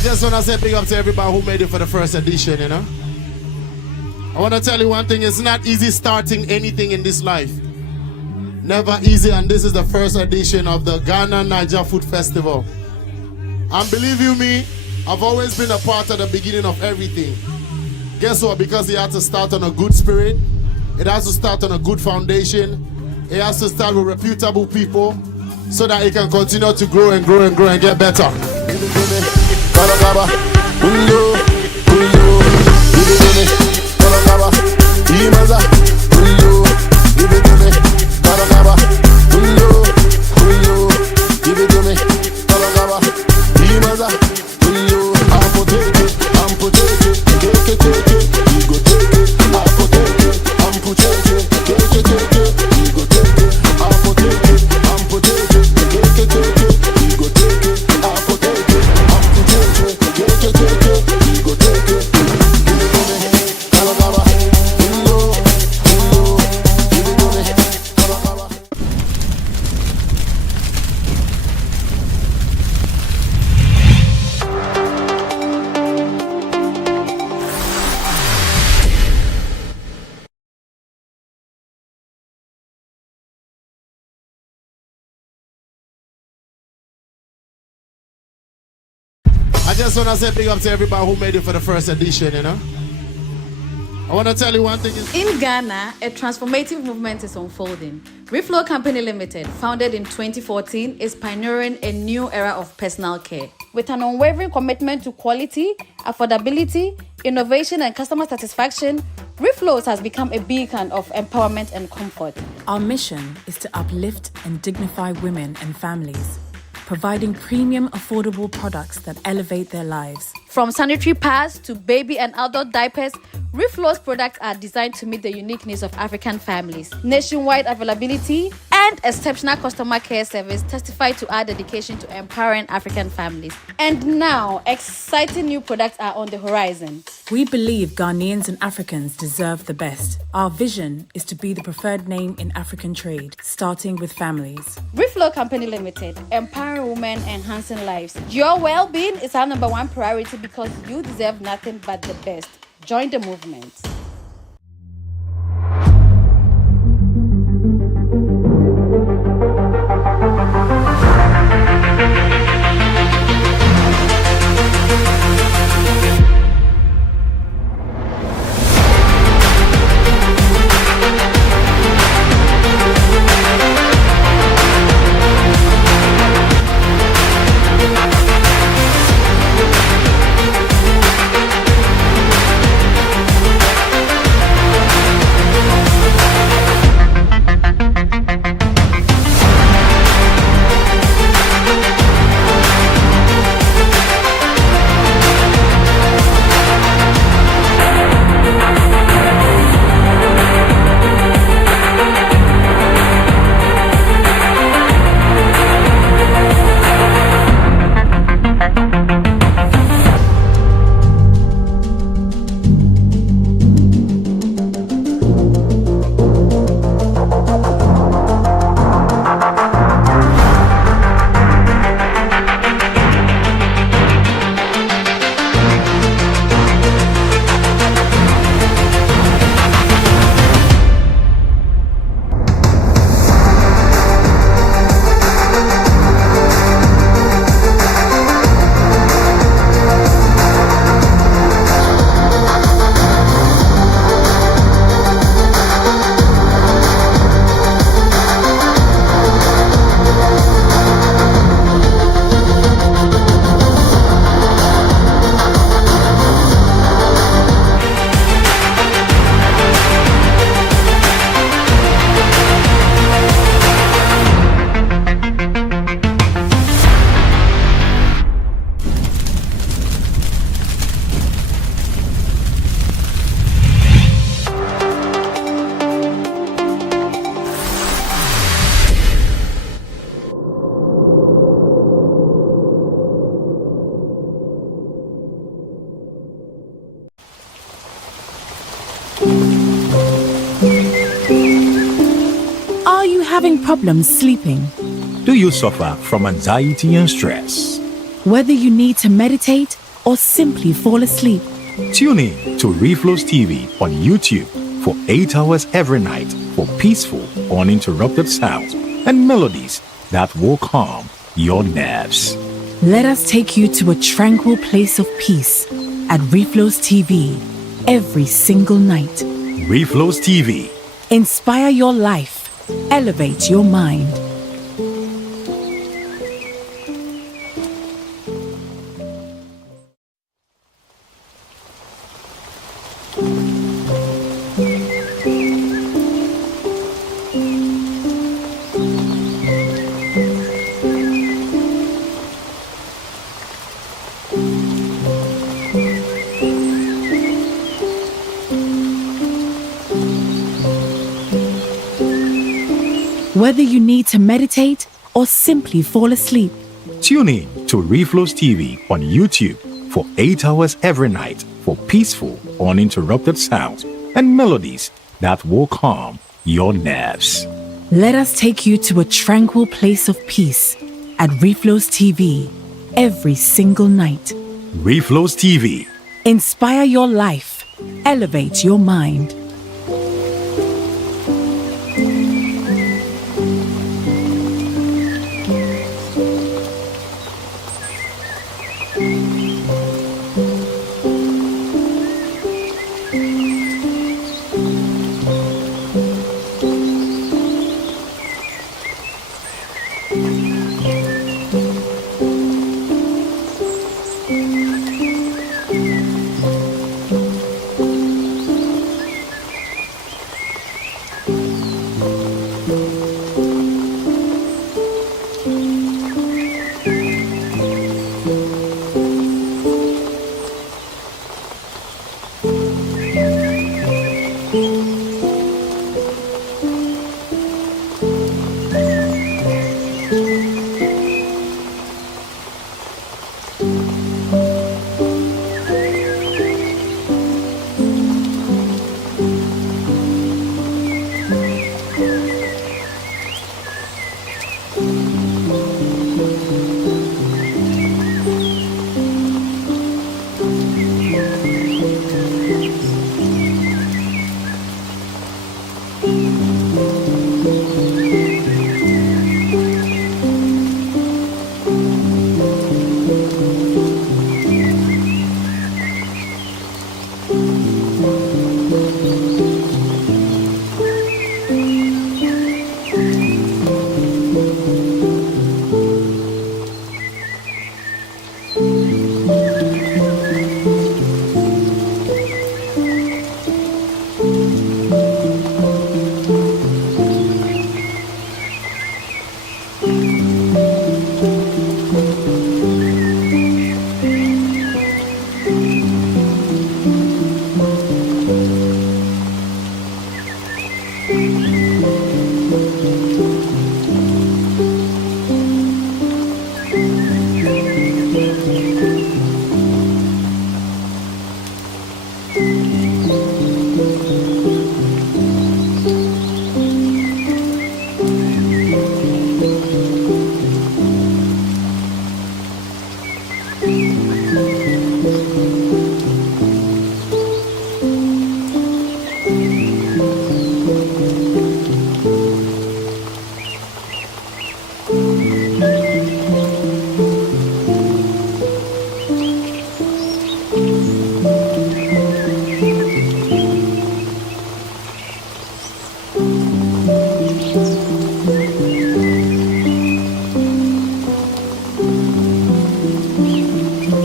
just want to say big up to everybody who made it for the first edition, you know. I want to tell you one thing, it's not easy starting anything in this life. Never easy, and this is the first edition of the Ghana Niger Food Festival. And believe you me, I've always been a part of the beginning of everything. Guess what? Because it had to start on a good spirit, it has to start on a good foundation, it has to start with reputable people so that it can continue to grow and grow and grow and get better. I just want to say big up to everybody who made it for the first edition, you know. I want to tell you one thing. In Ghana, a transformative movement is unfolding. Reflo Company Limited, founded in 2014, is pioneering a new era of personal care. With an unwavering commitment to quality, affordability, innovation, and customer satisfaction, Reflo has become a beacon of empowerment and comfort. Our mission is to uplift and dignify women and families, providing premium, affordable products that elevate their lives. From sanitary pads to baby and adult diapers, Reflo's products are designed to meet the unique needs of African families. Nationwide availability and exceptional customer care service testify to our dedication to empowering African families. And now, exciting new products are on the horizon. We believe Ghanaians and Africans deserve the best. Our vision is to be the preferred name in African trade, starting with families. Reflo Company Limited, empowering women, enhancing lives. Your well-being is our number one priority because you deserve nothing but the best. Join the movement. Are you having problems sleeping? Do you suffer from anxiety and stress? Whether you need to meditate or simply fall asleep. Tune in to Reflo's TV on YouTube for 8 hours every night for peaceful, uninterrupted sounds and melodies that will calm your nerves. Let us take you to a tranquil place of peace at Reflo's TV every single night. Reflo's TV. Inspire your life, elevate your mind. Whether you need to meditate or simply fall asleep, Tune in to Reflo's TV on YouTube for 8 hours every night for peaceful, uninterrupted sounds and melodies that will calm your nerves. let us take you to a tranquil place of peace at Reflo's TV every single night. Reflo's TV. Inspire your life, elevate your mind.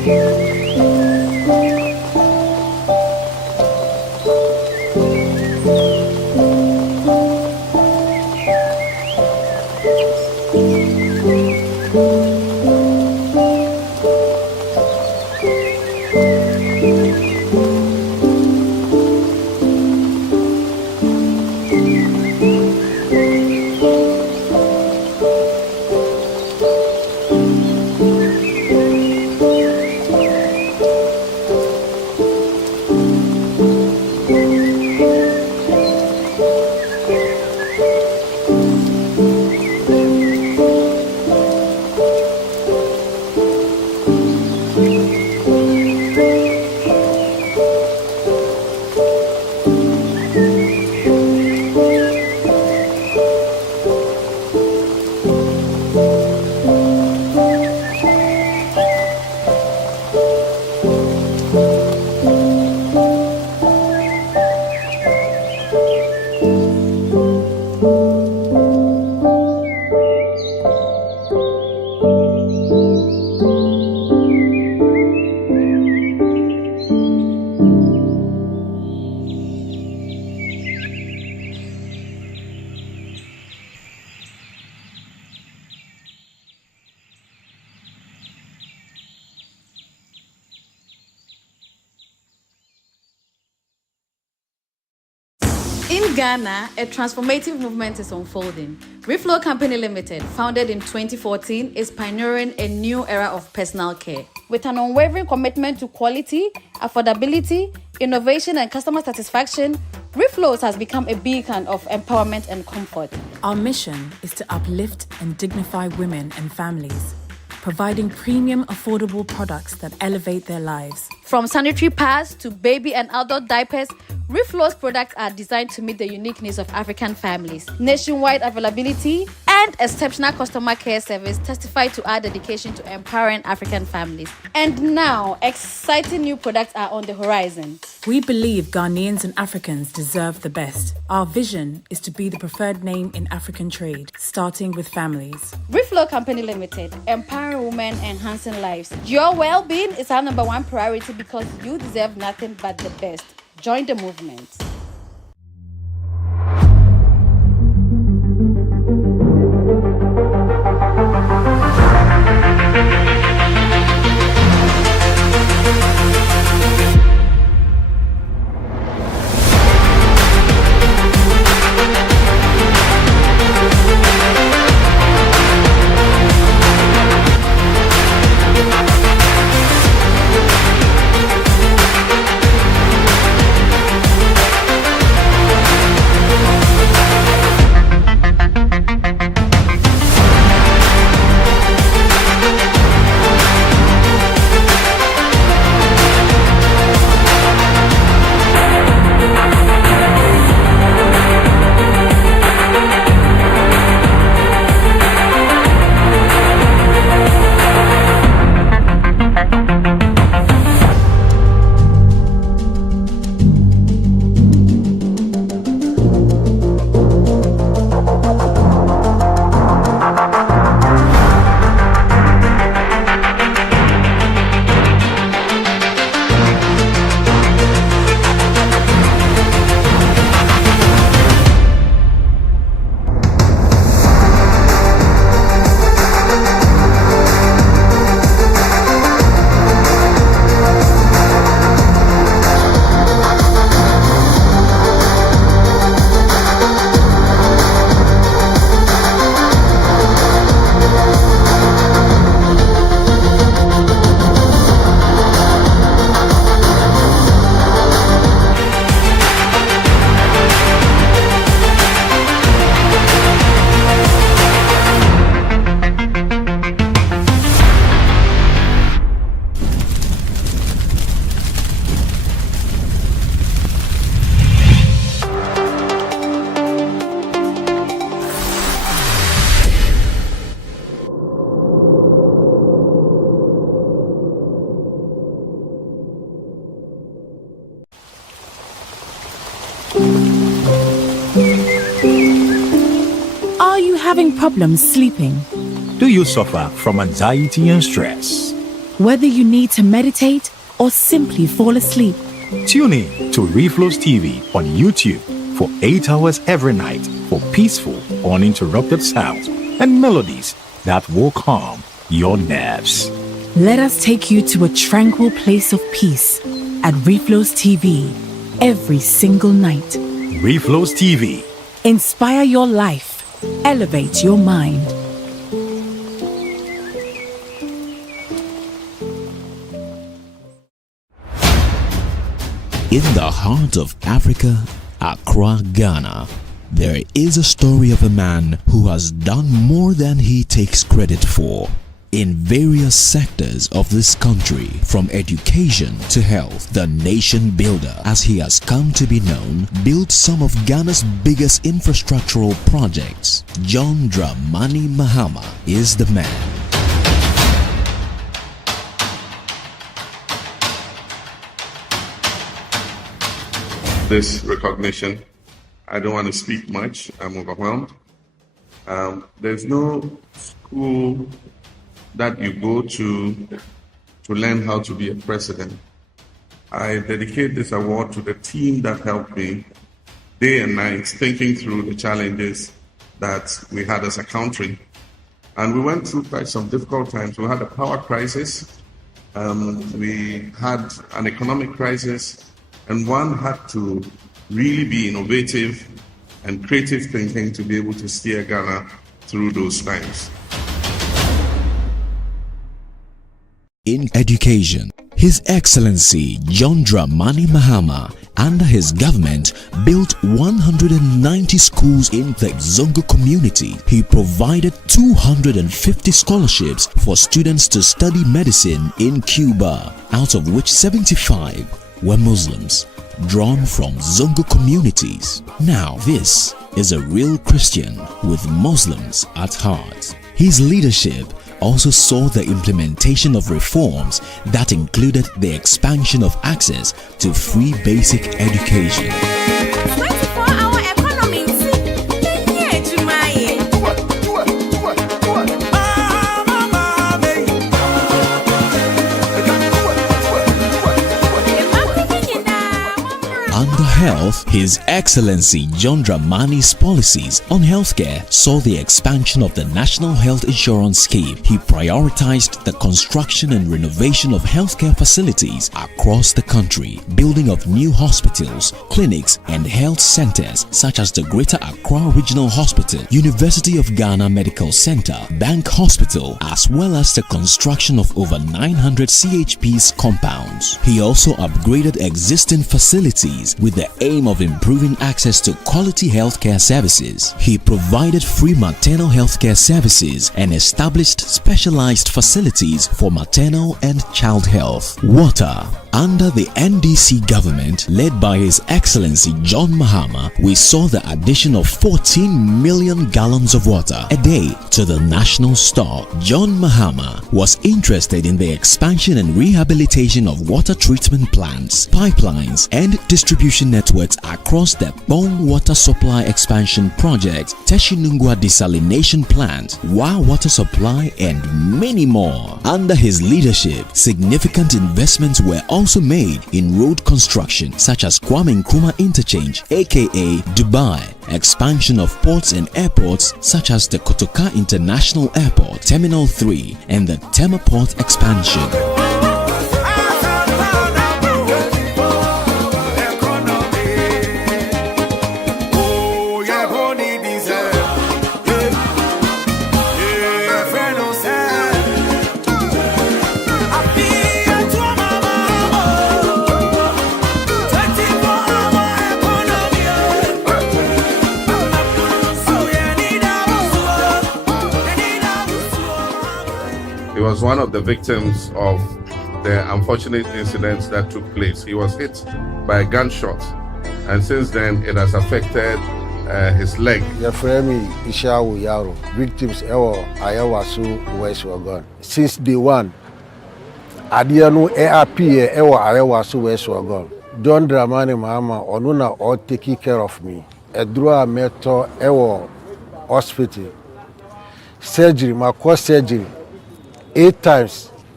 In Ghana, a transformative movement is unfolding. Reflo Company Limited, founded in 2014, is pioneering a new era of personal care. With an unwavering commitment to quality, affordability, innovation, and customer satisfaction, Reflo has become a beacon of empowerment and comfort. Our mission is to uplift and dignify women and families, providing premium, affordable products that elevate their lives. From sanitary pads to baby and adult diapers, Reflo's products are designed to meet the unique needs of African families. Nationwide availability and exceptional customer care service testify to our dedication to empowering African families. And now, exciting new products are on the horizon. We believe Ghanaians and Africans deserve the best. Our vision is to be the preferred name in African trade, starting with families. Reflo Company Limited, empowering women, enhancing lives. Your well-being is our number one priority because you deserve nothing but the best. Join the movement. Are you having problems sleeping? Do you suffer from anxiety and stress? Whether you need to meditate or simply fall asleep, Tune in to Reflo's TV on YouTube for 8 hours every night for peaceful, uninterrupted sounds and melodies that will calm your nerves. let us take you to a tranquil place of peace at Reflo's TV every single night. Reflo's TV. Inspire your life, elevate your mind. In the heart of Africa, Accra, Ghana, there is a story of a man who has done more than he takes credit for. In various sectors of this country, from education to health, the nation builder, as he has come to be known, built some of Ghana's biggest infrastructural projects. John Dramani Mahama is the man. This recognition, I don't want to speak much. I'm overwhelmed. There's no school that you go to learn how to be a president. I dedicate this award to the team that helped me day and night thinking through the challenges that we had as a country. And we went through quite some difficult times. We had a power crisis. We had an economic crisis. And one had to really be innovative and creative thinking to be able to steer Ghana through those times. In education, His Excellency John Dramani Mahama under his government built 190 schools in the Zongo community. He provided 250 scholarships for students to study medicine in Cuba, out of which 75 were Muslims, drawn from Zongo communities. Now this is a real Christian with Muslims at heart. His leadership also saw the implementation of reforms that included the expansion of access to free basic education. 24-hour economy. Under health, His Excellency John Dramani's policies on healthcare saw the expansion of the National Health Insurance Scheme. He prioritized the construction and renovation of healthcare facilities across the country, building of new hospitals, clinics, and health centers such as the Greater Accra Regional Hospital, University of Ghana Medical Center, Bank Hospital, as well as the construction of over 900 CHP's compounds. He also upgraded existing facilities with the aim of improving access to quality healthcare services. He provided free maternal healthcare services and established specialized facilities for maternal and child health. Water. Under the NDC government led by His Excellency John Mahama, we saw the addition of 14 million gallons of water a day to the national stock. John Mahama was interested in the expansion and rehabilitation of water treatment plants, pipelines, and distribution networks across the Bong Water Supply Expansion Project, Teshinungwa Desalination Plant, Wa Water Supply, and many more. Under his leadership, significant investments were also made in road construction such as Kwame Nkrumah Interchange aka Dubai, expansion of ports and airports such as the Kotoka International Airport, Terminal 3, and the Tema Port expansion. He was one of the victims of the unfortunate incidents that took place. He was hit by a gunshot, and since then it has affected his leg. Your friend Ishawu Yaro, victims Ayawasu West Wagon. Since day one, Adiano ARP Ayawasu West Wagon. John Dramani Mahama Onuna all taking care of me. Edrua Meto Hospital. Surgery, my course surgery. 8 times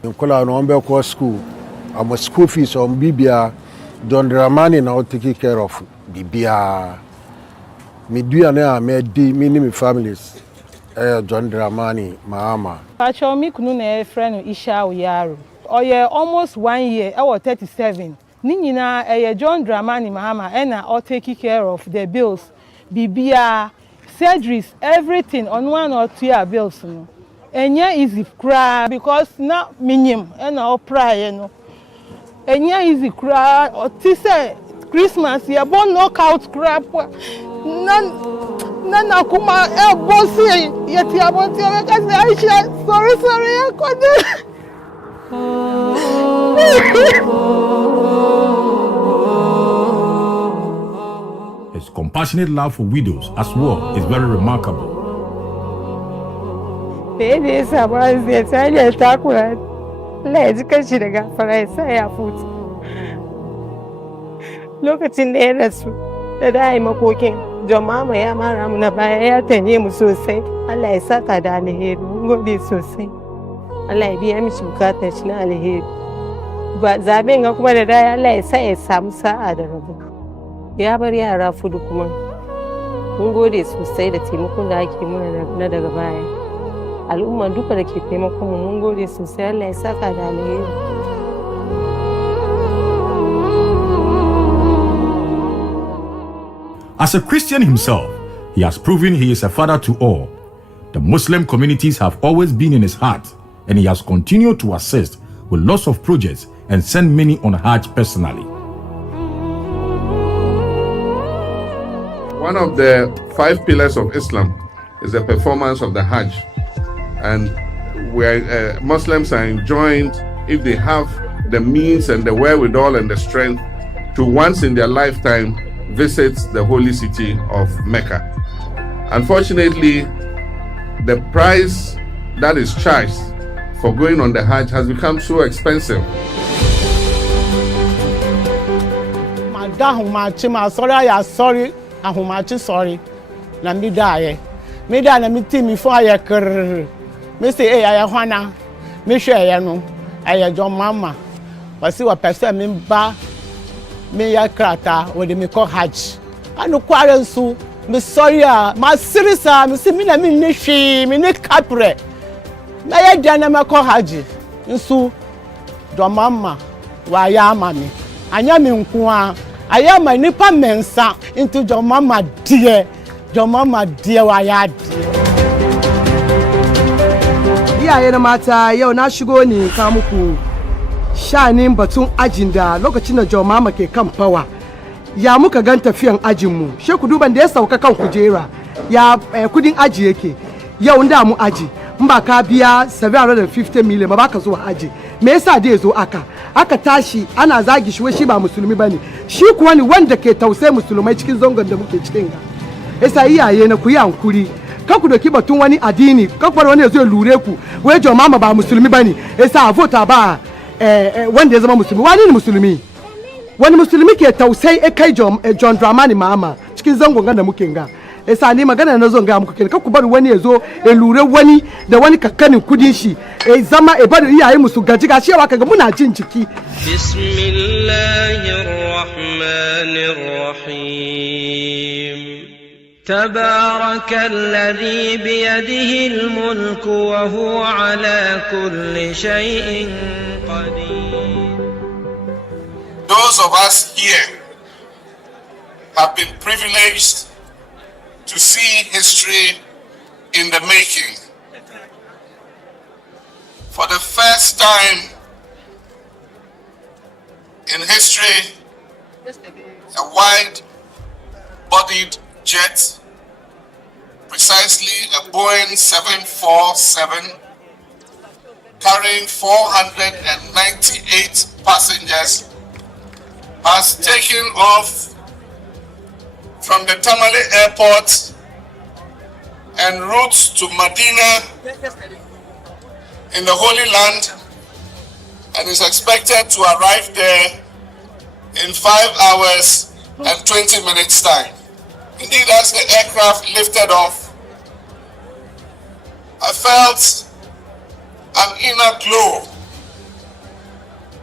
Nkola no be ko school. Am school fees on bibia. John Dramani now taking care of bibia. Me do na me di me ni me families. John Dramani mama. Pacho mi kunu na friend Isha Oyaro. Oye almost 1 year. I was 37. Ni nyina John Dramani mama na all taking care of the bills. Bibia, surgeries, everything on 1 or 2 year bills no. Enya easy cry because na minim na opra no. Enya easy cry or say Christmas you born knockout crap. Nana kuma bossy yeti aboti because Aisha sorry I His compassionate love for widows as well is very remarkable. Baby, someone said, I just talk with let's get you the guy for I say a foot. Look at in there, that's that I'm a cooking. Your mama, I'm not by air 10 years so say. I like Saturday on the head, go be so say. I like the Amish cut the schnally head. But Zabing of whether I like say some adorable. Yabari are food woman. Mungo is who say that he won't like him another guy. Aluma duka da ke taimakon mu mun gode sosai Allah ya saka da alheri. As a Christian himself, he has proven he is a father to all. The Muslim communities have always been in his heart, and he has continued to assist with lots of projects and send many on Hajj personally. One of the 5 pillars of Islam is the performance of the Hajj. And where Muslims are enjoined, if they have the means and the wherewithal and the strength, to once in their lifetime visit the holy city of Mecca. Unfortunately, the price that is charged for going on the Hajj has become so expensive. Sorry. Sorry. Na mi die. Me da na mi ti mi fo aye me say aye hwana. Me hwe aye no. Aye John mama. Wasi wa pese me ba me ya krata we de me ko Hajj. Anu kware nsu me sorry ma serious me say me na me ni hwe me ni kapre. Na ya dia na me ko Hajj. Nsu John mama wa ya ama me. Anya me nko a aye ma nipa mensa into John mama dear. Your mama dear waya dear. Iyaye na mata yau na shigo ne ka muku shanin batun ajin da lokacin da John mama ke kan fawa. Ya muka gan tafiyan ajin mu. She ku duban da ya sauka kan kujera. Ya kudin aji yake. Yau nda mu aji. Mba ka biya 750 million ba ka zuwa aji. Me yasa da yazo aka tashi ana zagi shi wai shi ba musulmi bane. Shi kuwa ne wanda ke tausayi musulmai cikin zangon da muke cikin ga. Esa iyaye na ku yi hankuri ka ku doki batun wani addini ka kwar wani yazo lure ku wai John mama ba musulmi bane esa vota ba wanda ya zama musulmi wani ne musulmi wani musulmi ke tausayi kai John Dramani mama cikin zangon da muke ga esa ni magana na zo ga muku kenan ka ku bar wani yazo lure wani da wani kakkanin kudin shi zama bar iyaye musu gaji ga cewa kaga muna jin jiki. Bismillahirrahmanirrahim. تبارك الذي بيده الملك وهو على كل شيء قدير. Those of us here have been privileged to see history in the making. For the first time in history, a wide-bodied jet, precisely a Boeing 747, carrying 498 passengers, has taken off from the Tamale airport en route to Medina in the Holy Land, and is expected to arrive there in 5 hours and 20 minutes time. Indeed, as the aircraft lifted off, I felt an inner glow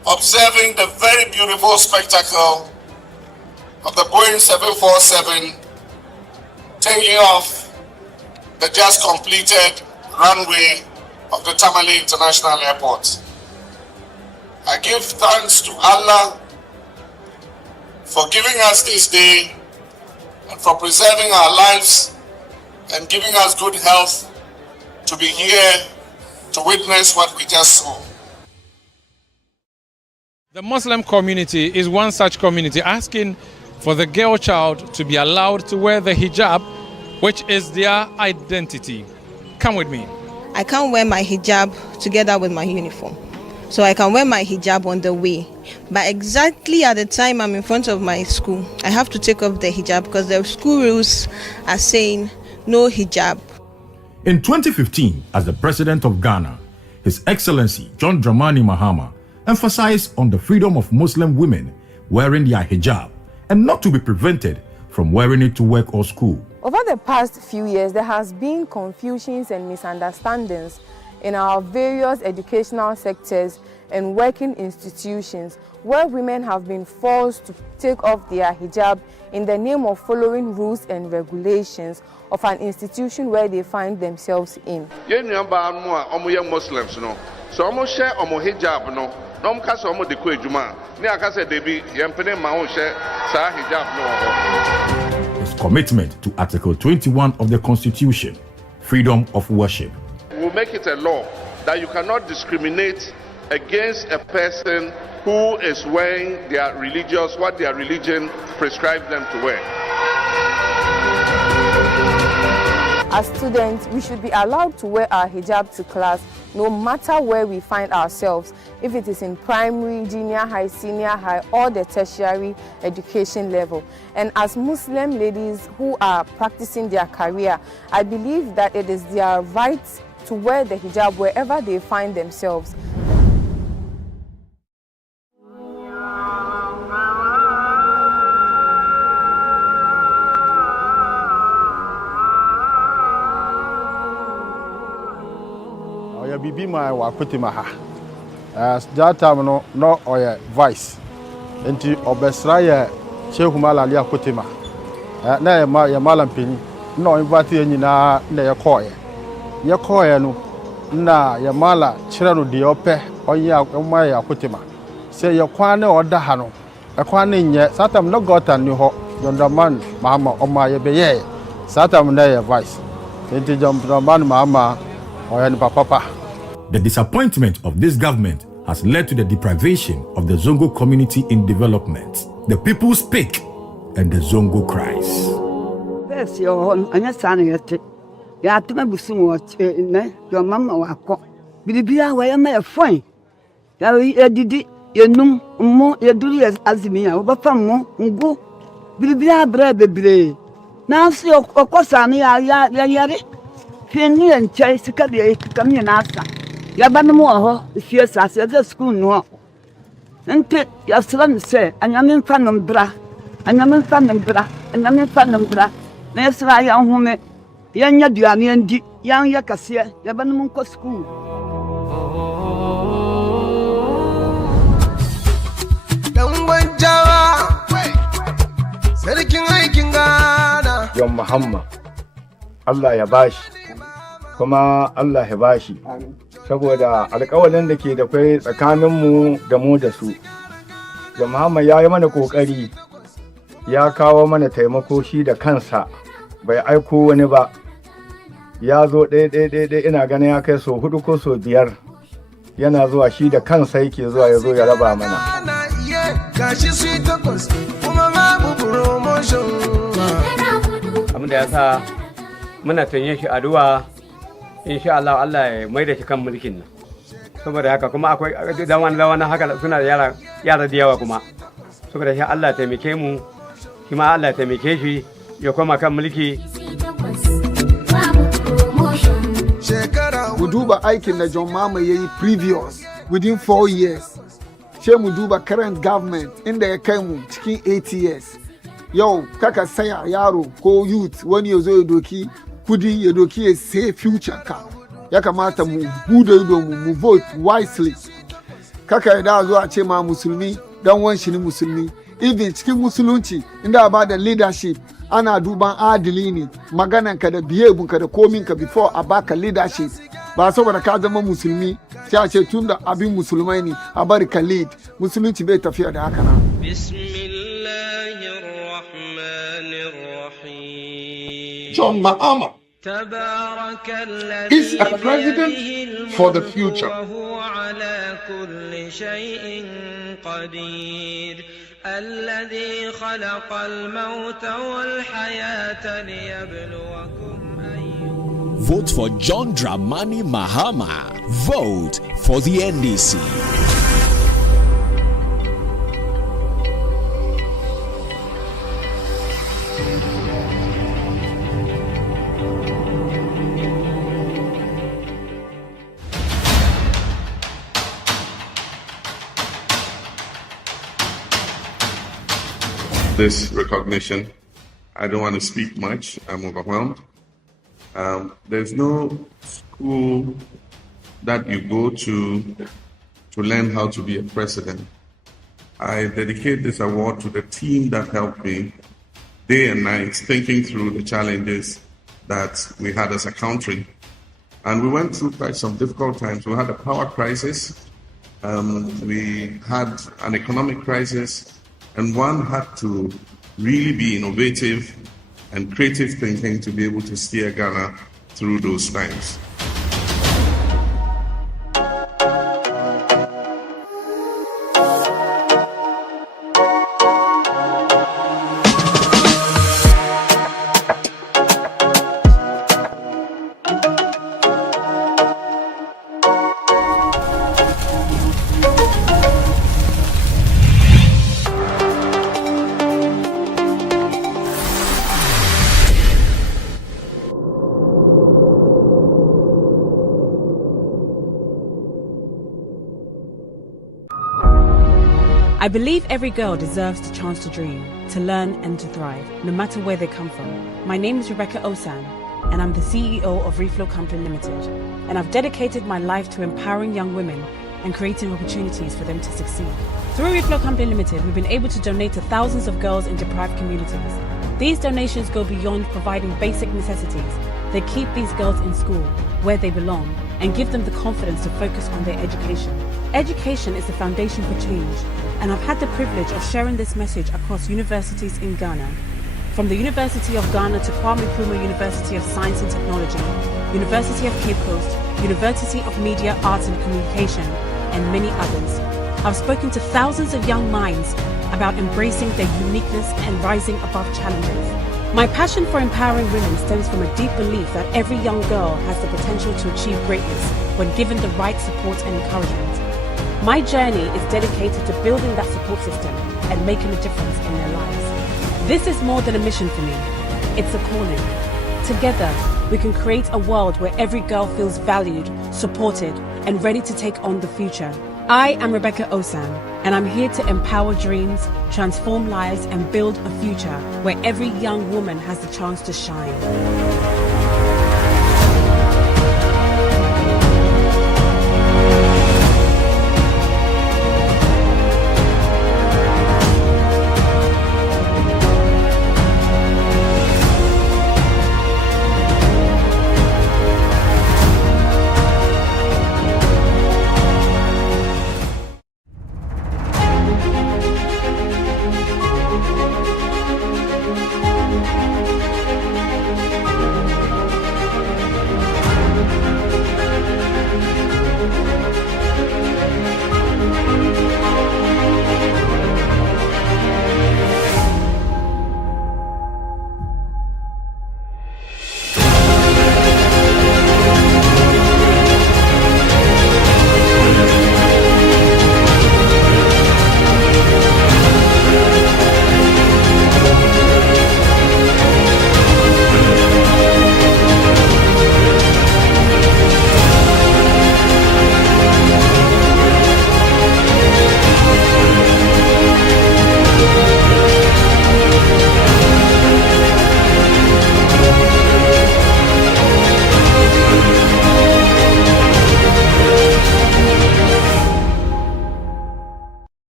observing the very beautiful spectacle of the Boeing 747 taking off the just completed runway of the Tamale International Airport. I give thanks to Allah for giving us this day and for preserving our lives and giving us good health to be here to witness what we just saw. The Muslim community is one such community asking for the girl child to be allowed to wear the hijab, which is their identity. Come with me. I can't wear my hijab together with my uniform. So I can wear my hijab on the way. But exactly at the time I'm in front of my school, I have to take off the hijab because the school rules are saying no hijab. In 2015, as the President of Ghana, His Excellency John Dramani Mahama emphasized on the freedom of Muslim women wearing their hijab and not to be prevented from wearing it to work or school. Over the past few years, there has been confusions and misunderstandings in our various educational sectors and working institutions where women have been forced to take off their hijab in the name of following rules and regulations of an institution where they find themselves in. Muslims, no. So almost share hijab, no. No mkasa omo de ko ejuma. Ni akase debi yempene ma ho share sa hijab no. His commitment to Article 21 of the Constitution, freedom of worship. We'll make it a law that you cannot discriminate against a person who is wearing what their religion prescribes them to wear. As students, we should be allowed to wear our hijab to class no matter where we find ourselves, if it is in primary, junior high, senior high, or the tertiary education level. And as Muslim ladies who are practicing their career, I believe that it is their right to wear the hijab wherever they find themselves. Bibi my wakutima ha. That time no oye vice. Enti obesra ye Sheikh Malali akutima. Na ye malam pini. No invite ye nyina na ye koye. Ye koye no na ye mala kire no de ope oye ma ye akutima. Se ye kwan na oda ha no. E kwan na nye satam no gota ni ho. Jondaman mama oma ye be ye. Satam na ye vice. Enti jondaman mama oye ni papa. The disappointment of this government has led to the deprivation of the Zongo community in development. The people speak and the Zongo cries. Your mama wako. Bilibia wa yama ya fine. Ya didi yenum mo ya duri azimia obafa mo ngo bilibia bra bebre. Na so okosa ni ya yare. Fini enchai sika de kamye na asa. Yabanu mo ho fie sase de school no. Nte ya sram se anyamin fanum bra. Anyamin fanum bra. Anyamin fanum bra. Na yesra ya home. Yanya duane andi. Yan ya kase. Yabanu mo ko school. Sarkin aikin Ghana. Yon Muhammad. Allah ya bashi. Kuma Allah ya bashi. Saboda alƙawalin da ke da kai tsakaninmu da mu da su. Da Muhammad ya yi mana ƙoƙari, ya kawo mana taimako shi da kansa, bai aiko wani ba. Ya zo ɗaya ina ganin ya kai so 4 ko so 5. Yana zuwa shi da kansa yake zuwa ya zo ya raba mana. Abin da ya sa muna tanye shi addu'a. Insha Allah Allah ya mai da shi kan mulkin nan. Saboda haka kuma akwai wani haka suna da yara da yawa kuma. Saboda shi Allah ya taimake mu, shi ma Allah ya taimake shi ya koma kan mulki. Mu duba aikin da John Mama ya yi previous within 4 years. She mu duba current government inda ya kai mu cikin 8 years. Yau kaka saya yaro ko youth wani ya zo ya doki kudi ya doki ya say future ka. Ya kamata mu bude ido mu vote wisely. kaka da zo a ce ma musulmi dan wan shi ne musulmi. Even cikin musulunci inda ba da leadership ana duban adili ne magananka da behavior da kominka before a baka leadership. Ba saboda ka zama musulmi sai a ce tun da abin musulmai ne a bari ka lead. Musulunci bai tafiya da haka na. John Mahama is a president for the future. الذي خلق الموت والحياة ليبلوكم أيكم. Vote for John Dramani Mahama. Vote for the NDC. This recognition, I don't want to speak much. I'm overwhelmed. There's no school that you go to learn how to be a president. I dedicate this award to the team that helped me day and night thinking through the challenges that we had as a country. And we went through quite some difficult times. We had a power crisis. We had an economic crisis. And one had to really be innovative and creative thinking to be able to steer Ghana through those times. I believe every girl deserves the chance to dream, to learn and to thrive, no matter where they come from. My name is Rebecca Osan, and I'm the CEO of Reflo Company Limited. And I've dedicated my life to empowering young women and creating opportunities for them to succeed. Through Reflo Company Limited, we've been able to donate to thousands of girls in deprived communities. These donations go beyond providing basic necessities. They keep these girls in school, where they belong, and give them the confidence to focus on their education. Education is the foundation for change, and I've had the privilege of sharing this message across universities in Ghana. From the University of Ghana to Kwame Nkrumah University of Science and Technology, University of Cape Coast, University of Media, Arts and Communication, and many others. I've spoken to thousands of young minds about embracing their uniqueness and rising above challenges. My passion for empowering women stems from a deep belief that every young girl has the potential to achieve greatness when given the right support and encouragement. My journey is dedicated to building that support system and making a difference in their lives. This is more than a mission for me. It's a calling. Together, we can create a world where every girl feels valued, supported, and ready to take on the future. I am Rebecca Osan, and I'm here to empower dreams, transform lives, and build a future where every young woman has the chance to shine.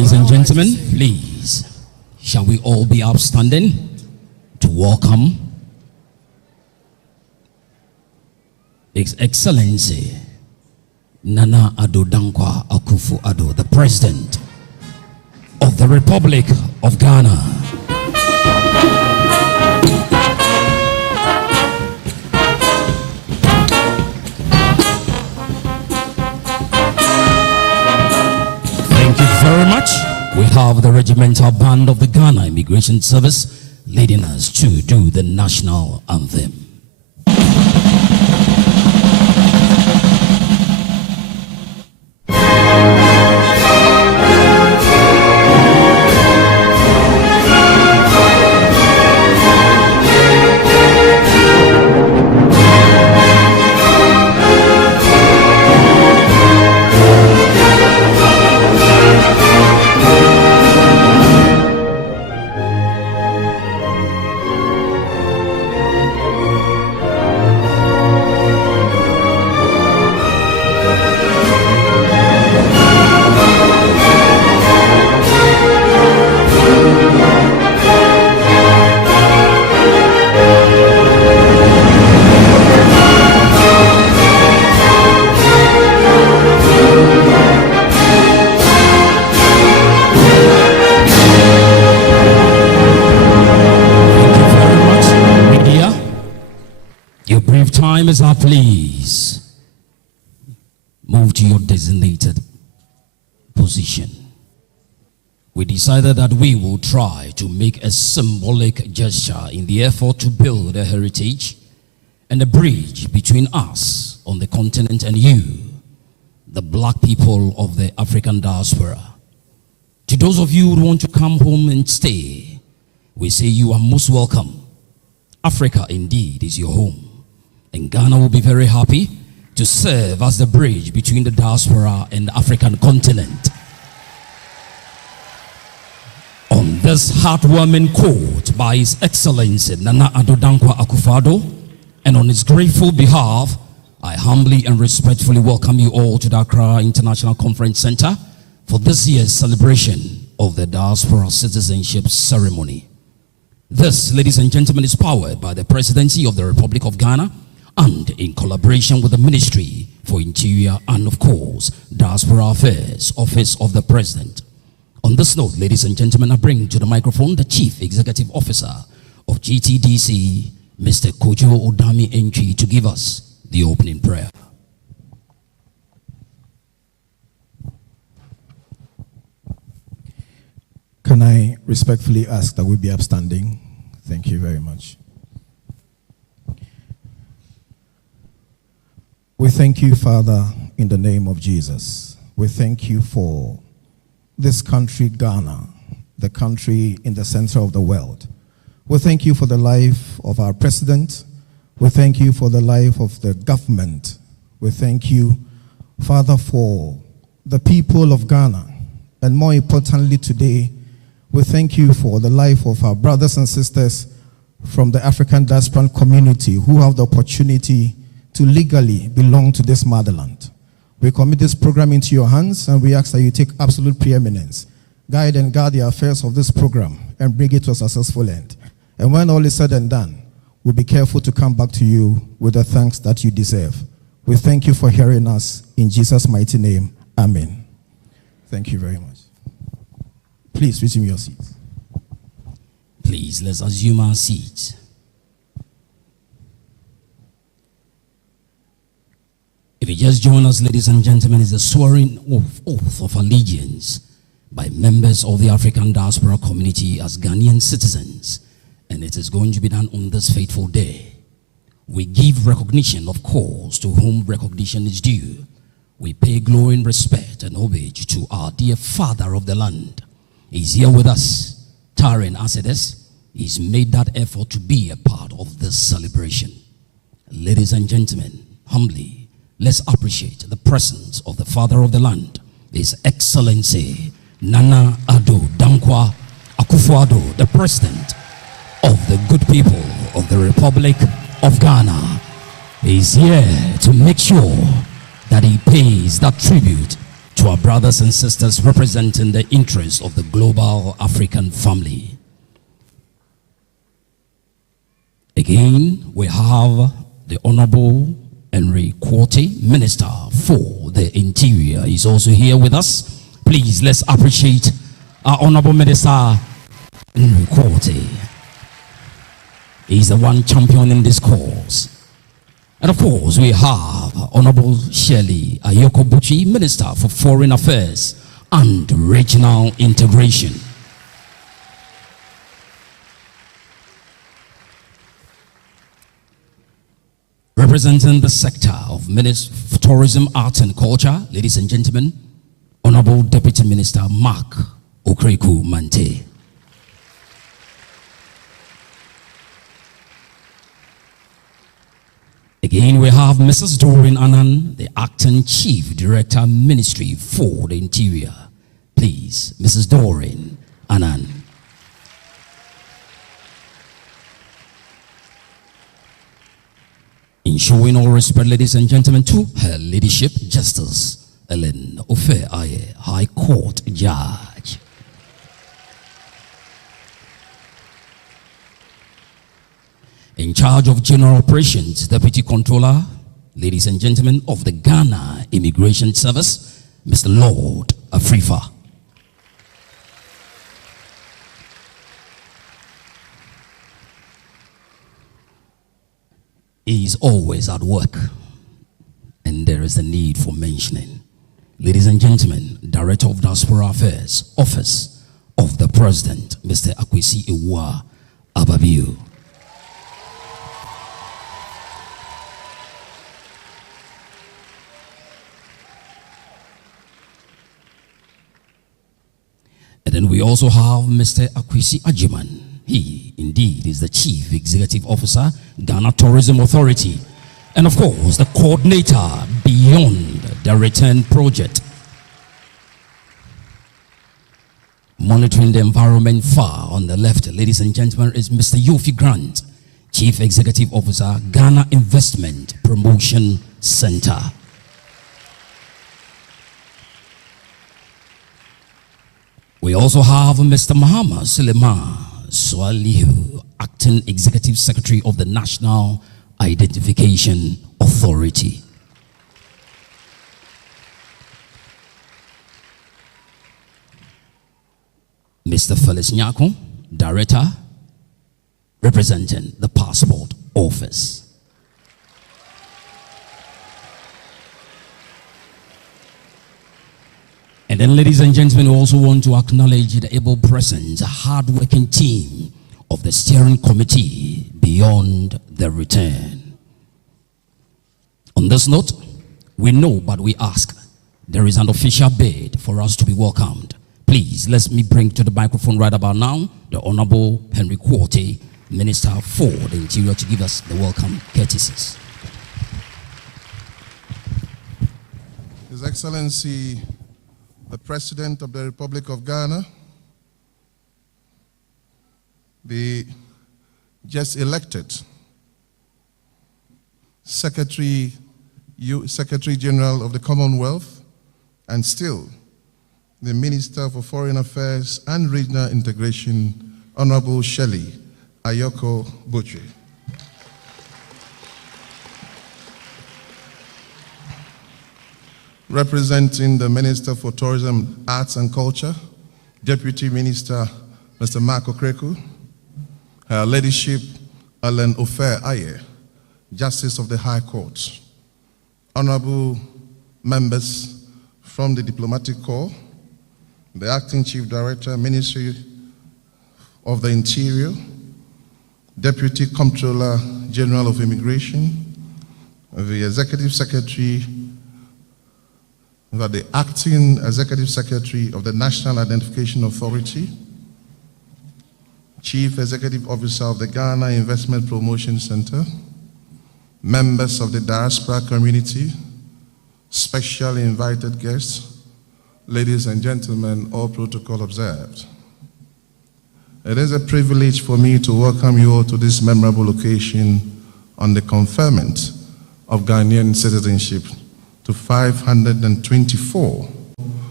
Ladies and gentlemen, please, shall we all be upstanding to welcome His Excellency Nana Addo Dankwa Akufo-Addo, the President of the Republic of Ghana. Thank you very much. We have the regimental band of the Ghana Immigration Service leading us to do the national anthem. Time is up, please. Move to your designated position. We decided that we will try to make a symbolic gesture in the effort to build a heritage and a bridge between us on the continent and you, the black people of the African diaspora. To those of you who want to come home and stay, we say you are most welcome. Africa indeed is your home. And Ghana will be very happy to serve as the bridge between the diaspora and the African continent. On this heartwarming quote by His Excellency Nana Addo Dankwa Akufo-Addo, and on his grateful behalf, I humbly and respectfully welcome you all to the Accra International Conference Center for this year's celebration of the Diaspora Citizenship Ceremony. This, ladies and gentlemen, is powered by the Presidency of the Republic of Ghana and in collaboration with the Ministry for Interior and, of course, Diaspora Affairs, Office of the President. On this note, ladies and gentlemen, I bring to the microphone the Chief Executive Officer of GTDC, Mr. Kojo Odami Entry, to give us the opening prayer. Can I respectfully ask that we be upstanding? Thank you very much. We thank you, Father, in the name of Jesus. We thank you for this country, Ghana, the country in the center of the world. We thank you for the life of our president. We thank you for the life of the government. We thank you, Father, for the people of Ghana. And more importantly today, we thank you for the life of our brothers and sisters from the African diaspora community who have the opportunity to legally belong to this motherland. We commit this program into your hands and we ask that you take absolute preeminence, guide and guard the affairs of this program and bring it to a successful end. And when all is said and done, we'll be careful to come back to you with the thanks that you deserve. We thank you for hearing us in Jesus' mighty name. Amen. Thank you very much. Please resume your seats. Please, let's assume our seats. If you just join us, ladies and gentlemen, it's the swearing oath of allegiance by members of the African diaspora community as Ghanaian citizens, and it is going to be done on this fateful day. We give recognition, of course, to whom recognition is due. We pay glowing respect and homage to our dear father of the land. He's here with us, Taren Asedes. He's made that effort to be a part of this celebration. Ladies and gentlemen, humbly, let's appreciate the presence of the father of the land, His Excellency Nana Addo Dankwa Akufo-Addo, the president of the good people of the Republic of Ghana. He's here to make sure that he pays that tribute to our brothers and sisters representing the interests of the global African family. Again, we have the Honorable Henry Quartey, Minister for the Interior. He's also here with us. Please, let's appreciate our Honorable Minister, Henry Quartey. He's the one championing this cause. And of course, we have Honorable Shirley Ayoko Buchi, Minister for Foreign Affairs and Regional Integration. Representing the sector of Tourism, Arts and Culture, ladies and gentlemen, Honorable Deputy Minister Mark Okreku Mante. Again, we have Mrs. Doreen Annan, the Acting Chief Director, Ministry for the Interior. Please, Mrs. Doreen Annan. In showing all respect, ladies and gentlemen, to Her Ladyship Justice Ellen Ofe Aye, High Court Judge. In charge of General Operations, Deputy Controller, ladies and gentlemen, of the Ghana Immigration Service, Mr. Lord Afrifa. He is always at work, and there is a need for mentioning. Ladies and gentlemen, Director of Diaspora Affairs, Office of the President, Mr. Akwesi Iwa Ababiu. And then we also have Mr. Akwesi Ajiman. He indeed is the Chief Executive Officer, Ghana Tourism Authority. And of course, the coordinator beyond the return project. Monitoring the environment far on the left, ladies and gentlemen, is Mr. Yofi Grant, Chief Executive Officer, Ghana Investment Promotion Center. We also have Mr. Muhammad Suleiman Swalihu, Acting Executive Secretary of the National Identification Authority. Mr. Felix Nyako, Director, representing the Passport Office. And then, ladies and gentlemen, we also want to acknowledge the able presence, hard-working team of the steering committee beyond the return. On this note, we know, but we ask, there is an official bid for us to be welcomed. Please, let me bring to the microphone right about now the Honorable Henry Quartey, Minister for the Interior, to give us the welcome courtesies. His Excellency, the President of the Republic of Ghana, the just elected Secretary General of the Commonwealth, and still the Minister for Foreign Affairs and Regional Integration, Honorable Shirley Ayoko Buchi. Representing the Minister for Tourism, Arts and Culture, Deputy Minister, Mr. Mark Okreku, Her Ladyship Ellen Ofe Aye, Justice of the High Court, Honorable members from the Diplomatic Corps, the Acting Chief Director, Ministry of the Interior, Deputy Comptroller General of Immigration, the Executive Secretary, the Acting Executive Secretary of the National Identification Authority, Chief Executive Officer of the Ghana Investment Promotion Center, members of the diaspora community, special invited guests, ladies and gentlemen, all protocol observed. It is a privilege for me to welcome you all to this memorable occasion on the conferment of Ghanaian citizenship to 524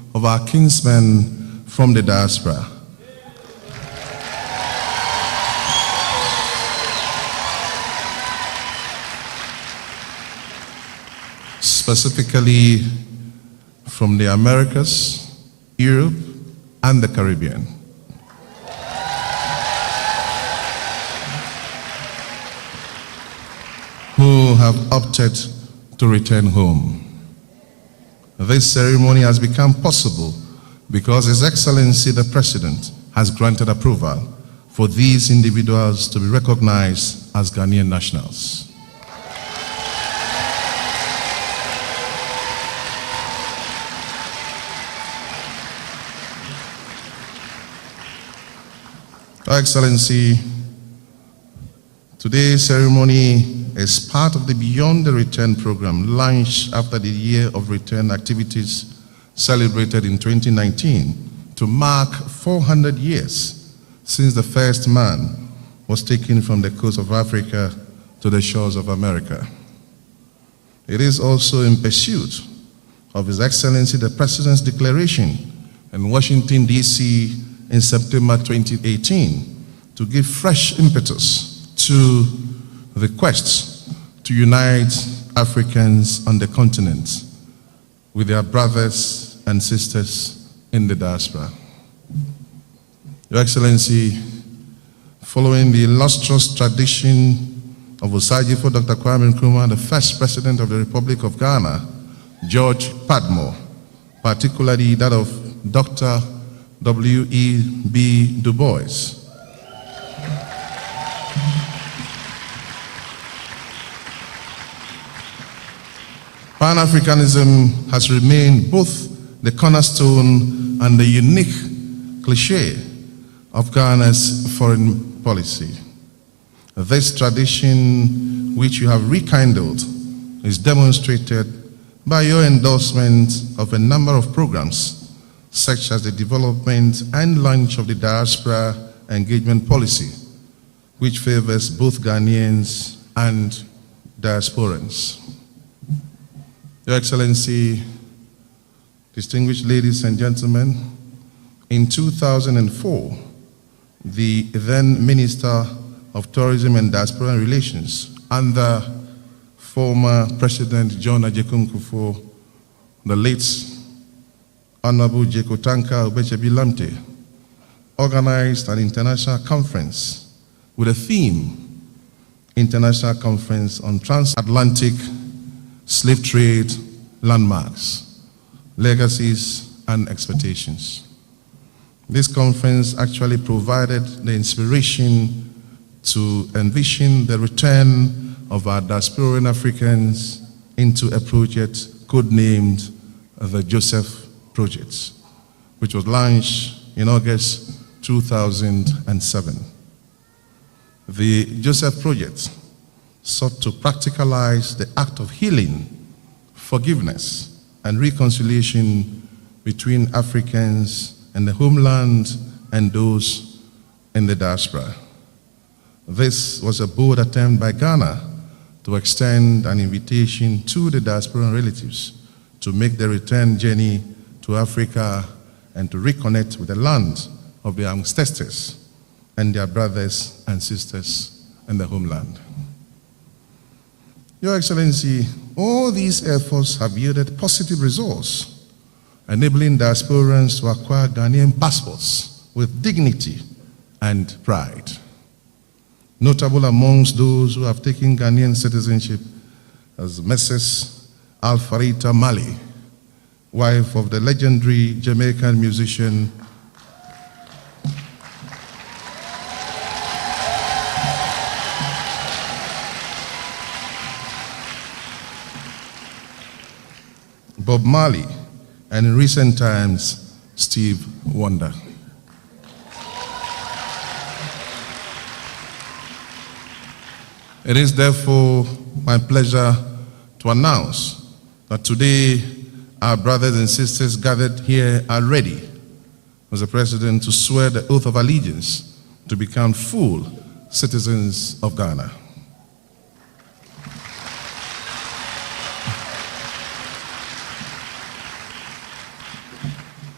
of our kinsmen from the diaspora. Specifically from the Americas, Europe, and the Caribbean. Who have opted to return home. This ceremony has become possible because His Excellency the President has granted approval for these individuals to be recognized as Ghanaian nationals. Your Excellency, today's ceremony is part of the Beyond the Return program launched after the Year of Return activities celebrated in 2019 to mark 400 years since the first man was taken from the coast of Africa to the shores of America. It is also in pursuit of His Excellency the President's declaration in Washington, D.C. in September 2018 to give fresh impetus to the quest to unite Africans on the continent with their brothers and sisters in the diaspora. Your Excellency, following the illustrious tradition of Osagyefo Dr. Kwame Nkrumah, the first President of the Republic of Ghana, George Padmore, particularly that of Dr. W.E.B. Du Bois. Pan-Africanism has remained both the cornerstone and the unique cliché of Ghana's foreign policy. This tradition, which you have rekindled, is demonstrated by your endorsement of a number of programs such as the development and launch of the diaspora engagement policy, which favors both Ghanaians and diasporans. Your Excellency, distinguished ladies and gentlemen, in 2004, the then Minister of Tourism and Diaspora Relations under former President John Ajekun Kufuor, the late Honorable Jeko Tanka Obechebi Lamte, organized an international conference with a theme, International Conference on Transatlantic Slave Trade Landmarks, Legacies and Expectations. This conference actually provided the inspiration to envision the return of our diasporan Africans into a project codenamed the Joseph Project, which was launched in August 2007. The Joseph Project sought to practicalize the act of healing, forgiveness, and reconciliation between Africans in the homeland and those in the diaspora. This was a bold attempt by Ghana to extend an invitation to the diasporan relatives to make the return journey to Africa and to reconnect with the land of their ancestors and their brothers and sisters in the homeland. Your Excellency, all these efforts have yielded positive results, enabling diasporans to acquire Ghanaian passports with dignity and pride. Notable amongst those who have taken Ghanaian citizenship as Mrs. Alfarita Mali, wife of the legendary Jamaican musician Bob Marley, and in recent times, Steve Wonder. It is therefore my pleasure to announce that today our brothers and sisters gathered here are ready as the President to swear the oath of allegiance to become full citizens of Ghana.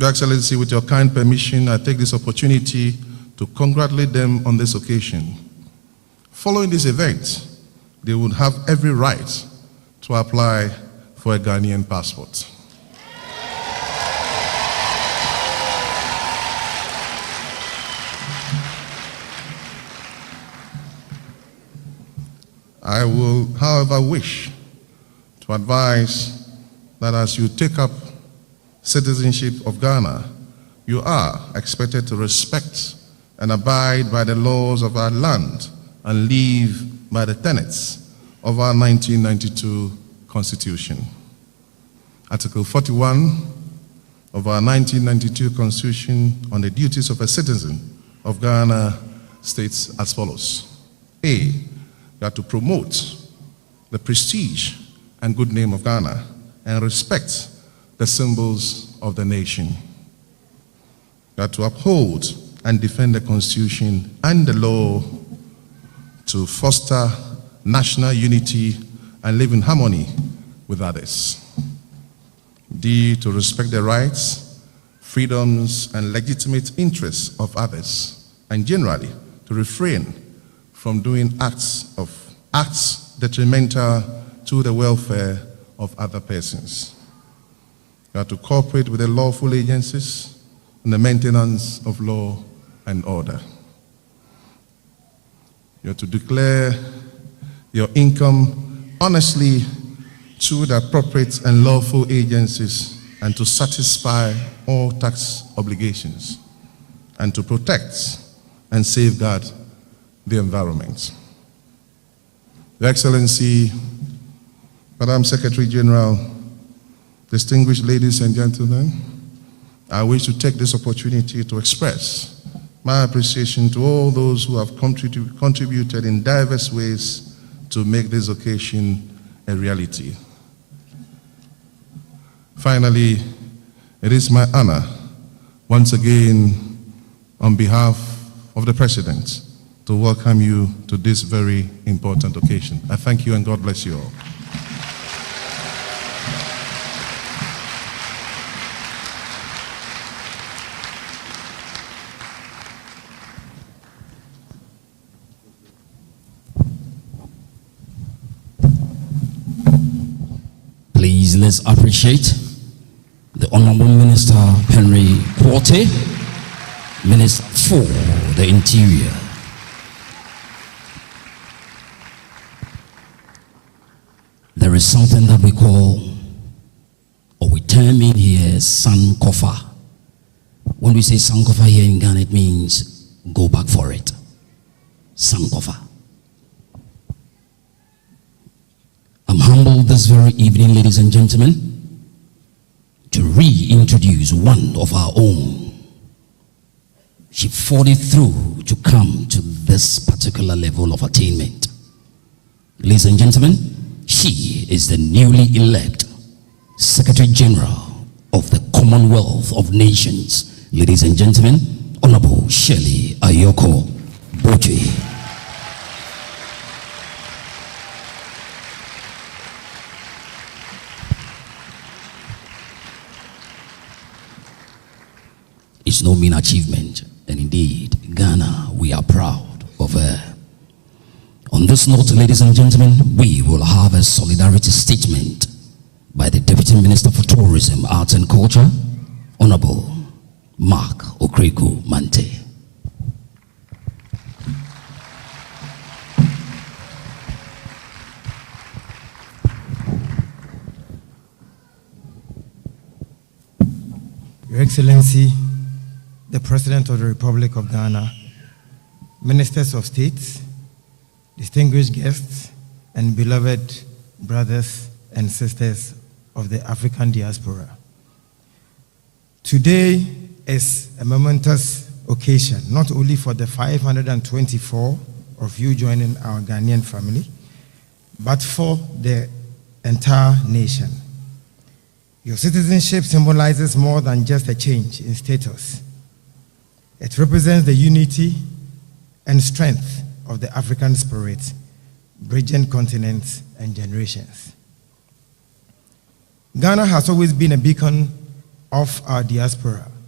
Your Excellency, with your kind permission, I take this opportunity to congratulate them on this occasion. Following this event, they would have every right to apply for a Ghanaian passport. I will, however, wish to advise that as you take up citizenship of Ghana, you are expected to respect and abide by the laws of our land and live by the tenets of our 1992 Constitution. Article 41 of our 1992 Constitution on the duties of a citizen of Ghana states as follows. A, you have to promote the prestige and good name of Ghana and respect the symbols of the nation. You have to uphold and defend the Constitution and the law to foster national unity and live in harmony with others. D, to respect the rights, freedoms, and legitimate interests of others, and generally to refrain from doing acts detrimental to the welfare of other persons. You have to cooperate with the lawful agencies in the maintenance of law and order. You have to declare your income honestly to the appropriate and lawful agencies and to satisfy all tax obligations and to protect and safeguard the environment. Your Excellency, Madam Secretary General, distinguished ladies and gentlemen, I wish to take this opportunity to express my appreciation to all those who have contributed in diverse ways to make this occasion a reality. Finally, it is my honor, once again, on behalf of the President, to welcome you to this very important occasion. I thank you and God bless you all. Please, let's appreciate the Honorable Minister Henry Quartey, Minister for the Interior. There is something that we call, or we term in here, Sankofa. When we say Sankofa here in Ghana, it means go back for it. Sankofa. I'm humbled this very evening, ladies and gentlemen, to reintroduce one of our own. She fought it through to come to this particular level of attainment. Ladies and gentlemen, she is the newly elected Secretary General of the Commonwealth of Nations. Ladies and gentlemen, Honorable Shirley Ayoko Boche. It's no mean achievement, and indeed, Ghana, we are proud of her. On this note, ladies and gentlemen, we will have a solidarity statement by the Deputy Minister for Tourism, Arts and Culture, Honorable Mark Okreku Mante. Your Excellency, the President of the Republic of Ghana, Ministers of State, distinguished guests, and beloved brothers and sisters of the African diaspora. Today is a momentous occasion, not only for the 524 of you joining our Ghanaian family, but for the entire nation. Your citizenship symbolizes more than just a change in status. It represents the unity and strength of the African spirit, bridging continents and generations. Ghana has always been a beacon of our diaspora,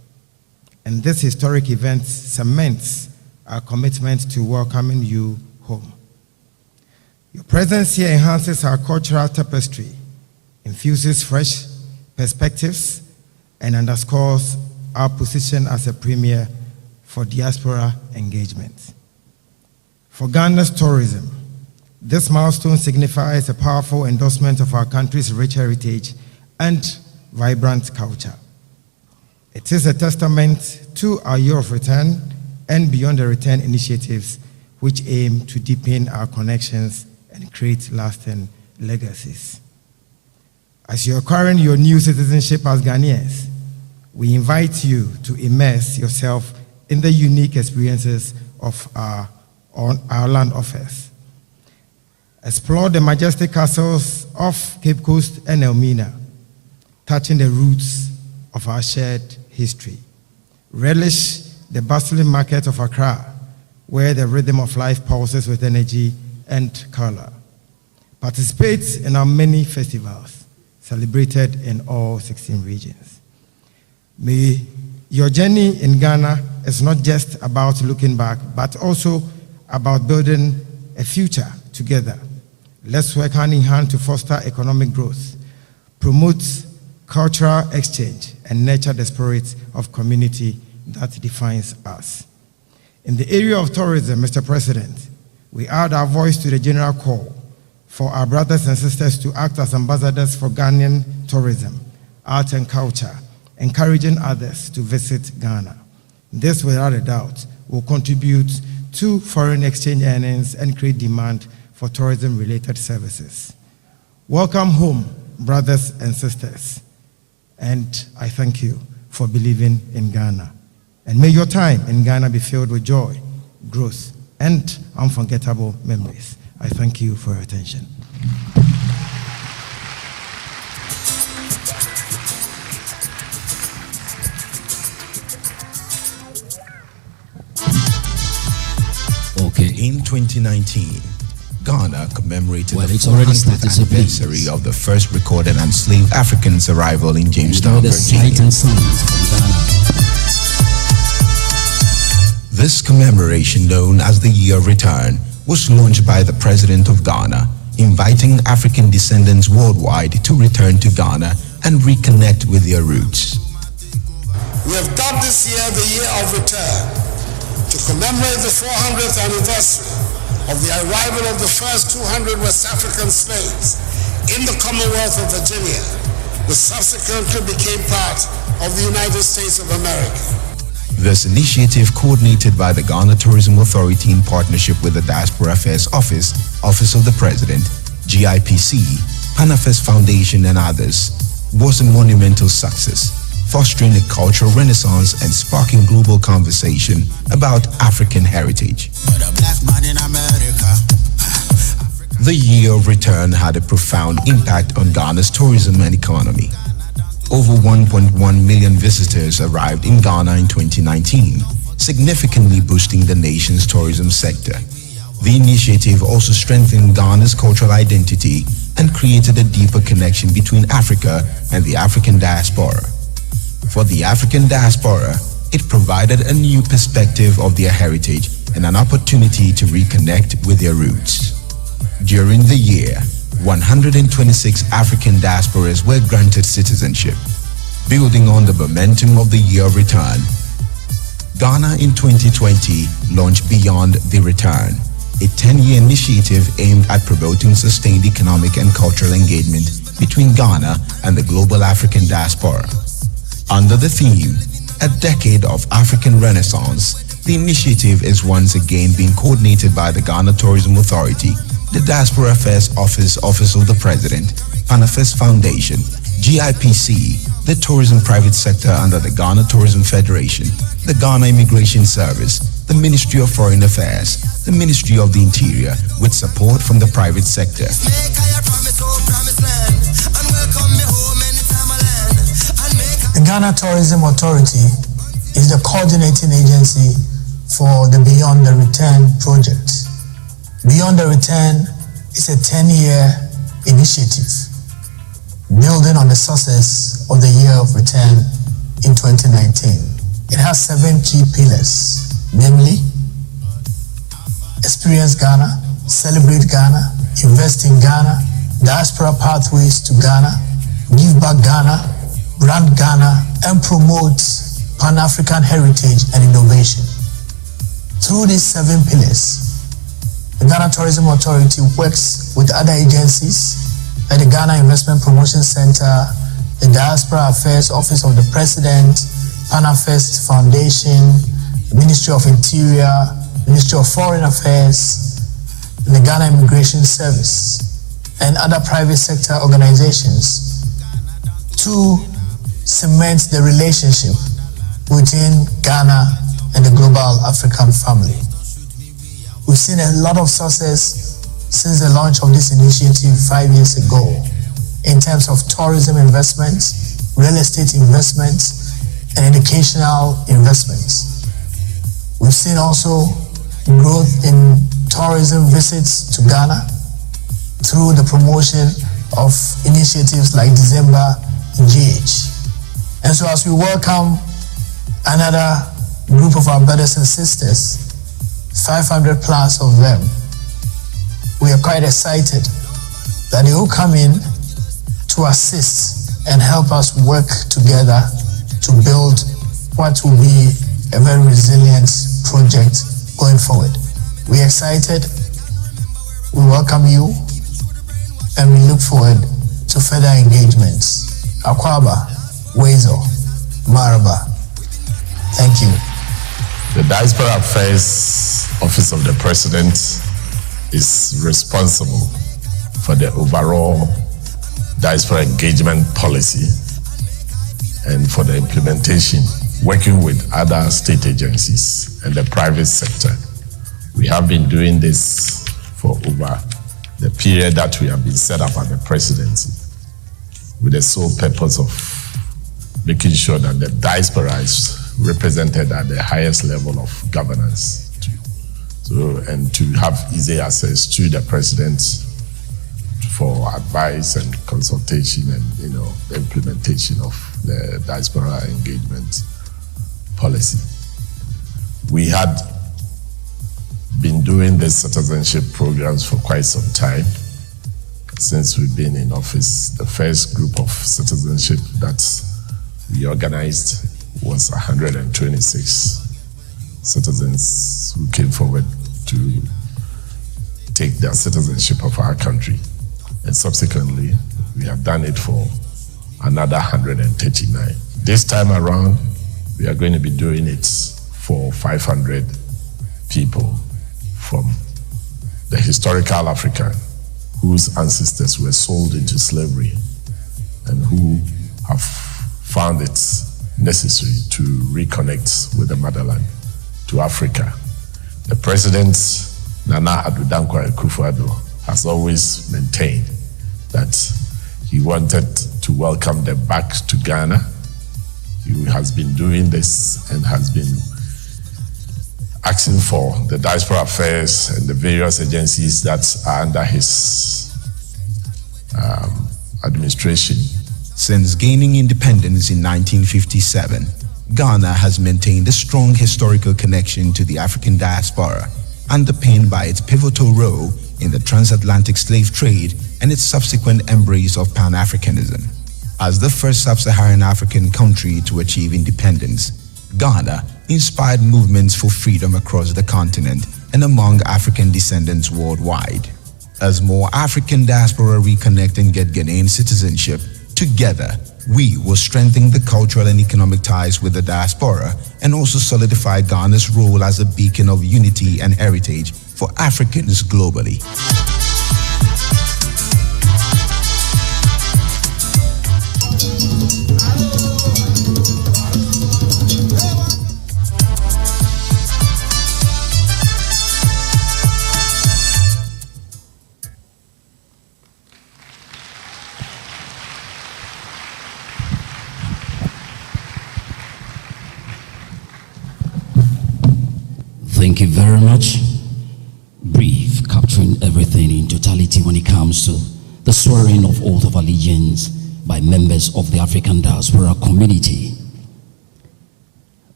and this historic event cements our commitment to welcoming you home. Your presence here enhances our cultural tapestry, infuses fresh perspectives, and underscores our position as a premier for diaspora engagement. For Ghana's tourism, this milestone signifies a powerful endorsement of our country's rich heritage and vibrant culture. It is a testament to our year of return and beyond the return initiatives, which aim to deepen our connections and create lasting legacies. As you're acquiring your new citizenship as Ghanaians, we invite you to immerse yourself in the unique experiences of our land offers. Explore the majestic castles of Cape Coast and Elmina, touching the roots of our shared history. Relish the bustling market of Accra, where the rhythm of life pulses with energy and color. Participate in our many festivals, celebrated in all 16 regions. May your journey in Ghana is not just about looking back, but also about building a future together. Let's work hand in hand to foster economic growth, promote cultural exchange, and nurture the spirit of community that defines us. In the area of tourism, Mr. President, we add our voice to the general call for our brothers and sisters to act as ambassadors for Ghanaian tourism, art and culture, encouraging others to visit Ghana. This, without a doubt, will contribute to foreign exchange earnings and create demand for tourism-related services. Welcome home, brothers and sisters, and I thank you for believing in Ghana. And may your time in Ghana be filled with joy, growth, and unforgettable memories. I thank you for your attention. In 2019, Ghana commemorated the it's already 400th started, so anniversary of the first recorded enslaved Africans' arrival in Jamestown, Virginia. This commemoration, known as the Year of Return, was launched by the President of Ghana, inviting African descendants worldwide to return to Ghana and reconnect with their roots. We have dubbed this year the Year of Return to commemorate the 400th anniversary of the arrival of the first 200 West African slaves in the Commonwealth of Virginia, which subsequently became part of the United States of America. This initiative, coordinated by the Ghana Tourism Authority in partnership with the Diaspora Affairs Office, Office of the President, GIPC, Pan-Affairs Foundation and others, was a monumental success, fostering a cultural renaissance and sparking global conversation about African heritage. The Year of Return had a profound impact on Ghana's tourism and economy. Over 1.1 million visitors arrived in Ghana in 2019, significantly boosting the nation's tourism sector. The initiative also strengthened Ghana's cultural identity and created a deeper connection between Africa and the African diaspora. For the African diaspora, it provided a new perspective of their heritage and an opportunity to reconnect with their roots. During the year, 126 African diasporas were granted citizenship. Building on the momentum of the Year of Return, Ghana in 2020 launched Beyond the Return, a 10-year initiative aimed at promoting sustained economic and cultural engagement between Ghana and the global African diaspora. Under the theme, A Decade of African Renaissance, the initiative is once again being coordinated by the Ghana Tourism Authority, the Diaspora Affairs Office, Office of the President, Pan-Affairs Foundation, GIPC, the tourism private sector under the Ghana Tourism Federation, the Ghana Immigration Service, the Ministry of Foreign Affairs, the Ministry of the Interior, with support from the private sector. The Ghana Tourism Authority is the coordinating agency for the Beyond the Return project. Beyond the Return is a 10-year initiative building on the success of the Year of Return in 2019. It has are 7 key pillars, namely, Experience Ghana, Celebrate Ghana, Invest in Ghana, Diaspora Pathways to Ghana, Give Back Ghana, Brand Ghana, and Promote Pan-African Heritage and Innovation. Through these 7 pillars, the Ghana Tourism Authority works with other agencies like the Ghana Investment Promotion Center, the Diaspora Affairs Office of the President, PanAfest Foundation, the Ministry of Interior, Ministry of Foreign Affairs, the Ghana Immigration Service, and other private sector organizations to cement the relationship within Ghana and the global African family. We've seen a lot of success since the launch of this initiative 5 years ago in terms of tourism investments, real estate investments, and educational investments. We've seen also growth in tourism visits to Ghana through the promotion of initiatives like December in GH. And so as we welcome another group of our brothers and sisters, 500 plus of them, we are quite excited that they will come in to assist and help us work together to build what will be a very resilient project going forward. We're excited, we welcome you, and we look forward to further engagements. Akwaba, Wezo, Maraba. Thank you. The Diaspora Affairs Office of the President is responsible for the overall diaspora engagement policy and for the implementation, working with other state agencies and the private sector. We have been doing this for over the period that we have been set up at the presidency, with the sole purpose of making sure that the diaspora is represented at the highest level of governance, and to have easy access to the president for advice and consultation and the implementation of the diaspora engagement policy. We had been doing these citizenship programs for quite some time since we've been in office. The first group of citizenship that we organized was 126 citizens who came forward to take their citizenship of our country. And subsequently, we have done it for another 139. This time around, we are going to be doing it for 500 people from the historical Africa whose ancestors were sold into slavery and who have found it necessary to reconnect with the motherland, to Africa. The President, Nana Addo Dankwa Akufo-Addo, has always maintained that he wanted to welcome them back to Ghana. He has been doing this and has been asking for the Diaspora Affairs and the various agencies that are under his administration. Since gaining independence in 1957, Ghana has maintained a strong historical connection to the African diaspora, underpinned by its pivotal role in the transatlantic slave trade and its subsequent embrace of Pan-Africanism. As the first sub-Saharan African country to achieve independence, Ghana inspired movements for freedom across the continent and among African descendants worldwide. As more African diaspora reconnect and get Ghanaian citizenship, together, we will strengthen the cultural and economic ties with the diaspora and also solidify Ghana's role as a beacon of unity and heritage for Africans globally. Thank you very much. Brief, capturing everything in totality when it comes to the swearing of oath of allegiance by members of the African diaspora community.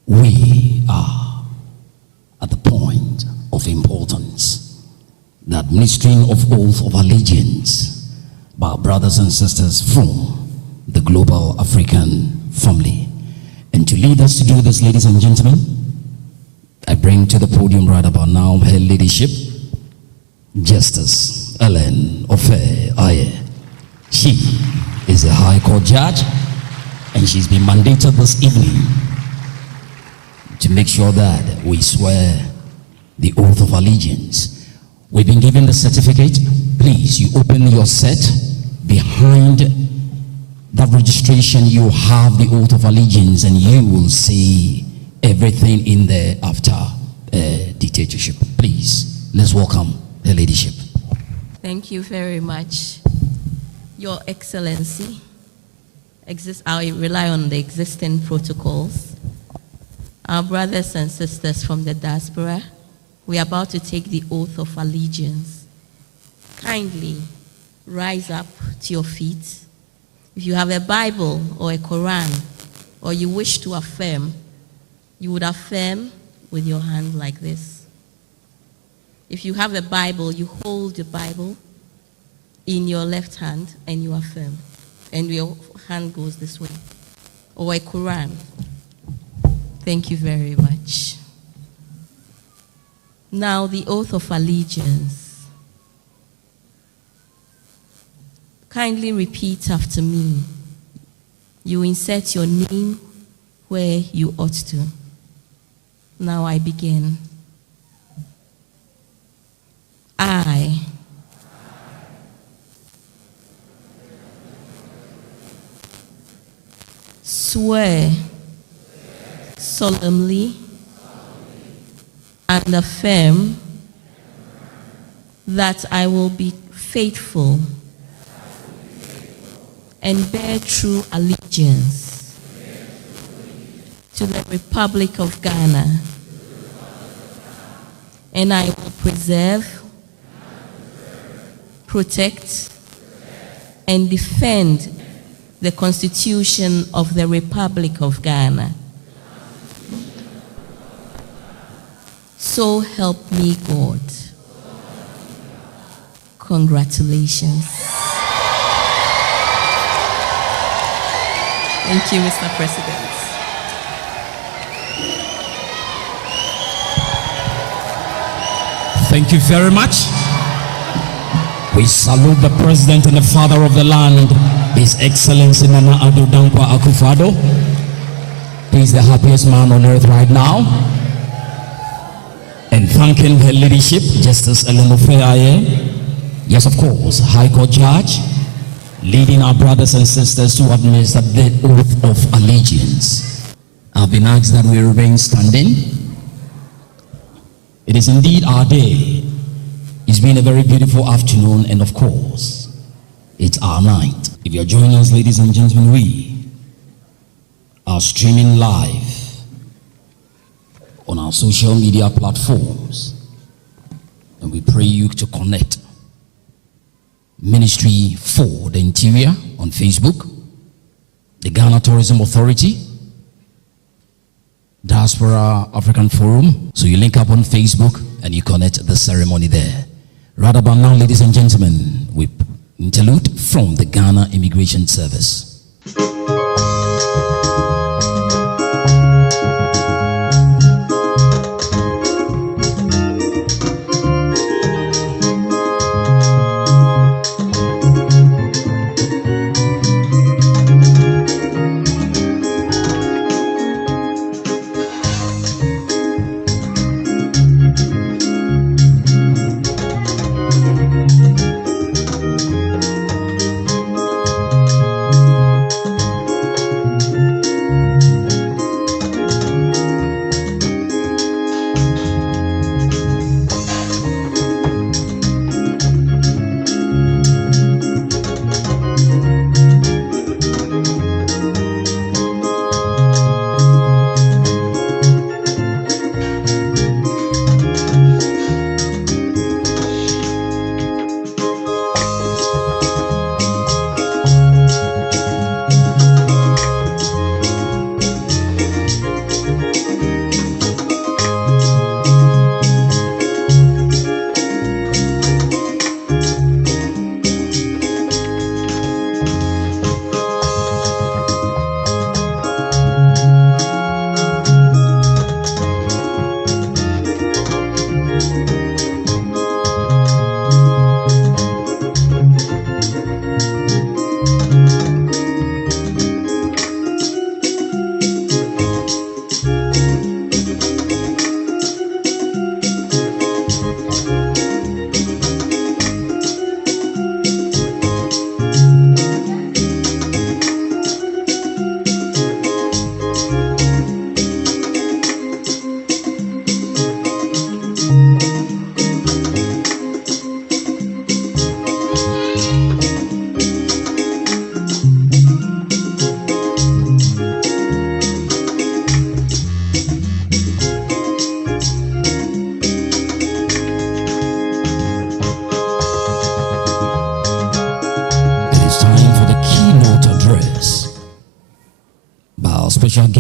we are at the point of importance, the administering of oath of allegiance by our brothers and sisters from the global African family. And to lead us to do this, ladies and gentlemen, I bring to the podium right about now her ladyship, Justice Ellen Ofe-Aye. She is a High Court judge, and she's been mandated this evening to make sure that we swear the oath of allegiance. We've been given the certificate. Please, you open your set. Behind that registration, you have the oath of allegiance, and you will see everything in there after dictatorship. Please, let's welcome her ladyship. Thank you very much. Your Excellency, I rely on the existing protocols. Our brothers and sisters from the diaspora, we are about to take the oath of allegiance. Kindly rise up to your feet. If you have a Bible or a Quran, or you wish to affirm, you would affirm with your hand like this. If you have a Bible, you hold the Bible in your left hand and you affirm. And your hand goes this way. Or a Quran. Thank you very much. Now the oath of allegiance. Kindly repeat after me. You insert your name where you ought to. Now I begin. I swear solemnly and affirm that I will be faithful and bear true allegiance to the Republic of Ghana, and I will preserve, protect, and defend the Constitution of the Republic of Ghana. So help me God. Congratulations. Thank you, Mr. President. Thank you very much. We salute the President and the Father of the land, His Excellency Nana Addo Dankwa Akufo-Addo. He's the happiest man on earth right now. And thanking her ladyship, Justice Ellen Ofe-Aye. Yes, of course, High Court Judge, leading our brothers and sisters to administer the oath of allegiance. I've been asked that we remain standing. It is indeed our day. It's been a very beautiful afternoon, and of course, it's our night. If you're joining us, ladies and gentlemen, we are streaming live on our social media platforms, and we pray you to connect. Ministry for the Interior on Facebook, the Ghana Tourism Authority, Diaspora African Forum. So you link up on Facebook and you connect the ceremony there. Right about now, ladies and gentlemen, we interlude from the Ghana Immigration Service.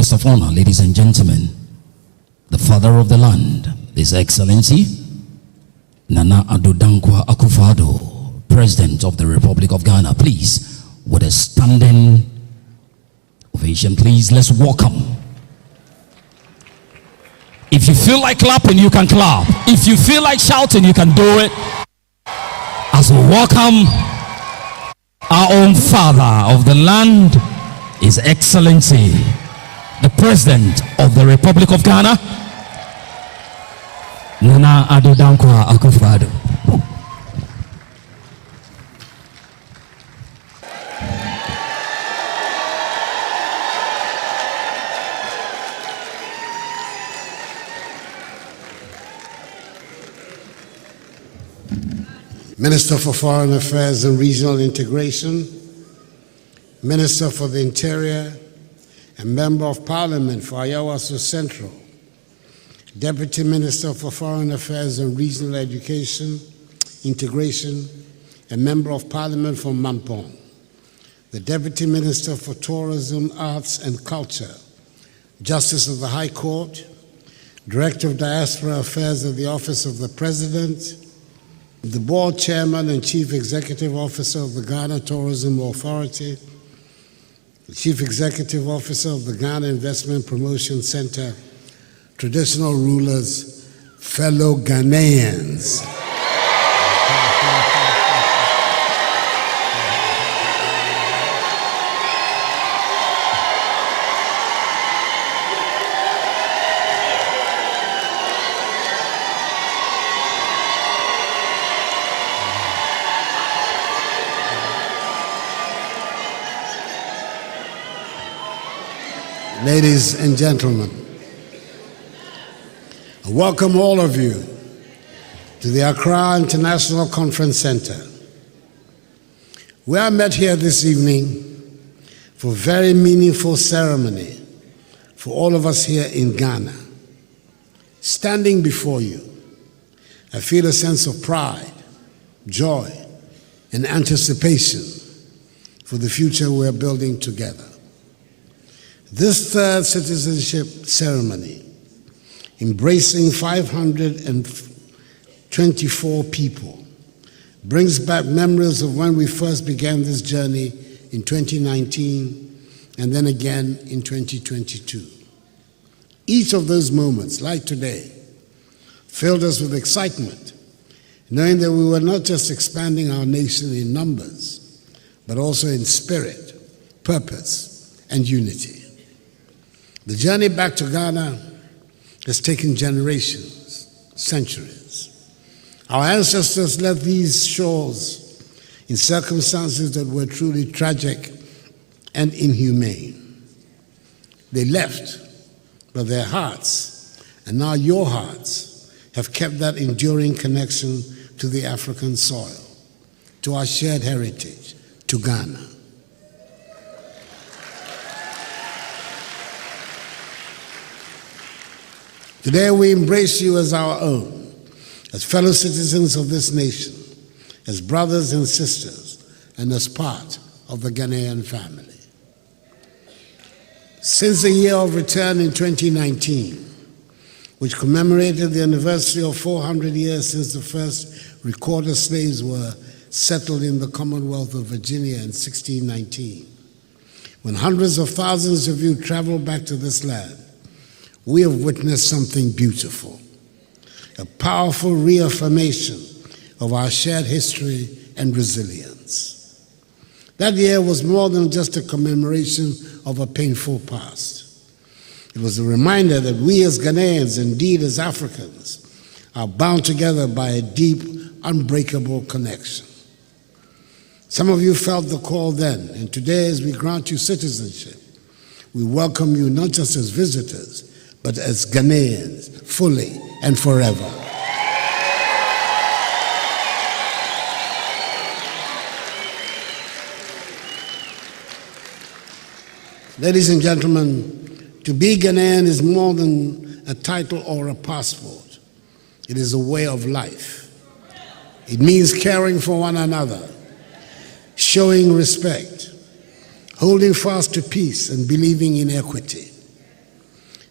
guest of honor, ladies and gentlemen, the father of the land, His Excellency Nana Addo Dankwa Akufo-Addo, President of the Republic of Ghana. Please, with a standing ovation, please, let's welcome. If you feel like clapping, you can clap. If you feel like shouting, you can do it. As we welcome our own father of the land, His Excellency, the President of the Republic of Ghana, Nana Addo Dankwa Akufo-Addo. Minister for Foreign Affairs and Regional Integration, Minister for the Interior, and Member of Parliament for Ayawaso Central, Deputy Minister for Foreign Affairs and Regional Education, Integration, and Member of Parliament for Mampong, the Deputy Minister for Tourism, Arts and Culture, Justice of the High Court, Director of Diaspora Affairs at the Office of the President, the Board Chairman and Chief Executive Officer of the Ghana Tourism Authority, the Chief Executive Officer of the Ghana Investment Promotion Center, traditional rulers, fellow Ghanaians. Ladies and gentlemen, I welcome all of you to the Accra International Conference Center. We are met here this evening for a very meaningful ceremony for all of us here in Ghana. Standing before you, I feel a sense of pride, joy, and anticipation for the future we're building together. This third citizenship ceremony, embracing 524 people, brings back memories of when we first began this journey in 2019 and then again in 2022. Each of those moments, like today, filled us with excitement, knowing that we were not just expanding our nation in numbers, but also in spirit, purpose, and unity. The journey back to Ghana has taken generations, centuries. Our ancestors left these shores in circumstances that were truly tragic and inhumane. They left, but their hearts, and now your hearts, have kept that enduring connection to the African soil, to our shared heritage, to Ghana. Today we embrace you as our own, as fellow citizens of this nation, as brothers and sisters, and as part of the Ghanaian family. Since the year of return in 2019, which commemorated the anniversary of 400 years since the first recorded slaves were settled in the Commonwealth of Virginia in 1619, when hundreds of thousands of you traveled back to this land, we have witnessed something beautiful, a powerful reaffirmation of our shared history and resilience. That year was more than just a commemoration of a painful past. It was a reminder that we as Ghanaians, indeed as Africans, are bound together by a deep, unbreakable connection. Some of you felt the call then, and today as we grant you citizenship, we welcome you not just as visitors, but as Ghanaians, fully and forever. Ladies and gentlemen, to be Ghanaian is more than a title or a passport. It is a way of life. It means caring for one another, showing respect, holding fast to peace and believing in equity.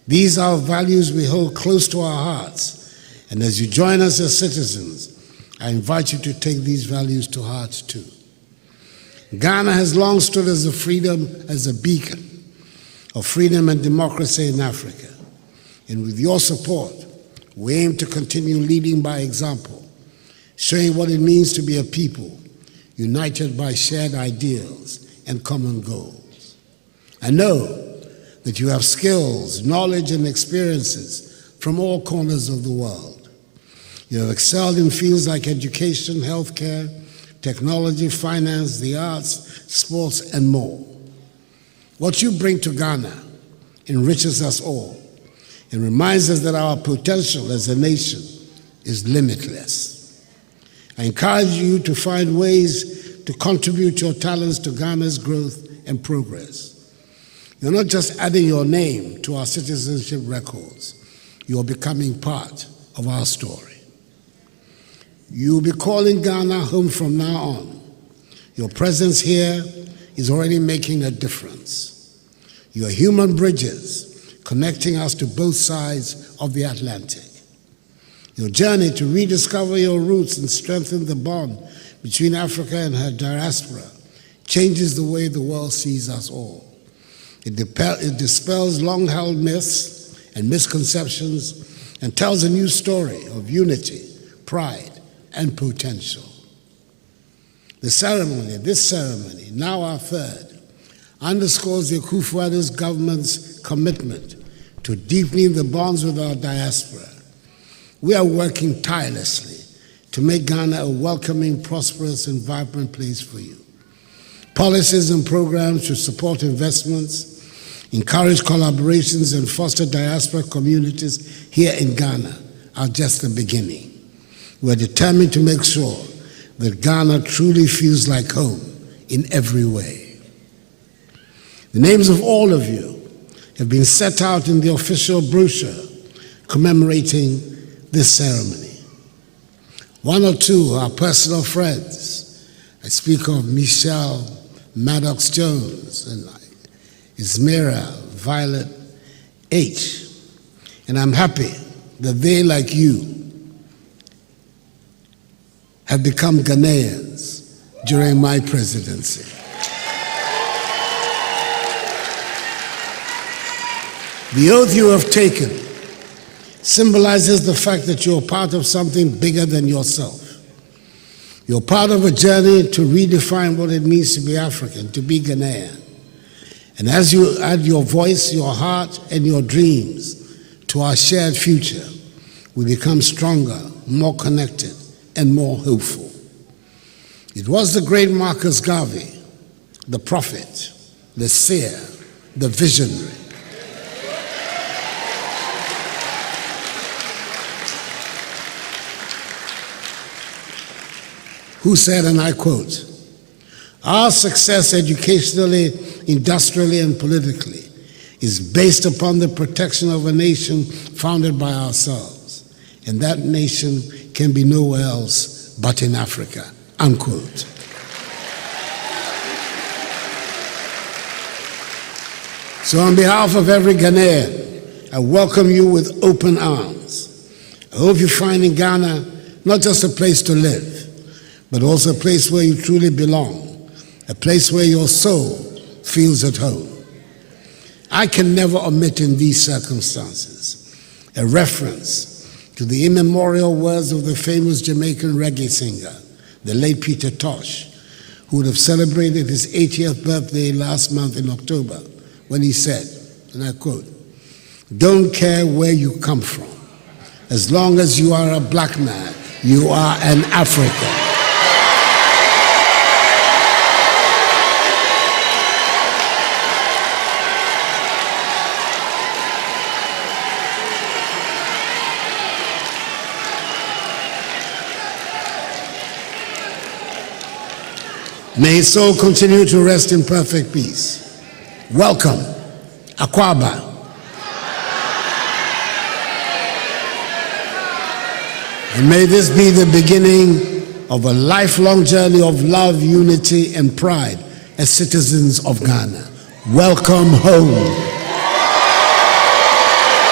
These are values we hold close to our hearts, and as you join us as citizens, I invite you to take these values to heart too. Ghana has long stood as a beacon of freedom and democracy in Africa. And with your support, we aim to continue leading by example, showing what it means to be a people united by shared ideals and common goals. I know that you have skills, knowledge, and experiences from all corners of the world. You have excelled in fields like education, healthcare, technology, finance, the arts, sports, and more. What you bring to Ghana enriches us all and reminds us that our potential as a nation is limitless. I encourage you to find ways to contribute your talents to Ghana's growth and progress. You're not just adding your name to our citizenship records, you're becoming part of our story. You'll be calling Ghana home from now on. Your presence here is already making a difference. You are human bridges connecting us to both sides of the Atlantic. Your journey to rediscover your roots and strengthen the bond between Africa and her diaspora changes the way the world sees us all. It dispels long-held myths and misconceptions and tells a new story of unity, pride, and potential. This ceremony, now our third, underscores the Akufo-Addo's government's commitment to deepening the bonds with our diaspora. We are working tirelessly to make Ghana a welcoming, prosperous, and vibrant place for you. Policies and programs to support investments, encourage collaborations, and foster diaspora communities here in Ghana are just the beginning. We're determined to make sure that Ghana truly feels like home in every way. The names of all of you have been set out in the official brochure commemorating this ceremony. One or two are personal friends. I speak of Michelle Maddox-Jones and Ismira Violet H. And I'm happy that they, like you, have become Ghanaians during my presidency. The oath you have taken symbolizes the fact that you're part of something bigger than yourself. You're part of a journey to redefine what it means to be African, to be Ghanaian. And as you add your voice, your heart, and your dreams to our shared future, we become stronger, more connected, and more hopeful. It was the great Marcus Garvey, the prophet, the seer, the visionary, who said, and I quote, "Our success educationally, industrially, and politically is based upon the protection of a nation founded by ourselves, and that nation can be nowhere else but in Africa," unquote. So on behalf of every Ghanaian, I welcome you with open arms. I hope you find in Ghana not just a place to live, but also a place where you truly belong, a place where your soul feels at home. I can never omit in these circumstances a reference to the immemorial words of the famous Jamaican reggae singer, the late Peter Tosh, who would have celebrated his 80th birthday last month in October, when he said, and I quote, "Don't care where you come from. As long as you are a black man, you are an African." May his soul continue to rest in perfect peace. Welcome, Akwaba. And may this be the beginning of a lifelong journey of love, unity, and pride as citizens of Ghana. Welcome home.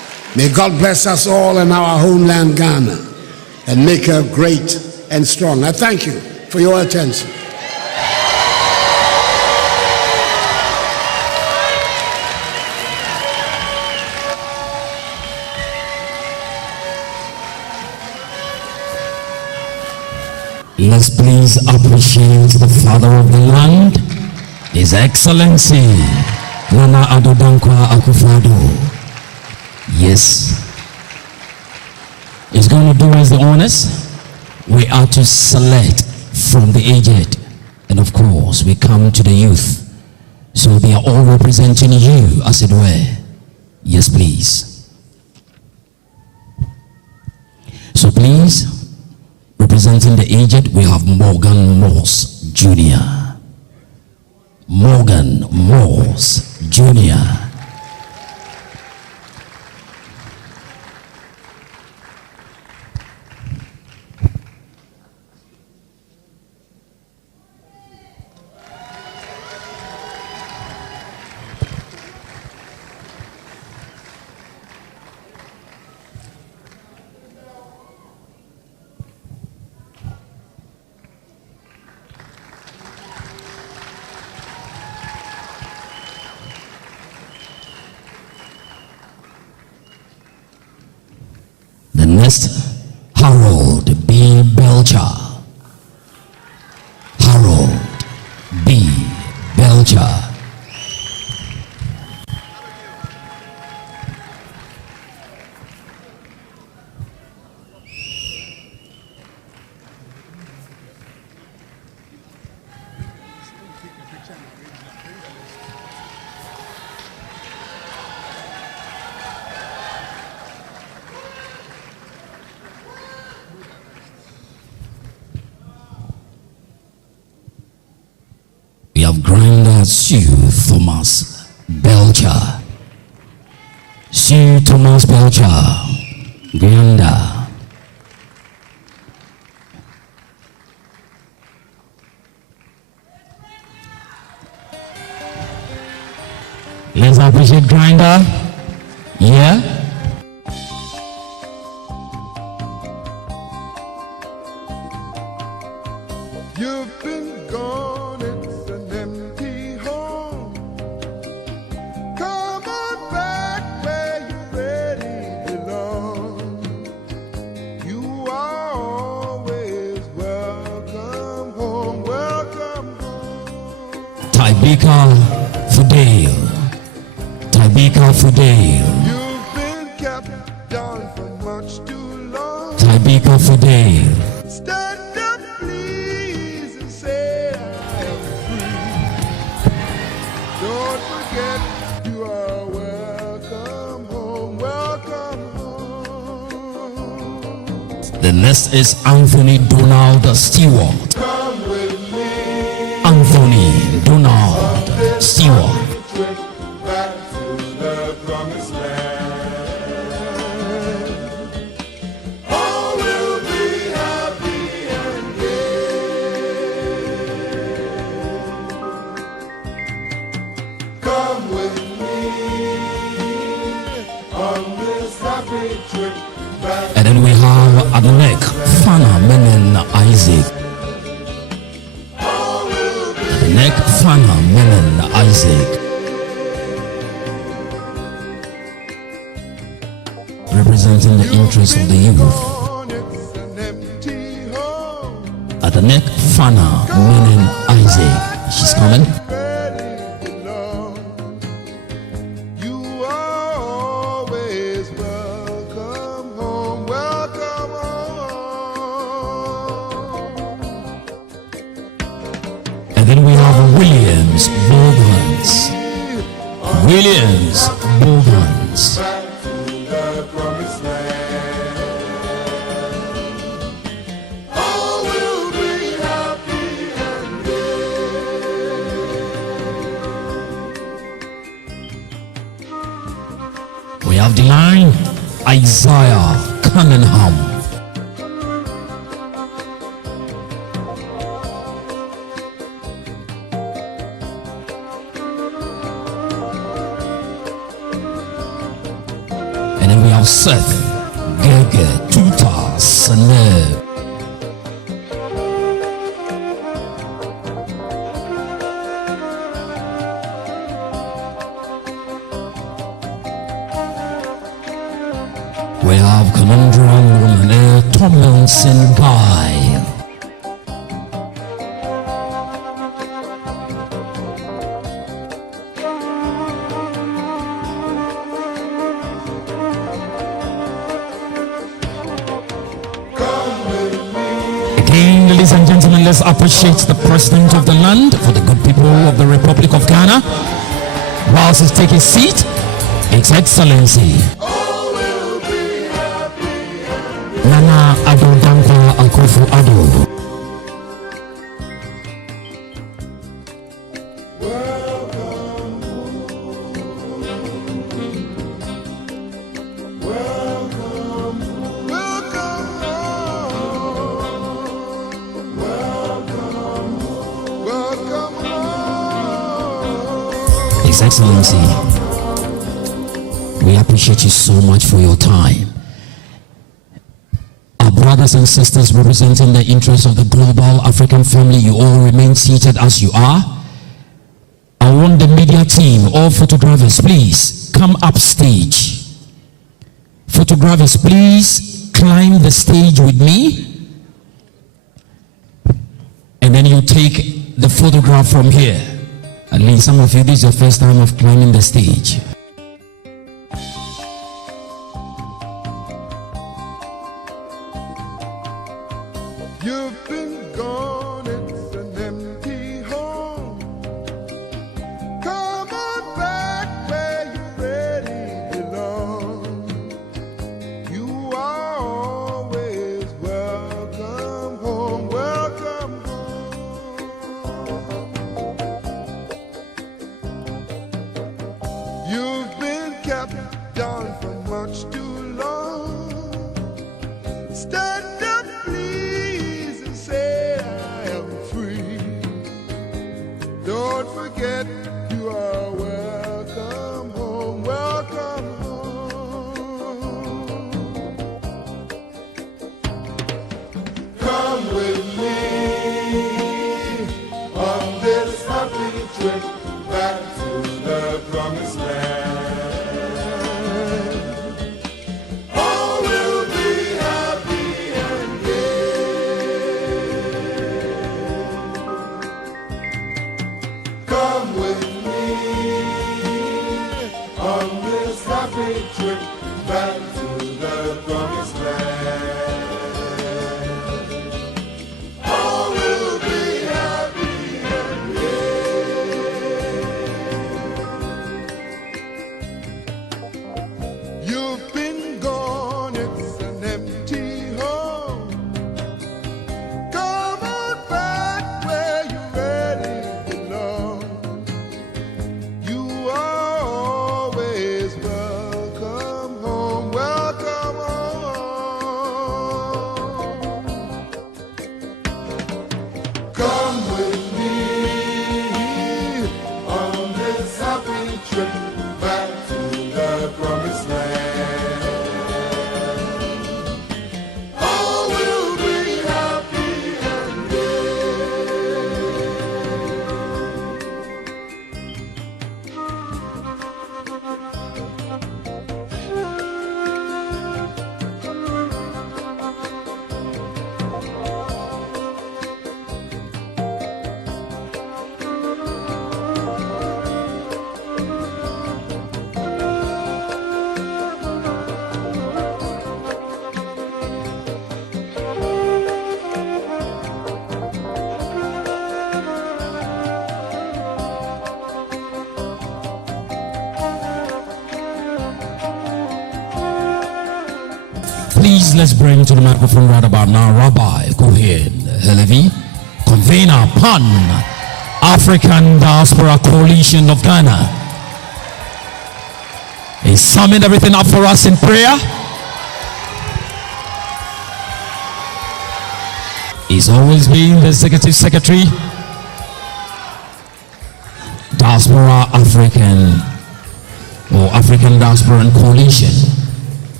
May God bless us all in our homeland, Ghana, and make her great and strong. I thank you for your attention. Let's please appreciate the father of the land, His Excellency Nana Addo Dankwa Akufo-Addo. Yes, he's going to do us the honors. We are to select from the aged, and of course we come to the youth. So they are all representing you, as it were. Yes, please. So please, representing the aged, we have Morgan Moss Jr. Morgan Moss Jr. The next, Harold B. Belcher. Harold B. Belcher. We have Grinder Sue Thomas Belcher. Sue Thomas Belcher, Grinder. Let's appreciate Grinder. Yeah. You've been gone, it's an empty home. Come on back where you really belong. You are always welcome home, welcome home. Tybeka Fudale. Tybeka Fudale. You've been kept down for much too long. Tybeka Fudale. Stand up, please, and say I am free. Don't forget you are welcome home, welcome home. The next is Anthony Donald Stewart. Come with me. Anthony Donald Stewart. Back to the promised land. All will be happy and gay. Come with me on this happy trip back. And then we have Adnek Fana Menen Isaac. Adnek Fana Menen Isaac. Representing the interests of the youth. Adnek Fana Menen Isaac. She's coming. You are always welcome home, welcome home. And then we have Williams Bogans. Williams Bogans. All will be happy and We have the line Isaiah Cunningham. And then we have Seth, Gege, Tuta, Sane. We have Conundrum Woman, Tomlinson Guy. Again, ladies and gentlemen, let's appreciate the President of the land for the good people of the Republic of Ghana. Whilst he's taking his seat, His Excellency Nana Addo Dankwa Akufo-Addo. His Excellency, we appreciate you so much for your time. Our brothers and sisters representing the interests of the global African family, you all remain seated as you are. I want the media team, all photographers, please come up stage. Photographers, please climb the stage with me. And then you take the photograph from here. At least some of you, this is your first time of climbing the stage. You've been gone, it's an empty home. Come on back where you really belong. You are always welcome home, welcome home. You've been kept down for much too long. Stand up, please, and say I am free. Don't forget you are welcome home, welcome home. Come with me on this happy trip back to the promised land. All will be happy and gay. Come with me on this happy trip back to the promised land. All will be happy and gay. You've been gone, it's an empty home. Come on back where you really belong. You are always welcome home, welcome home. Come with me on this happy trip back to the promised land. All will be happy and Please, let's bring to the microphone right about now Rabbi Cohen Helevi, convener PAN, African Diaspora Coalition of Ghana. He's summed everything up for us in prayer. He's always been the executive secretary, Diaspora African or African Diaspora Coalition.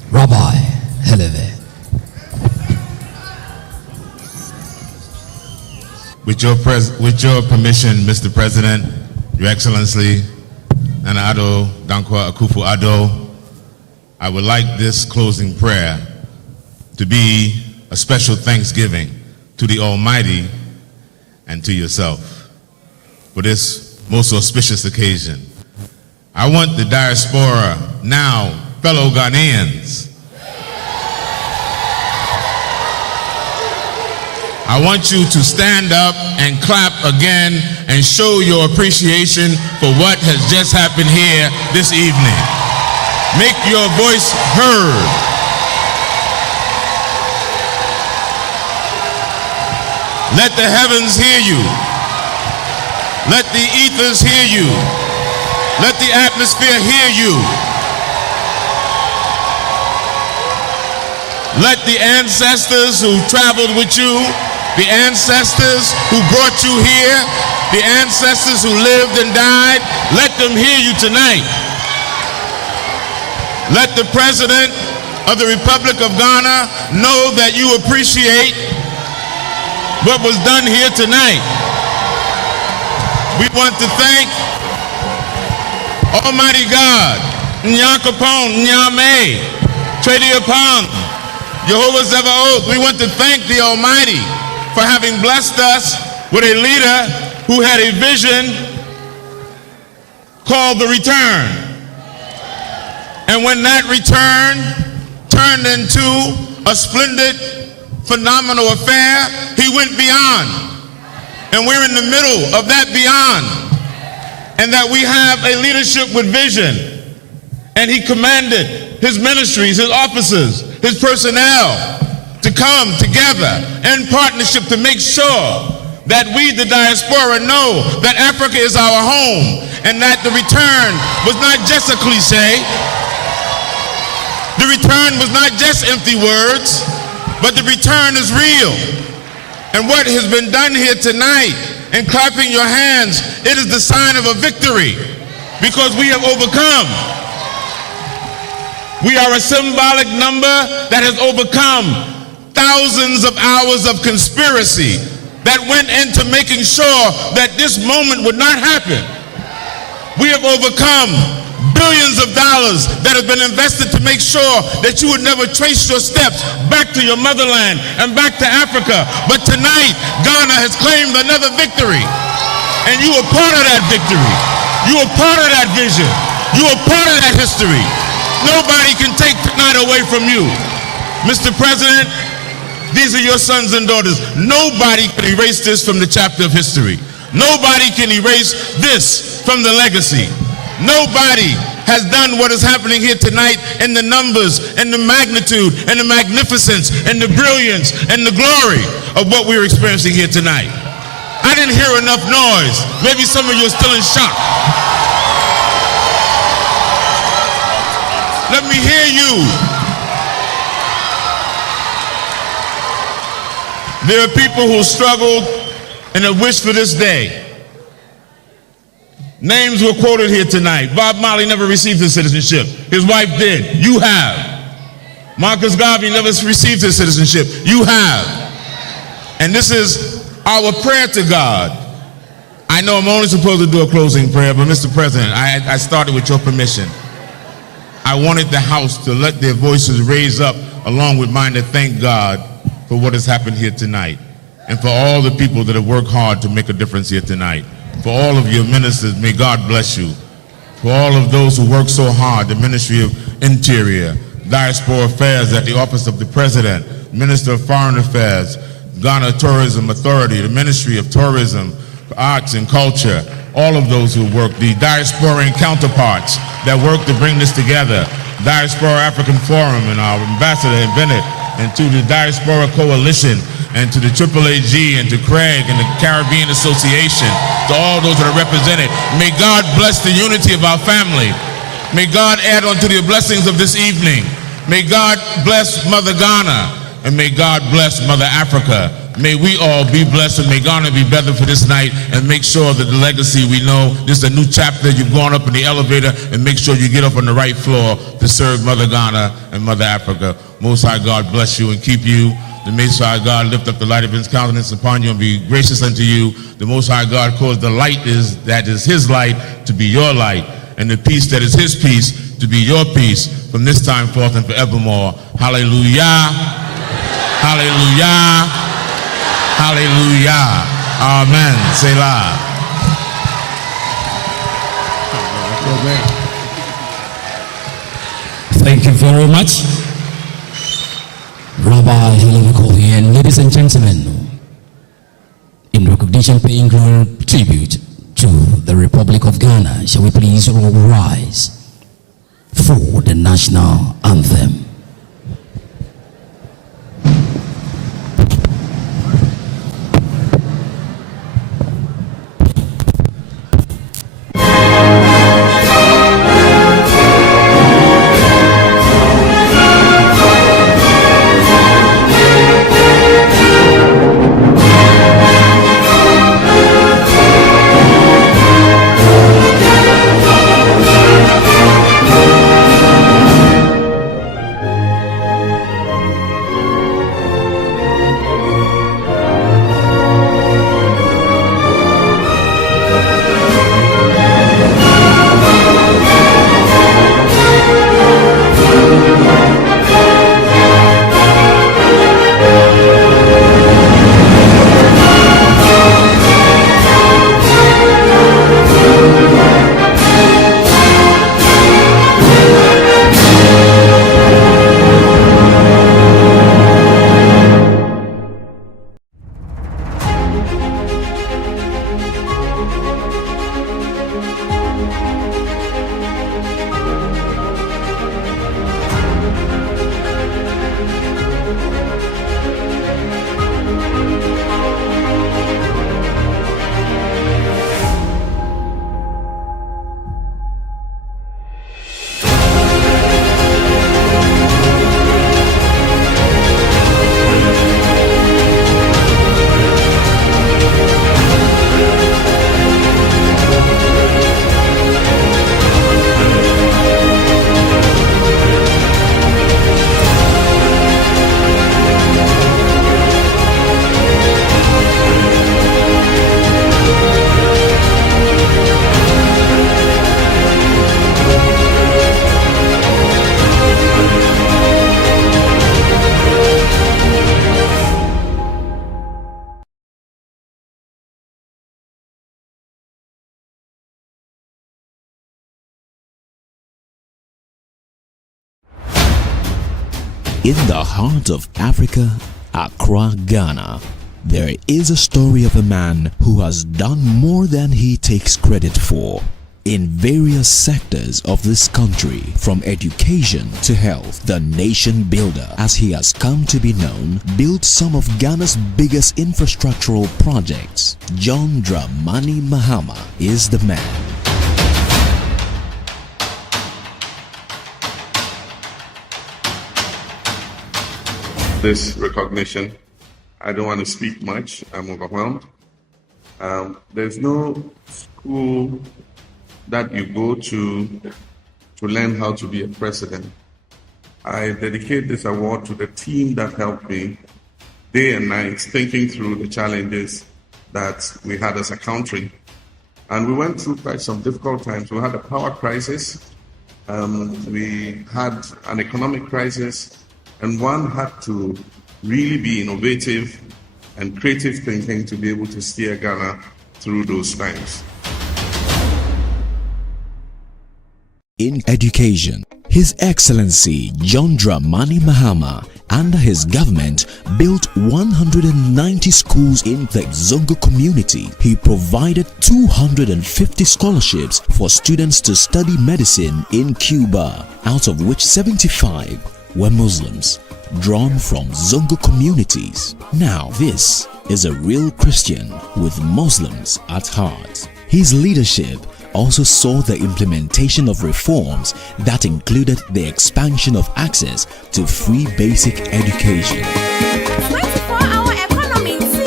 Rabbi Heleve. With your permission, Mr. President, Your Excellency, Nana Addo Dankwa Akufo-Addo, I would like this closing prayer to be a special thanksgiving to the Almighty and to yourself for this most auspicious occasion. I want the diaspora, now fellow Ghanaians, I want you to stand up and clap again and show your appreciation for what has just happened here this evening. Make your voice heard. Let the heavens hear you. Let the ethers hear you. Let the atmosphere hear you. Let the ancestors who traveled with you, the ancestors who brought you here, the ancestors who lived and died, let them hear you tonight. Let the President of the Republic of Ghana know that you appreciate what was done here tonight. We want to thank Almighty God, Nyakapon, Nyame, Tradiapong, Jehovah Zevaoth. We want to thank the Almighty for having blessed us with a leader who had a vision called the return. And when that return turned into a splendid, phenomenal affair, he went beyond. And we're in the middle of that beyond. And that we have a leadership with vision. And he commanded his ministries, his officers, his personnel to come together in partnership to make sure that we, the diaspora, know that Africa is our home and that the return was not just a cliche. The return was not just empty words, but the return is real. And what has been done here tonight, and clapping your hands, it is the sign of a victory because we have overcome. We are a symbolic number that has overcome thousands of hours of conspiracy that went into making sure that this moment would not happen. We have overcome billions of dollars that have been invested to make sure that you would never trace your steps back to your motherland and back to Africa. But tonight, Ghana has claimed another victory. And you are part of that victory. You are part of that vision. You are part of that history. Nobody can take tonight away from you. Mr. President, these are your sons and daughters. Nobody can erase this from the chapter of history. Nobody can erase this from the legacy. Nobody has done what is happening here tonight in the numbers and the magnitude and the magnificence and the brilliance and the glory of what we're experiencing here tonight. I didn't hear enough noise. Maybe some of you are still in shock. Let me hear you. There are people who struggled and have wished for this day. Names were quoted here tonight. Bob Marley never received his citizenship. His wife did. You have. Marcus Garvey never received his citizenship. You have. And this is our prayer to God. I know I'm only supposed to do a closing prayer, but Mr. President, I started with your permission. I wanted the House to let their voices raise up along with mine to thank God for what has happened here tonight and for all the people that have worked hard to make a difference here tonight. For all of your ministers, may God bless you. For all of those who work so hard, the Ministry of Interior, Diaspora Affairs at the Office of the President, Minister of Foreign Affairs, Ghana Tourism Authority, the Ministry of Tourism, Arts and Culture, all of those who work, the diasporan counterparts that work to bring this together, Diaspora African Forum and our ambassador in Bennett, and to the Diaspora Coalition, and to the AAAG, and to Craig, and the Caribbean Association, to all those that are represented. May God bless the unity of our family. May God add on to the blessings of this evening. May God bless Mother Ghana, and may God bless Mother Africa. May we all be blessed, and may Ghana be better for this night, and make sure that the legacy we know, this is a new chapter. You've gone up in the elevator, and make sure you get up on the right floor to serve Mother Ghana and Mother Africa. Most High God bless you and keep you. The Most High God lift up the light of his countenance upon you and be gracious unto you. The Most High God cause the light that is his light to be your light, and the peace that is his peace to be your peace from this time forth and forevermore. Hallelujah. Hallelujah. Hallelujah. Amen. Selah. Thank you very much, Rabbi Hilary. And ladies and gentlemen, in recognition paying tribute to the Republic of Ghana, shall we please all rise for the national anthem. In the heart of Africa, Accra, Ghana, there is a story of a man who has done more than he takes credit for in various sectors of this country, from education to health. The nation builder, as he has come to be known, built some of Ghana's biggest infrastructural projects. John Dramani Mahama is the man. This recognition, I don't want to speak much. I'm overwhelmed. There's no school that you go to learn how to be a president. I dedicate this award to the team that helped me day and night thinking through the challenges that we had as a country. And we went through quite some difficult times. We had a power crisis. We had an economic crisis. And one had to really be innovative and creative thinking to be able to steer Ghana through those times. In education, His Excellency John Dramani Mahama and his government built 190 schools in the Zongo community. He provided 250 scholarships for students to study medicine in Cuba, out of which 75 were Muslims, drawn from Zongo communities. Now this is a real Christian with Muslims at heart. His leadership also saw the implementation of reforms that included the expansion of access to free basic education. 24-hour economy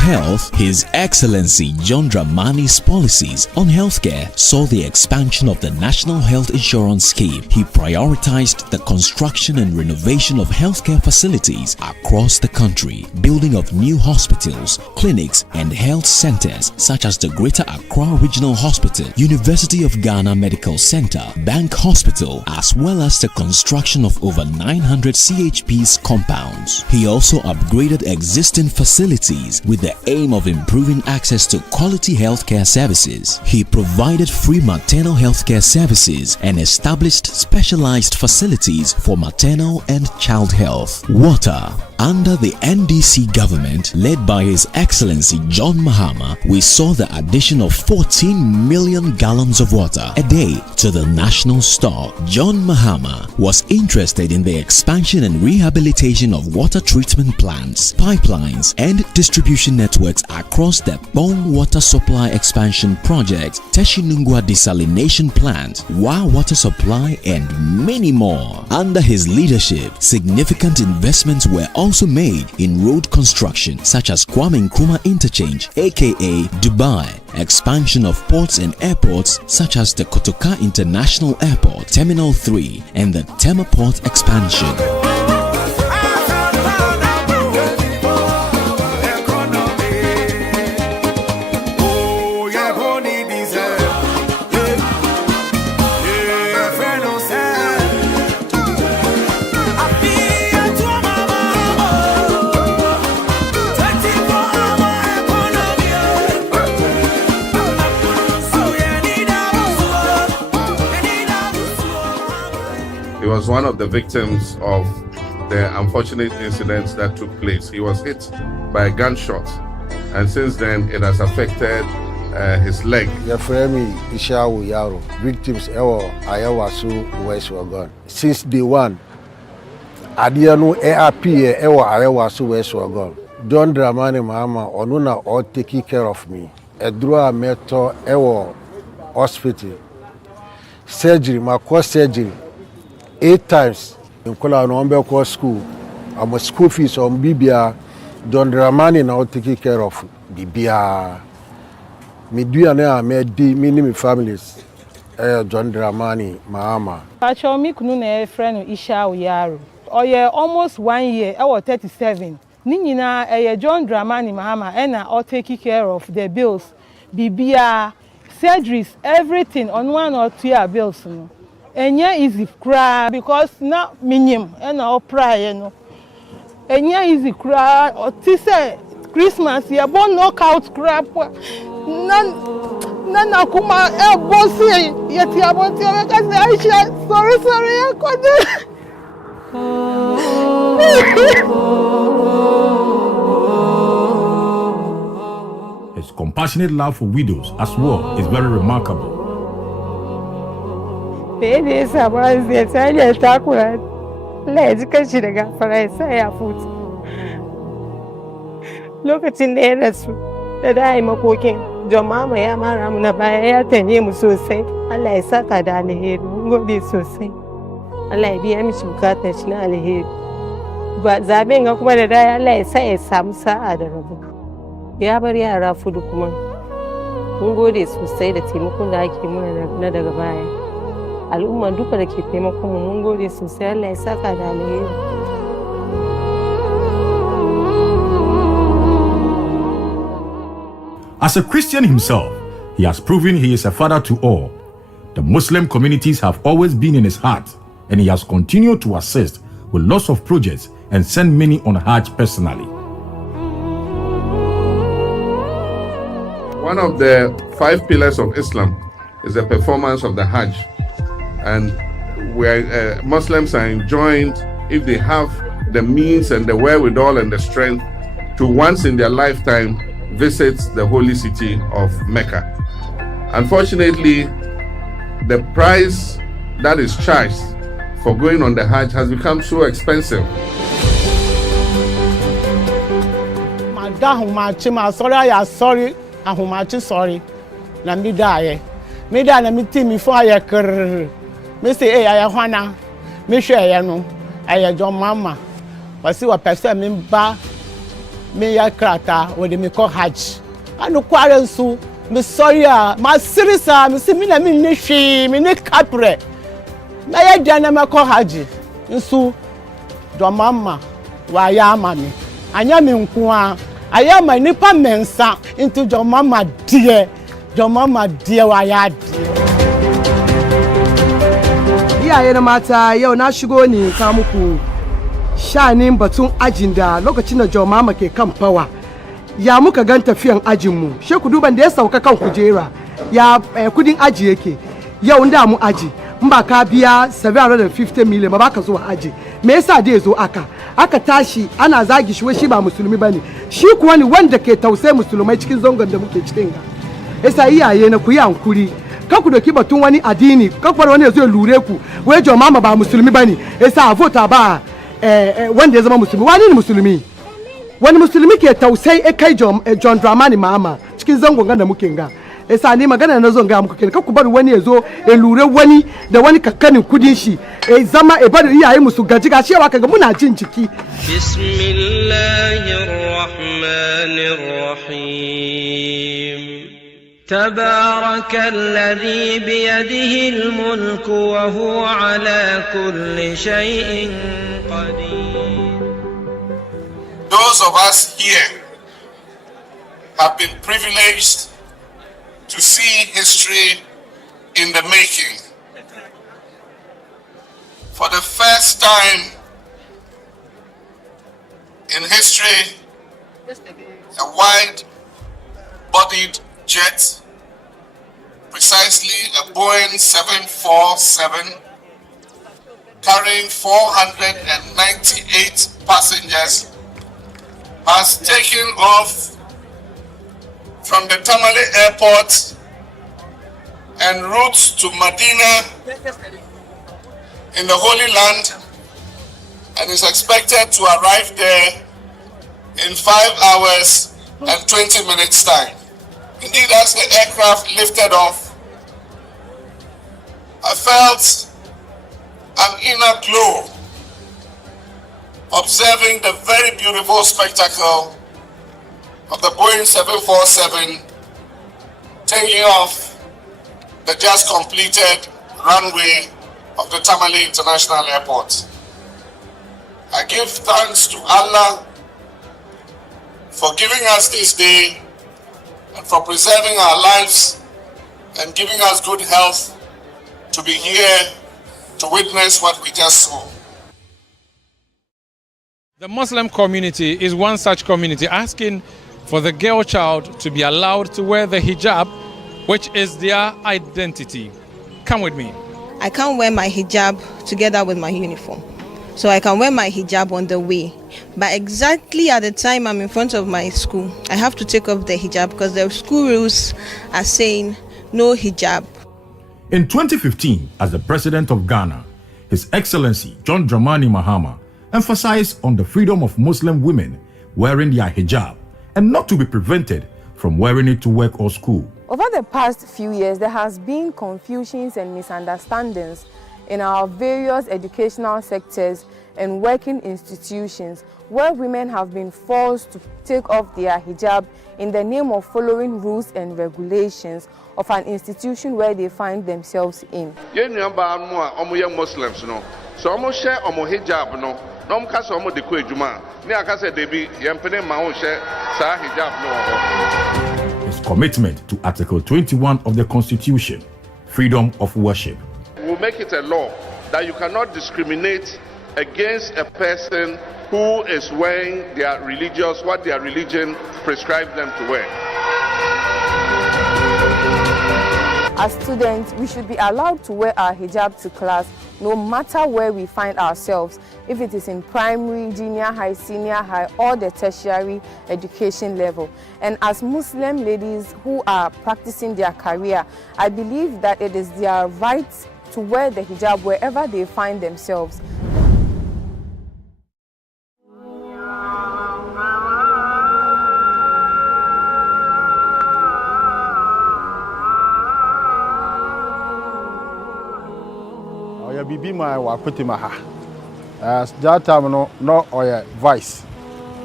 health, His Excellency John Dramani's policies on healthcare saw the expansion of the National Health Insurance Scheme. He prioritized the construction and renovation of healthcare facilities across the country, building of new hospitals, clinics, and health centers such as the Greater Accra Regional Hospital, University of Ghana Medical Center, Bank Hospital, as well as the construction of over 900 CHP's compounds. He also upgraded existing facilities with the aim of improving access to quality healthcare services. He provided free maternal healthcare services and established specialized facilities for maternal and child health. Water. Under the NDC government led by His Excellency John Mahama, we saw the addition of 14 million gallons of water a day to the national store. John Mahama was interested in the expansion and rehabilitation of water treatment plants, pipelines, and distribution networks across the Bong Water Supply Expansion Project, Teshinungwa Desalination Plant, Wa Water Supply, and many more. Under his leadership, significant investments were also made in road construction such as Kwame Nkrumah Interchange aka Dubai, expansion of ports and airports such as the Kotoka International Airport, Terminal 3, and the Tema Port expansion. He was one of the victims of the unfortunate incidents that took place. He was hit by a gunshot, and since then it has affected his leg. Yafremi Ishawu Yaro, victims ewo ayawasu West Wagon. Since day one, Adianu ARP ewo ayawasu West Wagon. Don Dramani Mahama onuna all taking care of me. Edrua meto ewo hospital. Surgery, my course surgery. 8 times in Kola no course school. I'm a school fees on Bibia. Don Dramani now taking care of Bibia. Me do and me di many families. John Dramani Mahama. Pacho mi kunu na friend Isha Uyaro. Oye almost 1 year. I was 37. Ninyina John Dramani Mahama ena all taking care of the bills. Bibia, surgeries, everything on 1 or 2 bills. Enya easy cry because na minim and all prayer no. Enya easy cry or say Christmas ya bon knockout crap. Nana kuma bossy yet ya bon Aisha sorry. His compassionate love for widows as well is very remarkable. Baby, someone says, I just talk with let's catch it again for I say a foot. Look at in there, that I'm a cooking. Your mamma, Yamaramuna by 10 years so say, I like Saka down the head, go be so say. I like the Amish cut national head. But Zabing of what I like say some sad. Yabaria food woman. Mungo this who say that Timokunda like him another guy. Al'umma duka da ke taimakon mu mun gode sosai Allah ya saka da alheri. As a Christian himself, he has proven he is a father to all. The Muslim communities have always been in his heart, and he has continued to assist with lots of projects and send many on Hajj personally. One of the 5 pillars of Islam is the performance of the Hajj. And where Muslims are enjoined, if they have the means and the wherewithal and the strength, to once in their lifetime visit the holy city of Mecca. Unfortunately, the price that is charged for going on the Hajj has become so expensive. Sorry. Na mi die. Me da na mi ti mi fo aye me say eh aye hwana. Me hwe aye no. Aye John Mama. Wasi wa pese me ba me ya krata wode me kɔ hajj ano kware nso me sorry a ma serisa me se me na me ne hwe me ne kapre na ya dia na me kɔ hajj nso do mama wa ya ama me anya me nko a aya ma nipa mensa into do mama die wa ya die iyaye na mata yau na shigo ne ka muku shanin batun ajin da lokacin da John Mama ke kan fawa ya muka gan tafiyan ajin mu sheku duban da ya sauka kan kujera ya kudin aji yake yau da mu aji in ba ka biya 750 million ba ka zuwa aji me yasa da yazo aka tashi ana zagi shi wai shi ba musulmi bane shi kuwa ne wanda ke tausayi musulmai cikin zangon da muke cikin ga yasa iyaye na ku yi hankuri ka ku doki batun wani addini ka kwar wani yazo lure ku wai John Mama ba musulmi bane yasa vota ba wanda ya zama musulmi wani ne musulmi wani musulmi ke tausayi kai John Dramani Mahama cikin zangon da muke ga yasa ni magana na zo ga muku kenan ka ku bari wani yazo lure wani da wani kakkanin kudin shi zama bari iyaye musu gaji gashi wa kaga muna jin jiki bismillahir rahmanir rahim تبارك الذي بيده الملك وهو على كل شيء قدير. Those of us here have been privileged to see history in the making. For the first time in history, a wide-bodied jet, precisely a Boeing 747, carrying 498 passengers, has taken off from the Tamale airport en route to Medina in the Holy Land, and is expected to arrive there in 5 hours and 20 minutes time. Indeed, as the aircraft lifted off, I felt an inner glow observing the very beautiful spectacle of the Boeing 747 taking off the just completed runway of the Tamale International Airport. I give thanks to Allah for giving us this day and for preserving our lives and giving us good health to be here to witness what we just saw. The Muslim community is one such community asking for the girl child to be allowed to wear the hijab, which is their identity. Come with me. I can't wear my hijab together with my uniform. So I can wear my hijab on the way. But exactly at the time I'm in front of my school, I have to take off the hijab because the school rules are saying no hijab. In 2015, as the President of Ghana, His Excellency John Dramani Mahama emphasized on the freedom of Muslim women wearing their hijab and not to be prevented from wearing it to work or school. Over the past few years, there has been confusions and misunderstandings in our various educational sectors and working institutions where women have been forced to take off their hijab in the name of following rules and regulations of an institution where they find themselves in. Muslims, no. So I'm share hijab, no. No, kasa omo de kwejuma. Ni akase debi yempene ma on share sa hijab no. His commitment to Article 21 of the Constitution, freedom of worship. We'll make it a law that you cannot discriminate against a person who is wearing what their religion prescribes them to wear. As students, we should be allowed to wear our hijab to class no matter where we find ourselves, if it is in primary, junior high, senior high, or the tertiary education level. And as Muslim ladies who are practicing their career, I believe that it is their right to wear the hijab wherever they find themselves. Bibi my wakuti maha. That time no oya vice.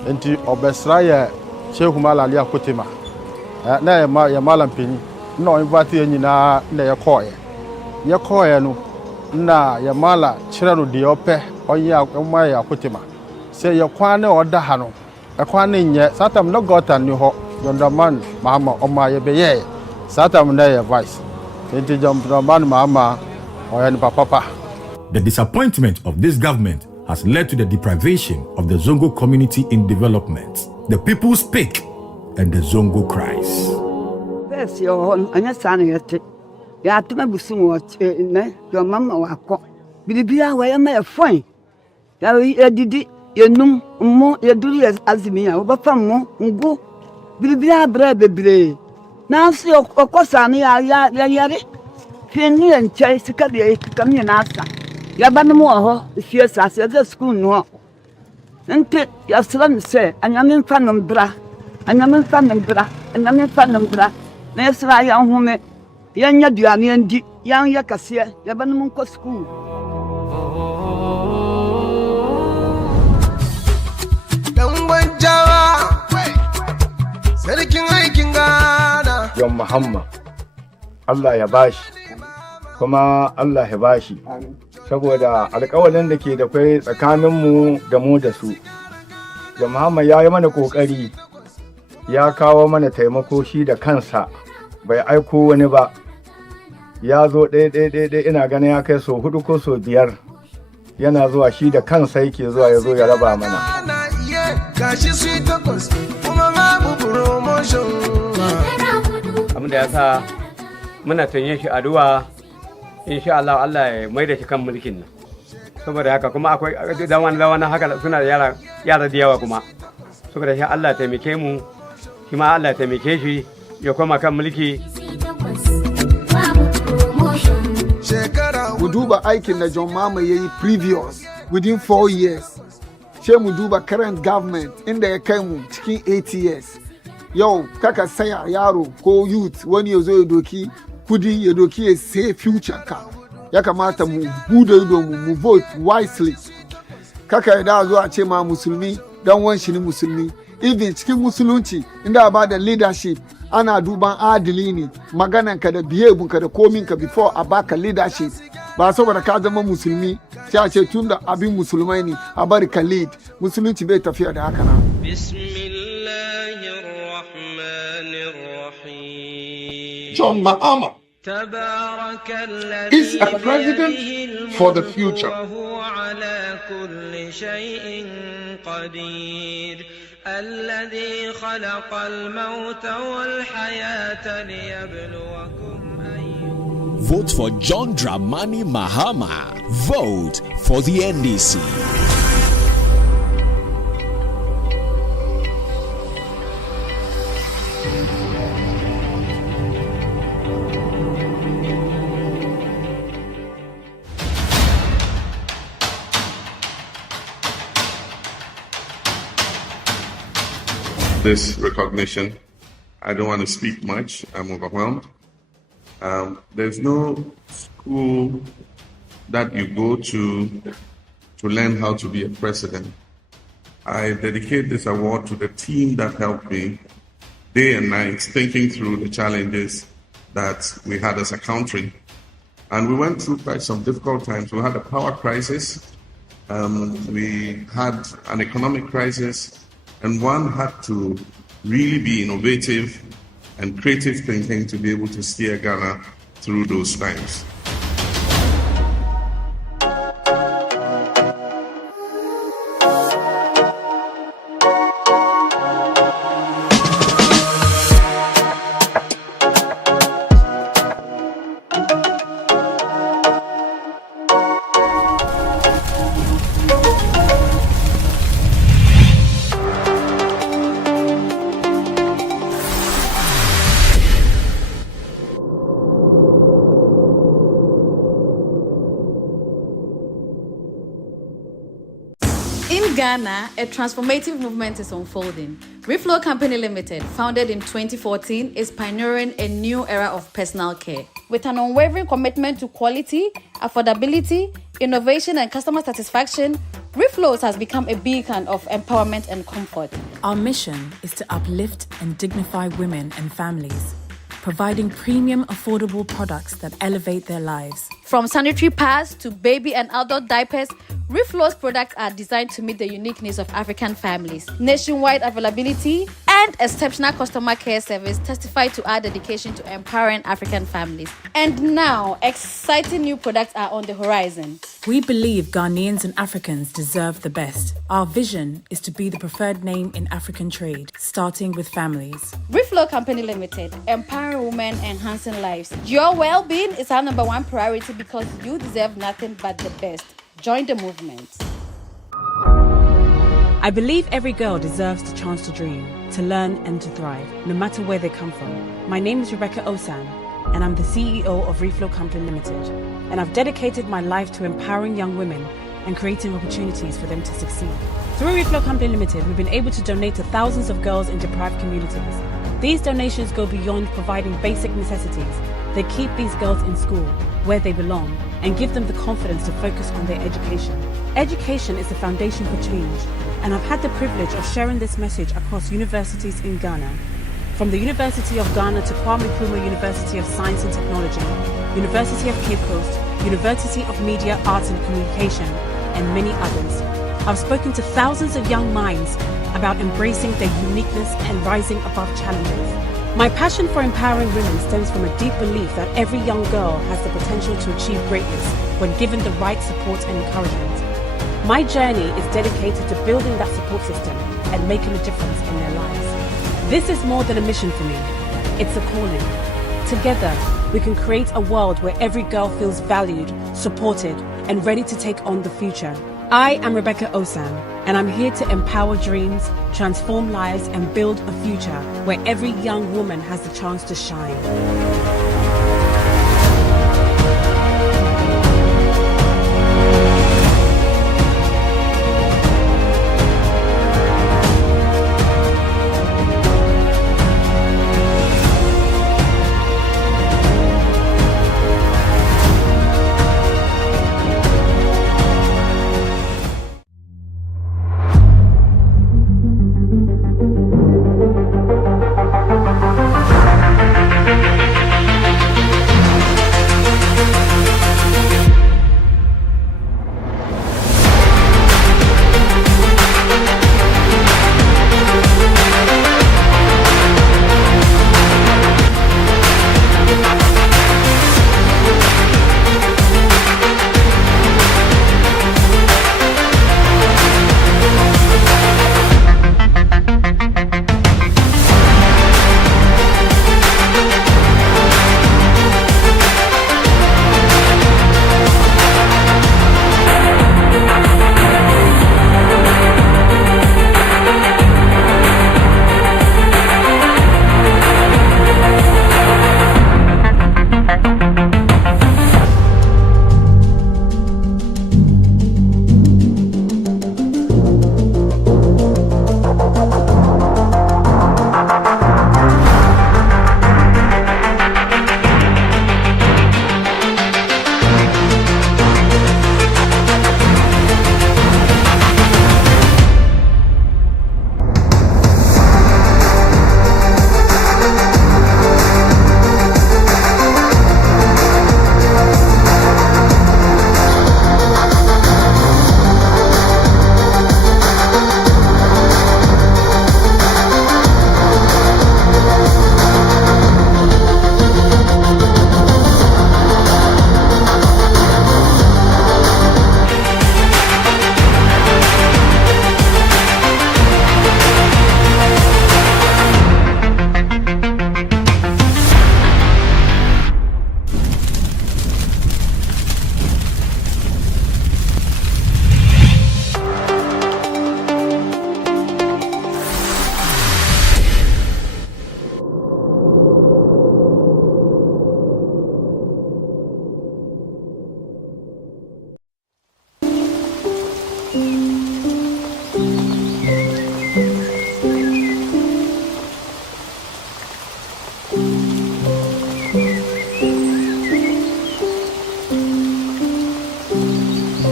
Enti obesra ye Shehu Malali Akotema. Na ye malam penyi. Na invite ye nyina na ye koye. Ye koye no na ye mala kire no de opɛ onye akoma ye Akotema. Se ye kwan na oda ha no. E kwan na nye satam no gota ni ho. Jondaman mama oma ye be ye. Satam na ye vice. Enti Jondaman mama oya ni papa. The disappointment of this government has led to the deprivation of the Zongo community in development. The people speak and the Zongo cries. Yes, your son, yet. You have to be soon what your mamma wako. Bilibia, where am I a fine? You did it, you know, more, you do as me, over from more, go. Bilibia, brave. Now, see, of course, I yari. Penny and chase, come in answer. Yabanamo, if you as a school no. And take your son say, and I'm in fan bra, and I'm in fan bra, and I'm in fan bra. Next, I am home. Young Yadiani and young Yakasia, Yabanamo school. John Muhammad, Allah ya bashi, kuma Allah ya bashi. Saboda alƙawarin da ke da kai tsakaninmu da mu da su. Da Muhammad ya yi mana ƙoƙari, ya kawo mana taimako shi da kansa, bai aiko wani ba. Ya zo ɗaya ina ganin ya kai so 4 ko so 5. Yana zuwa shi da kansa yake zuwa ya zo ya raba mana. Abin da ya sa muna tanye shi addu'a. Insha Allah Allah ya mai da shi kan mulkin nan. Saboda haka kuma akwai da wani haka suna da yara da yawa kuma. Saboda shi Allah ya taimake mu, shi ma Allah ya taimake shi ya koma kan mulki. Mu duba aikin da John Mahama ya yi previous within 4 years. Sai mu duba current government inda ya kai mu cikin 8 years. Yau kaka saya yaro ko youth wani ya zo ya doki kudi ya doki ya say future ka. Ya kamata mu bude ido mu vote wisely. Kaka ya da zo a ce ma musulmi dan wan shi ne musulmi. Even cikin musulunci inda ba da leadership ana duban adili ne magananka da behavior da kominka before a baka leadership. Ba saboda ka zama musulmi sai a ce tunda abin musulmai ne a bari ka lead. Musulunci bai tafiya da haka na. John Mahama is a president for the future. الذي خلق الموت والحياة ليبلوكم أيكم. Vote for John Dramani Mahama. Vote for the NDC. This recognition, I don't want to speak much. I'm overwhelmed. There's no school that you go to learn how to be a president. I dedicate this award to the team that helped me day and night thinking through the challenges that we had as a country. And we went through quite some difficult times. We had a power crisis. We had an economic crisis. And one had to really be innovative and creative thinking to be able to steer Ghana through those times. Ghana, a transformative movement is unfolding. Reflo Company Limited, founded in 2014, is pioneering a new era of personal care. With an unwavering commitment to quality, affordability, innovation, and customer satisfaction, Reflo has become a beacon of empowerment and comfort. Our mission is to uplift and dignify women and families, providing premium, affordable products that elevate their lives. From sanitary pads to baby and adult diapers, Reflo's products are designed to meet the unique needs of African families. Nationwide availability and exceptional customer care service testify to our dedication to empowering African families. And now, exciting new products are on the horizon. We believe Ghanaians and Africans deserve the best. Our vision is to be the preferred name in African trade, starting with families. Reflo Company Limited, empowering women, enhancing lives. Your well-being is our number one priority because you deserve nothing but the best. Join the movement. I believe every girl deserves the chance to dream, to learn and to thrive, no matter where they come from. My name is Rebecca Osan, and I'm the CEO of Reflo Company Limited. And I've dedicated my life to empowering young women and creating opportunities for them to succeed. Through Reflo Company Limited, we've been able to donate to thousands of girls in deprived communities. These donations go beyond providing basic necessities. They keep these girls in school, where they belong, and give them the confidence to focus on their education. Education is the foundation for change, and I've had the privilege of sharing this message across universities in Ghana. From the University of Ghana to Kwame Nkrumah University of Science and Technology, University of Cape Coast, University of Media, Arts and Communication, and many others. I've spoken to thousands of young minds about embracing their uniqueness and rising above challenges. My passion for empowering women stems from a deep belief that every young girl has the potential to achieve greatness when given the right support and encouragement. My journey is dedicated to building that support system and making a difference in their lives. This is more than a mission for me. It's a calling. Together, we can create a world where every girl feels valued, supported, and ready to take on the future. I am Rebecca Osan, and I'm here to empower dreams, transform lives, and build a future where every young woman has the chance to shine.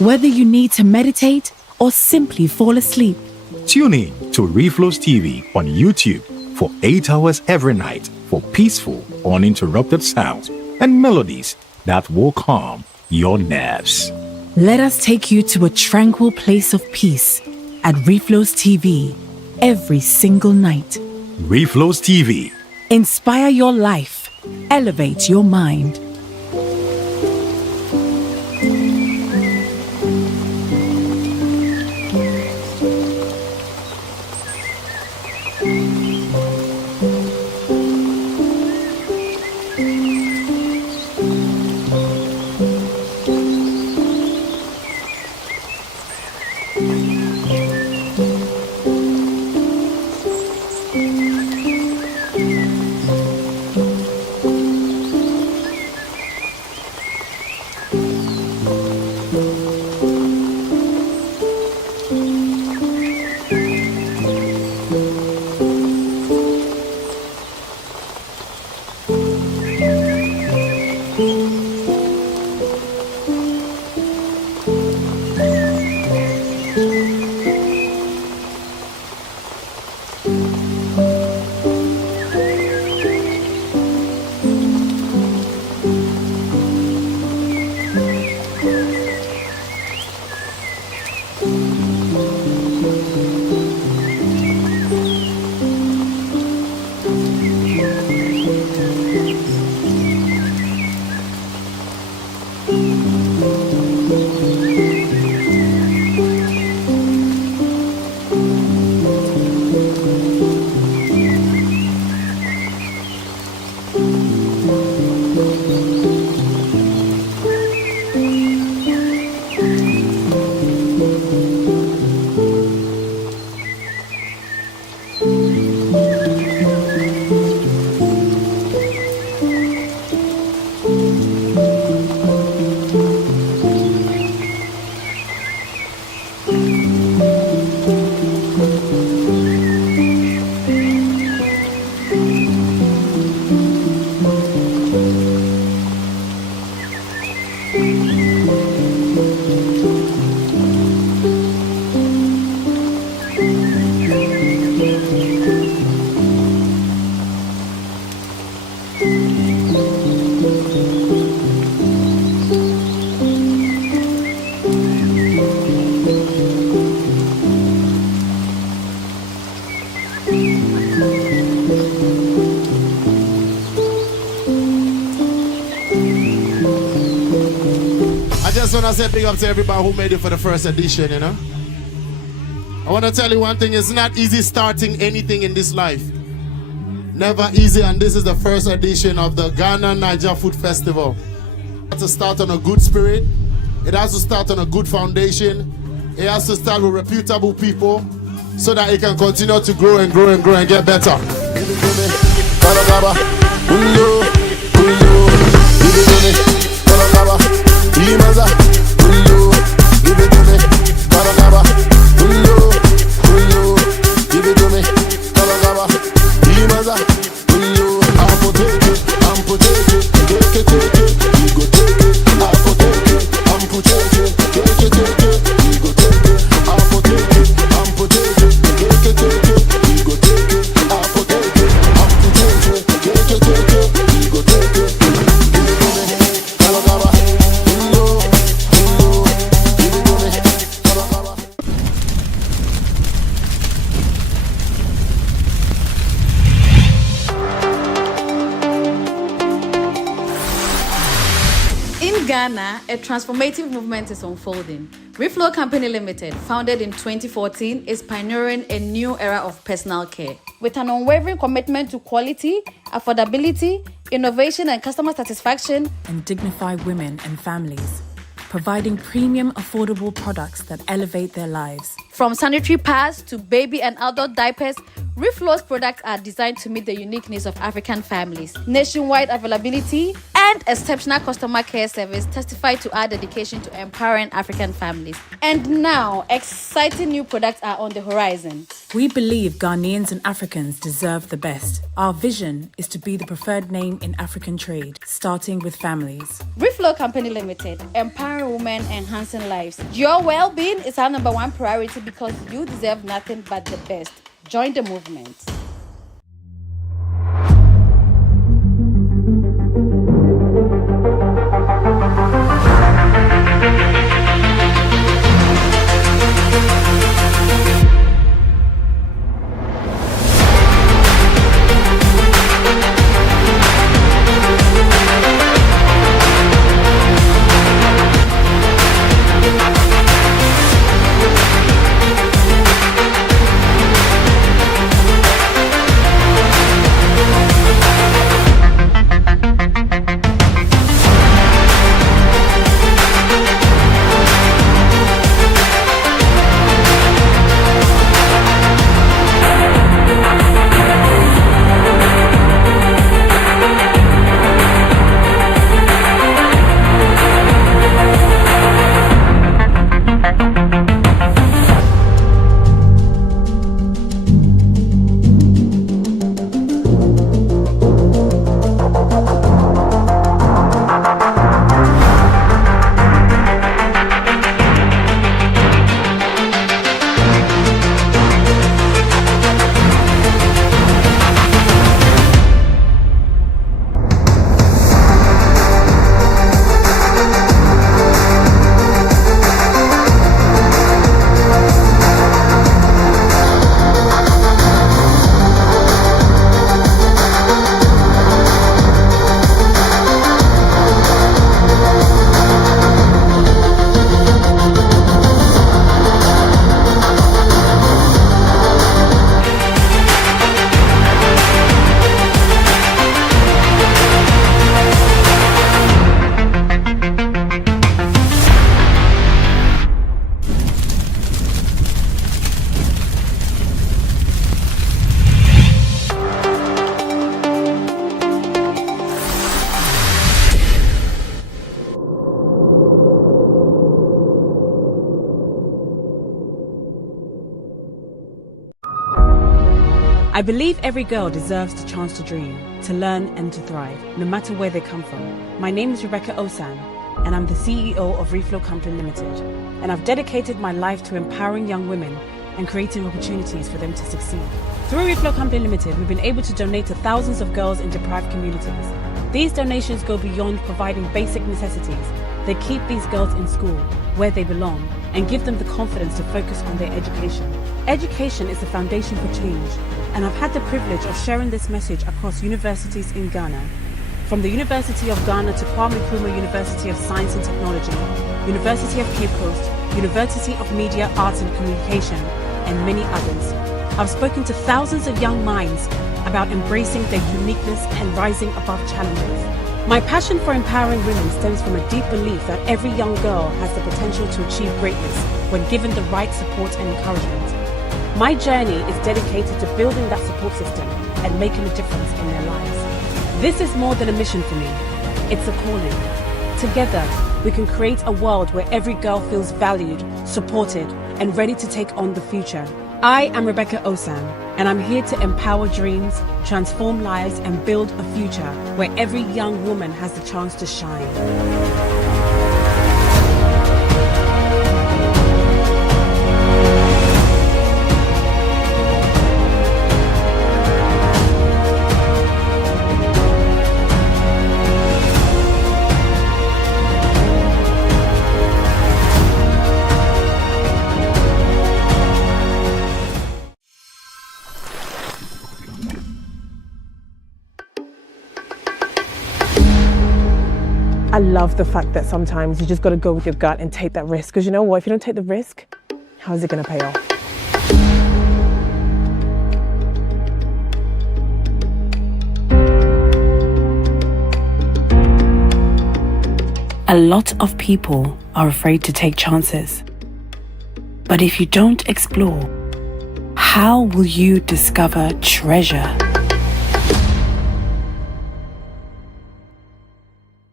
Whether you need to meditate or simply fall asleep, Tune in to Reflo's TV on YouTube for 8 hours every night for peaceful, uninterrupted sounds and melodies that will calm your nerves. let us take you to a tranquil place of peace at Reflo's TV every single night. Reflo's TV. Inspire your life, elevate your mind. I just want to say big up to everybody who made it for the first edition, you know. I want to tell you one thing, it's not easy starting anything in this life. Never easy, and this is the first edition of the Ghana Niger Food Festival. It has to start on a good spirit. It has to start on a good foundation. It has to start with reputable people so that it can continue to grow and grow and grow and get better. In Ghana, a transformative movement is unfolding. Reflo Company Limited, founded in 2014, is pioneering a new era of personal care. With an unwavering commitment to quality, affordability, innovation and customer satisfaction, And dignify women and families, providing premium, affordable products that elevate their lives. from sanitary pads to baby and adult diapers, Reflo's products are designed to meet the unique needs of African families. Nationwide availability and exceptional customer care service testify to our dedication to empowering African families. And now, exciting new products are on the horizon. We believe Ghanaians and Africans deserve the best. Our vision is to be the preferred name in African trade, starting with families. Reflo Company Limited, empowering women, enhancing lives. Your well-being is our number one priority because you deserve nothing but the best. Join the movement. I believe every girl deserves the chance to dream, to learn and to thrive, no matter where they come from. My name is Rebecca Osan, and I'm the CEO of Reflo Company Limited. And I've dedicated my life to empowering young women and creating opportunities for them to succeed. Through Reflo Company Limited, we've been able to donate to thousands of girls in deprived communities. These donations go beyond providing basic necessities. They keep these girls in school, where they belong, and give them the confidence to focus on their education. Education is the foundation for change, and I've had the privilege of sharing this message across universities in Ghana. From the University of Ghana to Kwame Nkrumah University of Science and Technology, University of Cape Coast, University of Media, Arts and Communication, and many others. I've spoken to thousands of young minds about embracing their uniqueness and rising above challenges. My passion for empowering women stems from a deep belief that every young girl has the potential to achieve greatness when given the right support and encouragement. My journey is dedicated to building that support system and making a difference in their lives. This is more than a mission for me. It's a calling. Together, we can create a world where every girl feels valued, supported, and ready to take on the future. I am Rebecca Osan, and I'm here to empower dreams, transform lives, and build a future where every young woman has the chance to shine. I love the fact that sometimes you just got to go with your gut and take that risk. Because you know what? If you don't take the risk, how is it going to pay off? A lot of people are afraid to take chances. But if you don't explore, how will you discover treasure?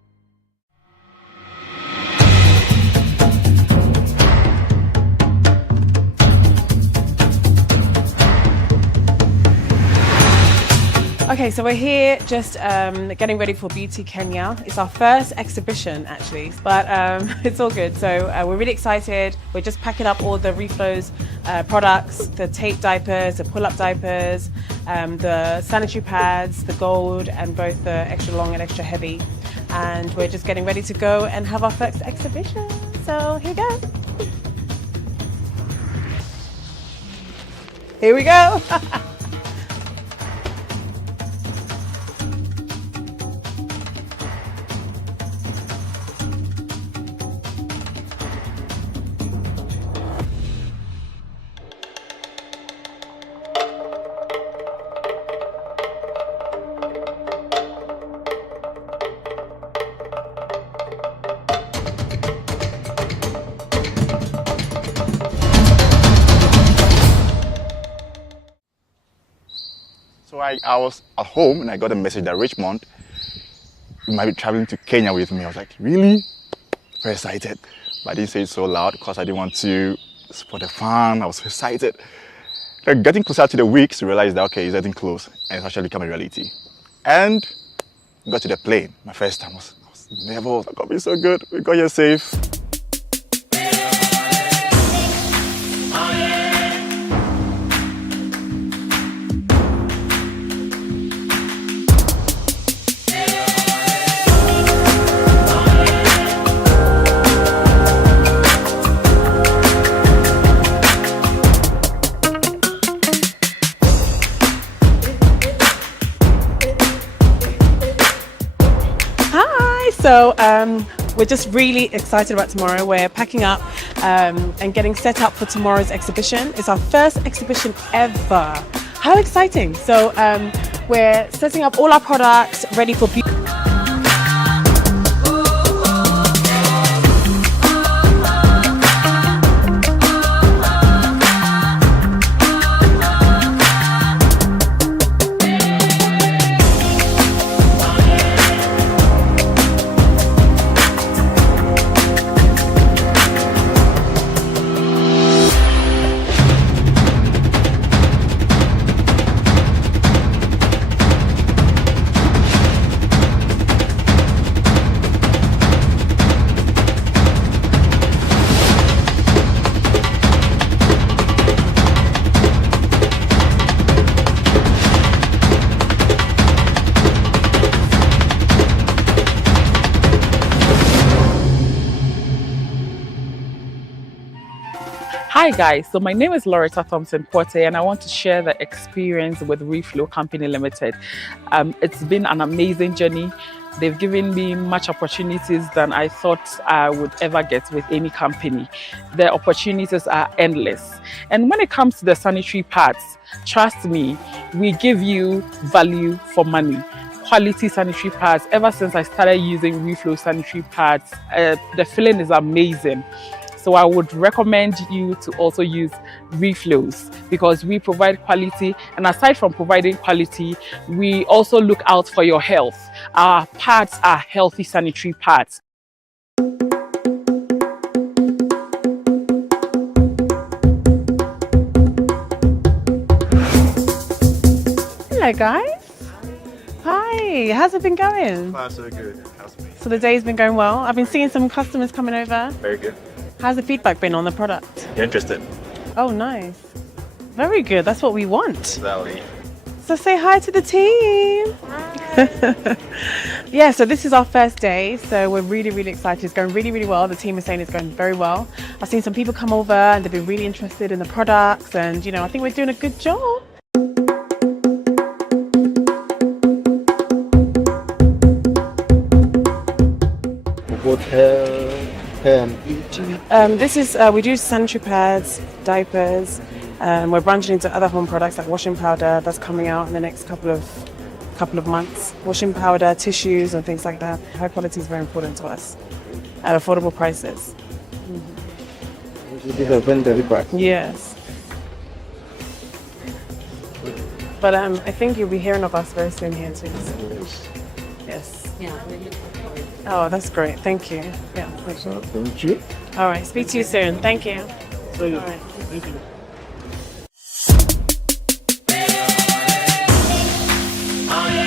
Okay, so we're here just getting ready for Beauty Kenya. It's our first exhibition actually, but it's all good. So we're really excited. We're just packing up all the Reflo's products, the tape diapers, the pull-up diapers, the sanitary pads, the gold, and both the extra long and extra heavy. And we're just getting ready to go and have our first exhibition. So here we go. Here we go. So I was at home and I got a message that Richmond might be traveling to Kenya with me. I was like, really? Very excited. But I didn't say it so loud because I didn't want to spot the fun. I was so excited. Like, getting closer to the weeks, to realize that, okay, it's getting close and it's actually become a reality. And got to the plane. My first time I was nervous. I got me so good. We got here safe. So we're just really excited about tomorrow. We're packing up and getting set up for tomorrow's exhibition. It's our first exhibition ever. How exciting. So we're setting up all our products ready for beauty. Hi guys, so my name is Loretta Thompson Porte and I want to share the experience with Reflo Company Limited. It's been an amazing journey. They've given me much opportunities than I thought I would ever get with any company. The opportunities are endless. And when it comes to the sanitary pads, trust me, we give you value for money. Quality sanitary pads. Ever since I started using Reflo sanitary pads, the feeling is amazing. So I would recommend you to also use Reflo's because we provide quality, and aside from providing quality, we also look out for your health. Our pads are healthy sanitary pads. Hello guys. Hi, how's it been going? So good. So the day's been going well. I've been seeing some customers coming over. Very good. How's the feedback been on the product? You're interested? Oh, nice. Very good. That's what we want. Sally. So say hi to the team. Hi. Yeah, so this is our first day. So we're really, really excited. It's going really, really well. The team is saying it's going very well. I've seen some people come over and they've been really interested in the products. And, you know, I think we're doing a good job. This is we do sanitary pads, diapers. We're branching into other home products like washing powder. That's coming out in the next couple of months. Washing powder, tissues, and things like that. High quality is very important to us at affordable prices. Yes. But I think you'll be hearing of us very soon here too. Yes. Yeah. Oh, that's great. Thank you. Yeah. Thank you. All right. Speak to you soon. Thank you. All right. Thank you. Oh,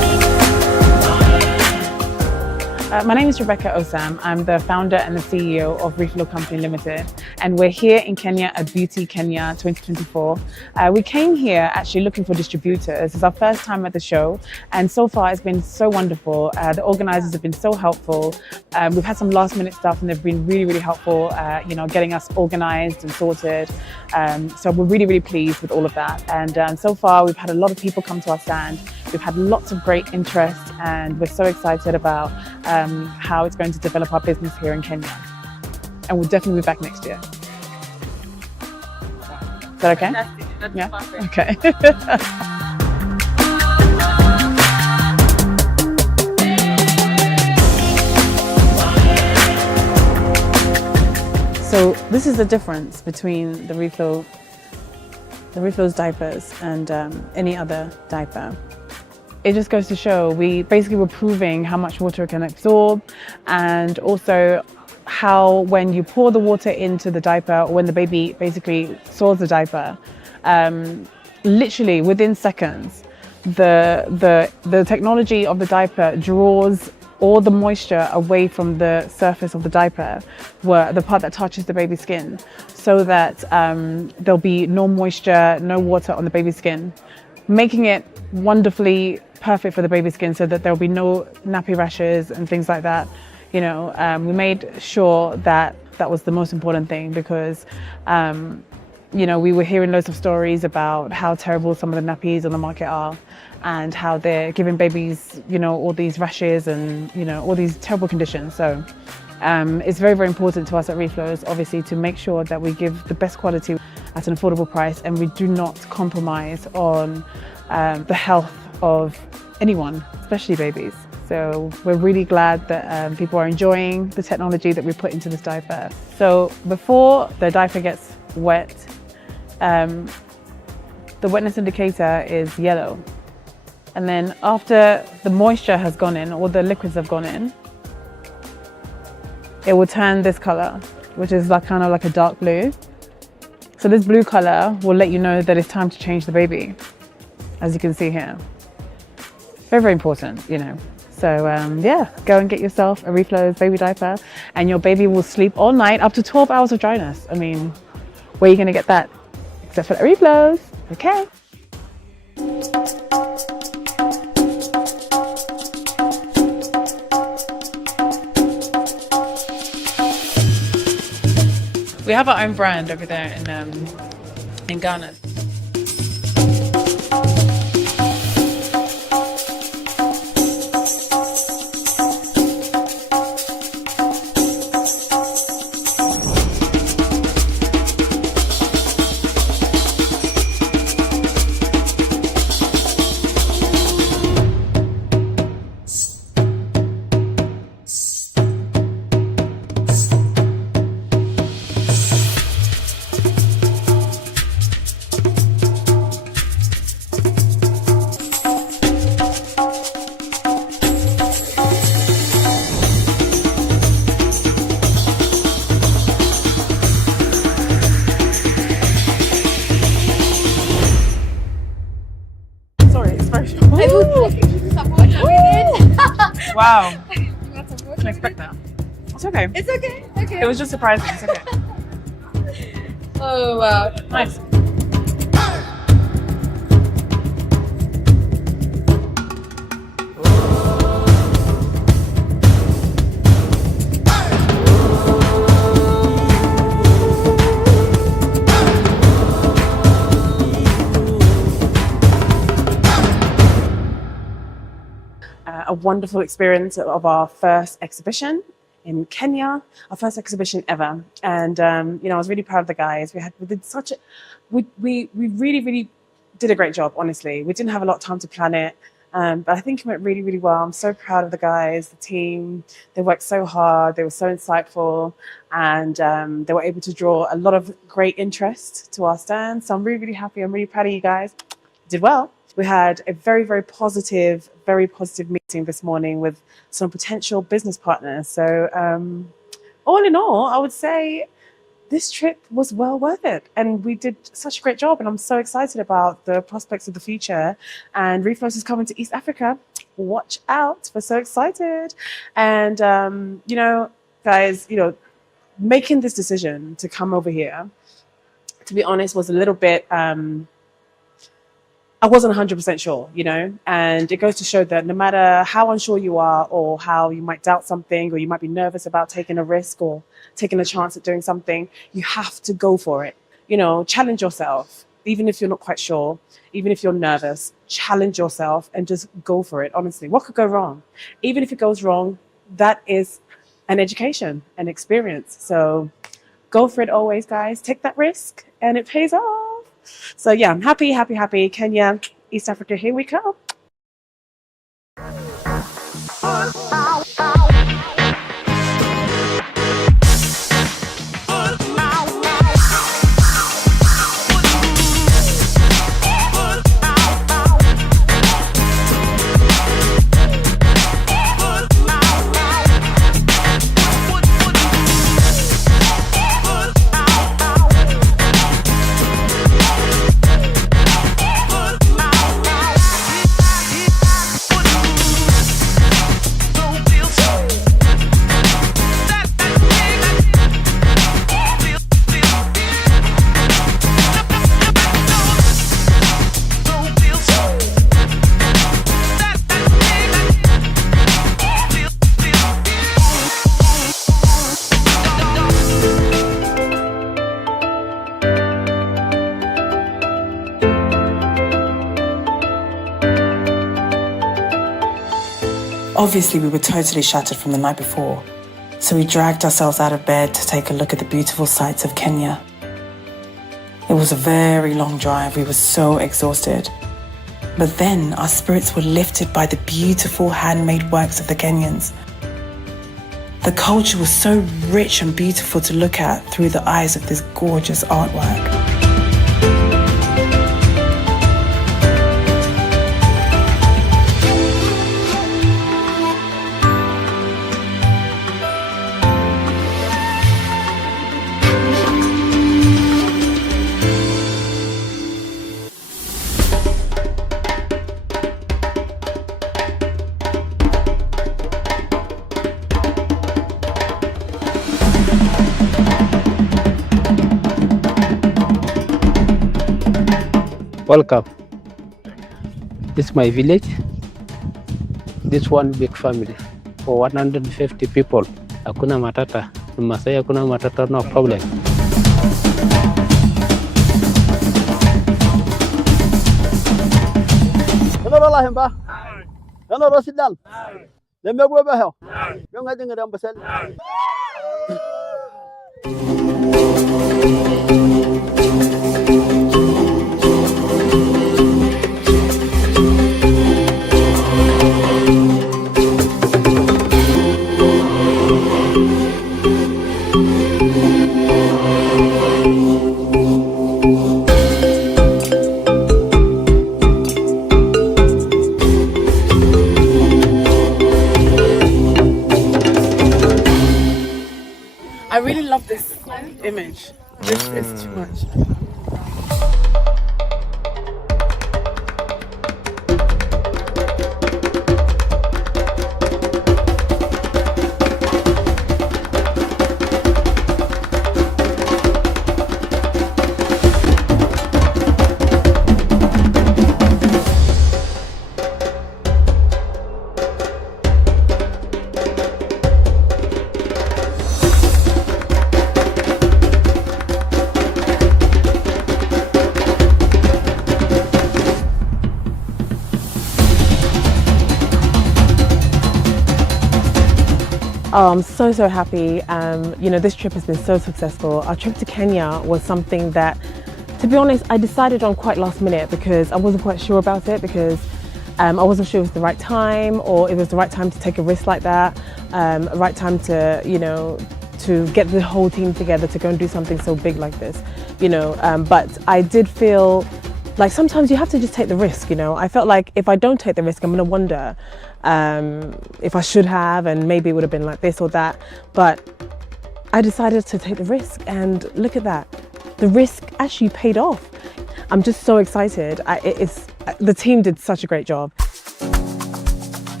My name is Rebecca Osam. I'm the founder and the CEO of Reflo Company Limited, and we're here in Kenya at Beauty Kenya 2024. We came here actually looking for distributors. It's our first time at the show, and so far it's been so wonderful. The organizers have been so helpful. We've had some last-minute stuff, and they've been really, really helpful. Getting us organized and sorted. So we're really, really pleased with all of that. And so far, we've had a lot of people come to our stand. We've had lots of great interest, and we're so excited about how it's going to develop our business here in Kenya. And we'll definitely be back next year. Is that okay? That's Yeah? perfect. Okay. So this is the difference between the Reflo's diapers and any other diaper. It just goes to show we basically were proving how much water it can absorb, and also how when you pour the water into the diaper, or when the baby basically soils the diaper, literally within seconds, the technology of the diaper draws all the moisture away from the surface of the diaper, where the part that touches the baby's skin, so that there'll be no moisture, no water on the baby's skin, making it wonderfully perfect for the baby's skin, so that there'll be no nappy rashes and things like that. We made sure that that was the most important thing, because we were hearing loads of stories about how terrible some of the nappies on the market are, and how they're giving babies, all these rashes and, all these terrible conditions. So it's very, very important to us at Reflows, obviously, to make sure that we give the best quality at an affordable price, and we do not compromise on the health of anyone, especially babies. So we're really glad that people are enjoying the technology that we put into this diaper. So before the diaper gets wet, the wetness indicator is yellow. And then after the moisture has gone in, or the liquids have gone in, it will turn this color, which is kind of like a dark blue. So this blue color will let you know that it's time to change the baby, as you can see here. Very, very important, So go and get yourself a Reflows baby diaper, and your baby will sleep all night, up to 12 hours of dryness. I mean, where are you going to get that? Except for the Reflows, okay? We have our own brand over there in Ghana. Wow. Didn't expect that. It's okay. It's okay. Okay. It was just surprising. It's okay. Oh wow. Nice. A wonderful experience of our first exhibition in Kenya, our first exhibition ever. And, I was really proud of the guys. We really, really did a great job, honestly. We didn't have a lot of time to plan it, but I think it went really, really well. I'm so proud of the guys, the team. They worked so hard. They were so insightful, and they were able to draw a lot of great interest to our stand. So I'm really, really happy. I'm really proud of you guys. You did well. We had a very, very positive meeting this morning with some potential business partners. So all in all, I would say this trip was well worth it. And we did such a great job. And I'm so excited about the prospects of the future. And Reflows is coming to East Africa watch out. We're so excited. And, guys, making this decision to come over here, to be honest, was a little bit, I wasn't 100% sure, and it goes to show that no matter how unsure you are or how you might doubt something or you might be nervous about taking a risk or taking a chance at doing something, you have to go for it. Challenge yourself, even if you're not quite sure, even if you're nervous, challenge yourself and just go for it. Honestly, what could go wrong? Even if it goes wrong, that is an education, an experience. So go for it always, guys. Take that risk and it pays off. So yeah, I'm happy. Kenya, East Africa, here we come. Obviously, we were totally shattered from the night before, so we dragged ourselves out of bed to take a look at the beautiful sights of Kenya. It was a very long drive. We were so exhausted. But then our spirits were lifted by the beautiful handmade works of the Kenyans. The culture was so rich and beautiful to look at through the eyes of this gorgeous artwork. Welcome. This is my village. This one big family for 150 people. Hakuna matata. Masai hakuna matata, no problem. Hello, Lahimba. Hello, Rosidan. Let me go over here. Young, I think I'm beside. I really love this image. This is too much. Oh, I'm so happy. This trip has been so successful. Our trip to Kenya was something that, to be honest, I decided on quite last minute because I wasn't quite sure about it, because I wasn't sure it was the right time, or it was the right time to take a risk like that, right time to, to get the whole team together to go and do something so big like this, but I did feel like sometimes you have to just take the risk, I felt like if I don't take the risk, I'm going to wonder if I should have, and maybe it would have been like this or that. But I decided to take the risk, and look at that. The risk actually paid off. I'm just so excited. The team did such a great job.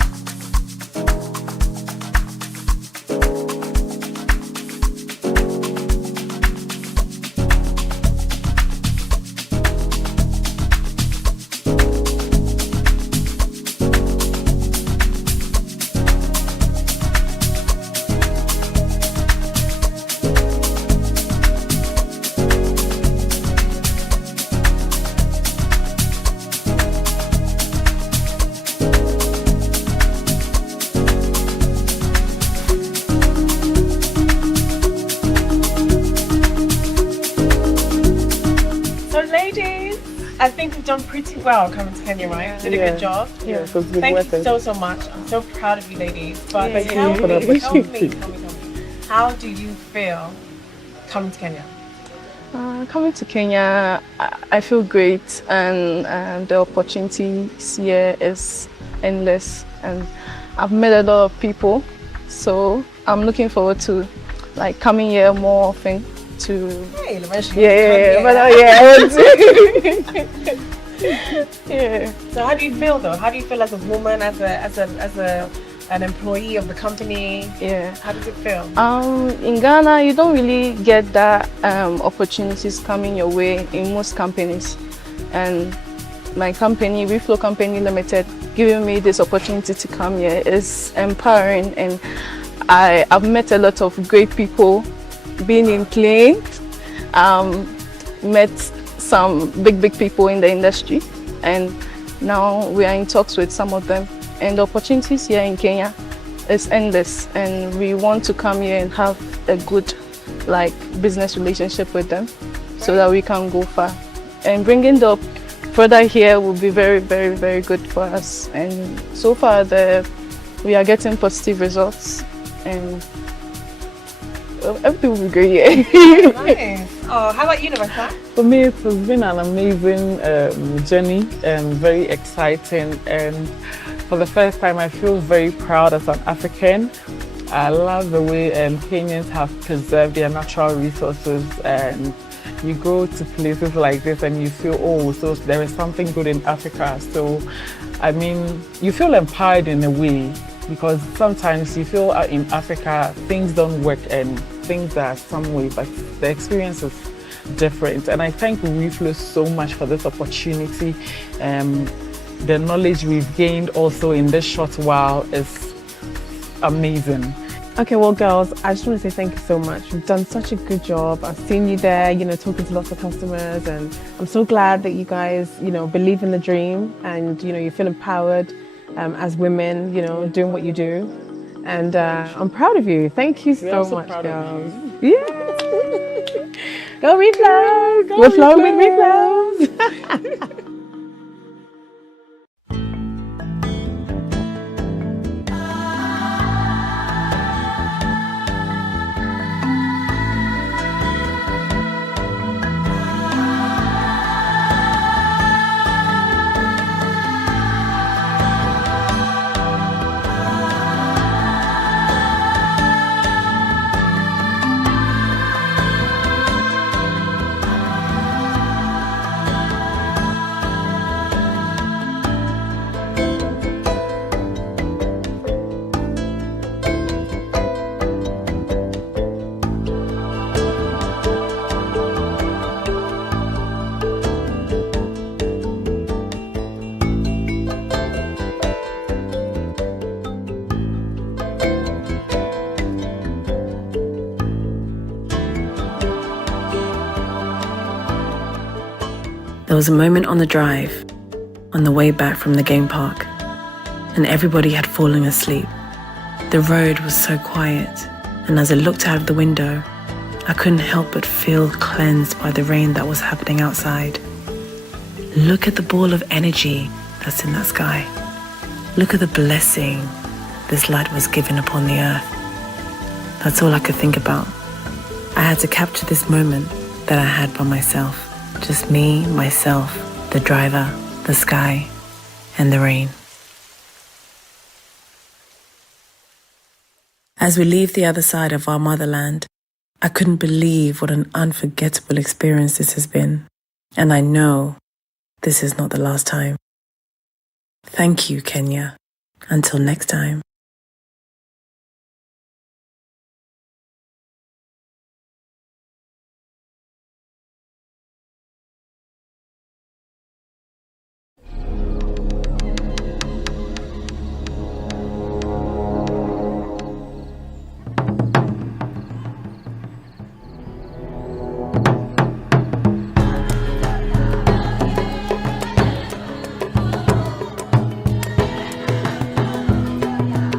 done pretty well coming to Kenya, right? Did a good job. Yeah, it was good Thank weather. you so much. I'm so proud of you, ladies. But Thank tell you for the me, opportunity. how do you feel coming to Kenya? Coming to Kenya, I feel great, and the opportunities here is endless, and I've met a lot of people, so I'm looking forward to like coming here more often. To Hey, eventually. Yeah. So how do you feel though? How do you feel as a woman, as an employee of the company? Yeah. How does it feel? In Ghana, you don't really get that opportunities coming your way in most companies, and my company, Reflo Company Limited, giving me this opportunity to come here is empowering, and I've met a lot of great people. Being in plane, met some big people in the industry, and now we are in talks with some of them. And the opportunities here in Kenya is endless, and we want to come here and have a good business relationship with them, so that we can go far. And bringing the product here will be very, very, very good for us. And so far, we are getting positive results, and everything will be great here. Nice. Oh, how about you, Rebecca? For me, it has been an amazing journey and very exciting. And for the first time, I feel very proud as an African. I love the way Kenyans have preserved their natural resources, and you go to places like this and you feel, oh, so there is something good in Africa. So, I mean, you feel empowered in a way, because sometimes you feel in Africa things don't work and things are some way, but the experience is different. And I thank Reflo so much for this opportunity. The knowledge we've gained also in this short while is amazing. Okay, well, girls, I just want to say thank you so much. You've done such a good job. I've seen you there, talking to lots of customers, and I'm so glad that you guys, believe in the dream, and, you feel empowered as women, doing what you do. And I'm proud of you. Thank you so much, girls. Yeah. Go Reflo! We're flowing with Reflo! There was a moment on the drive, on the way back from the game park, and everybody had fallen asleep. The road was so quiet, and as I looked out of the window, I couldn't help but feel cleansed by the rain that was happening outside. Look at the ball of energy that's in that sky. Look at the blessing this light was given upon the earth. That's all I could think about. I had to capture this moment that I had by myself. Just me, myself, the driver, the sky, and the rain. As we leave the other side of our motherland, I couldn't believe what an unforgettable experience this has been. And I know this is not the last time. Thank you, Kenya. Until next time.